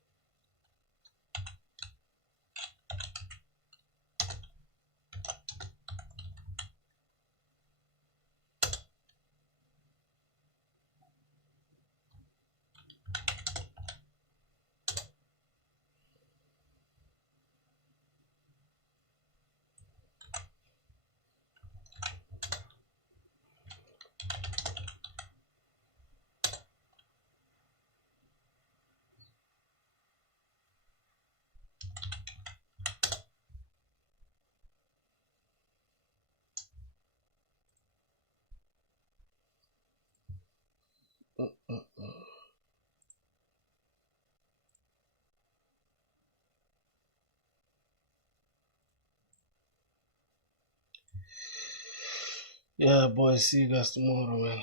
Yeah, boys, see you guys tomorrow, man.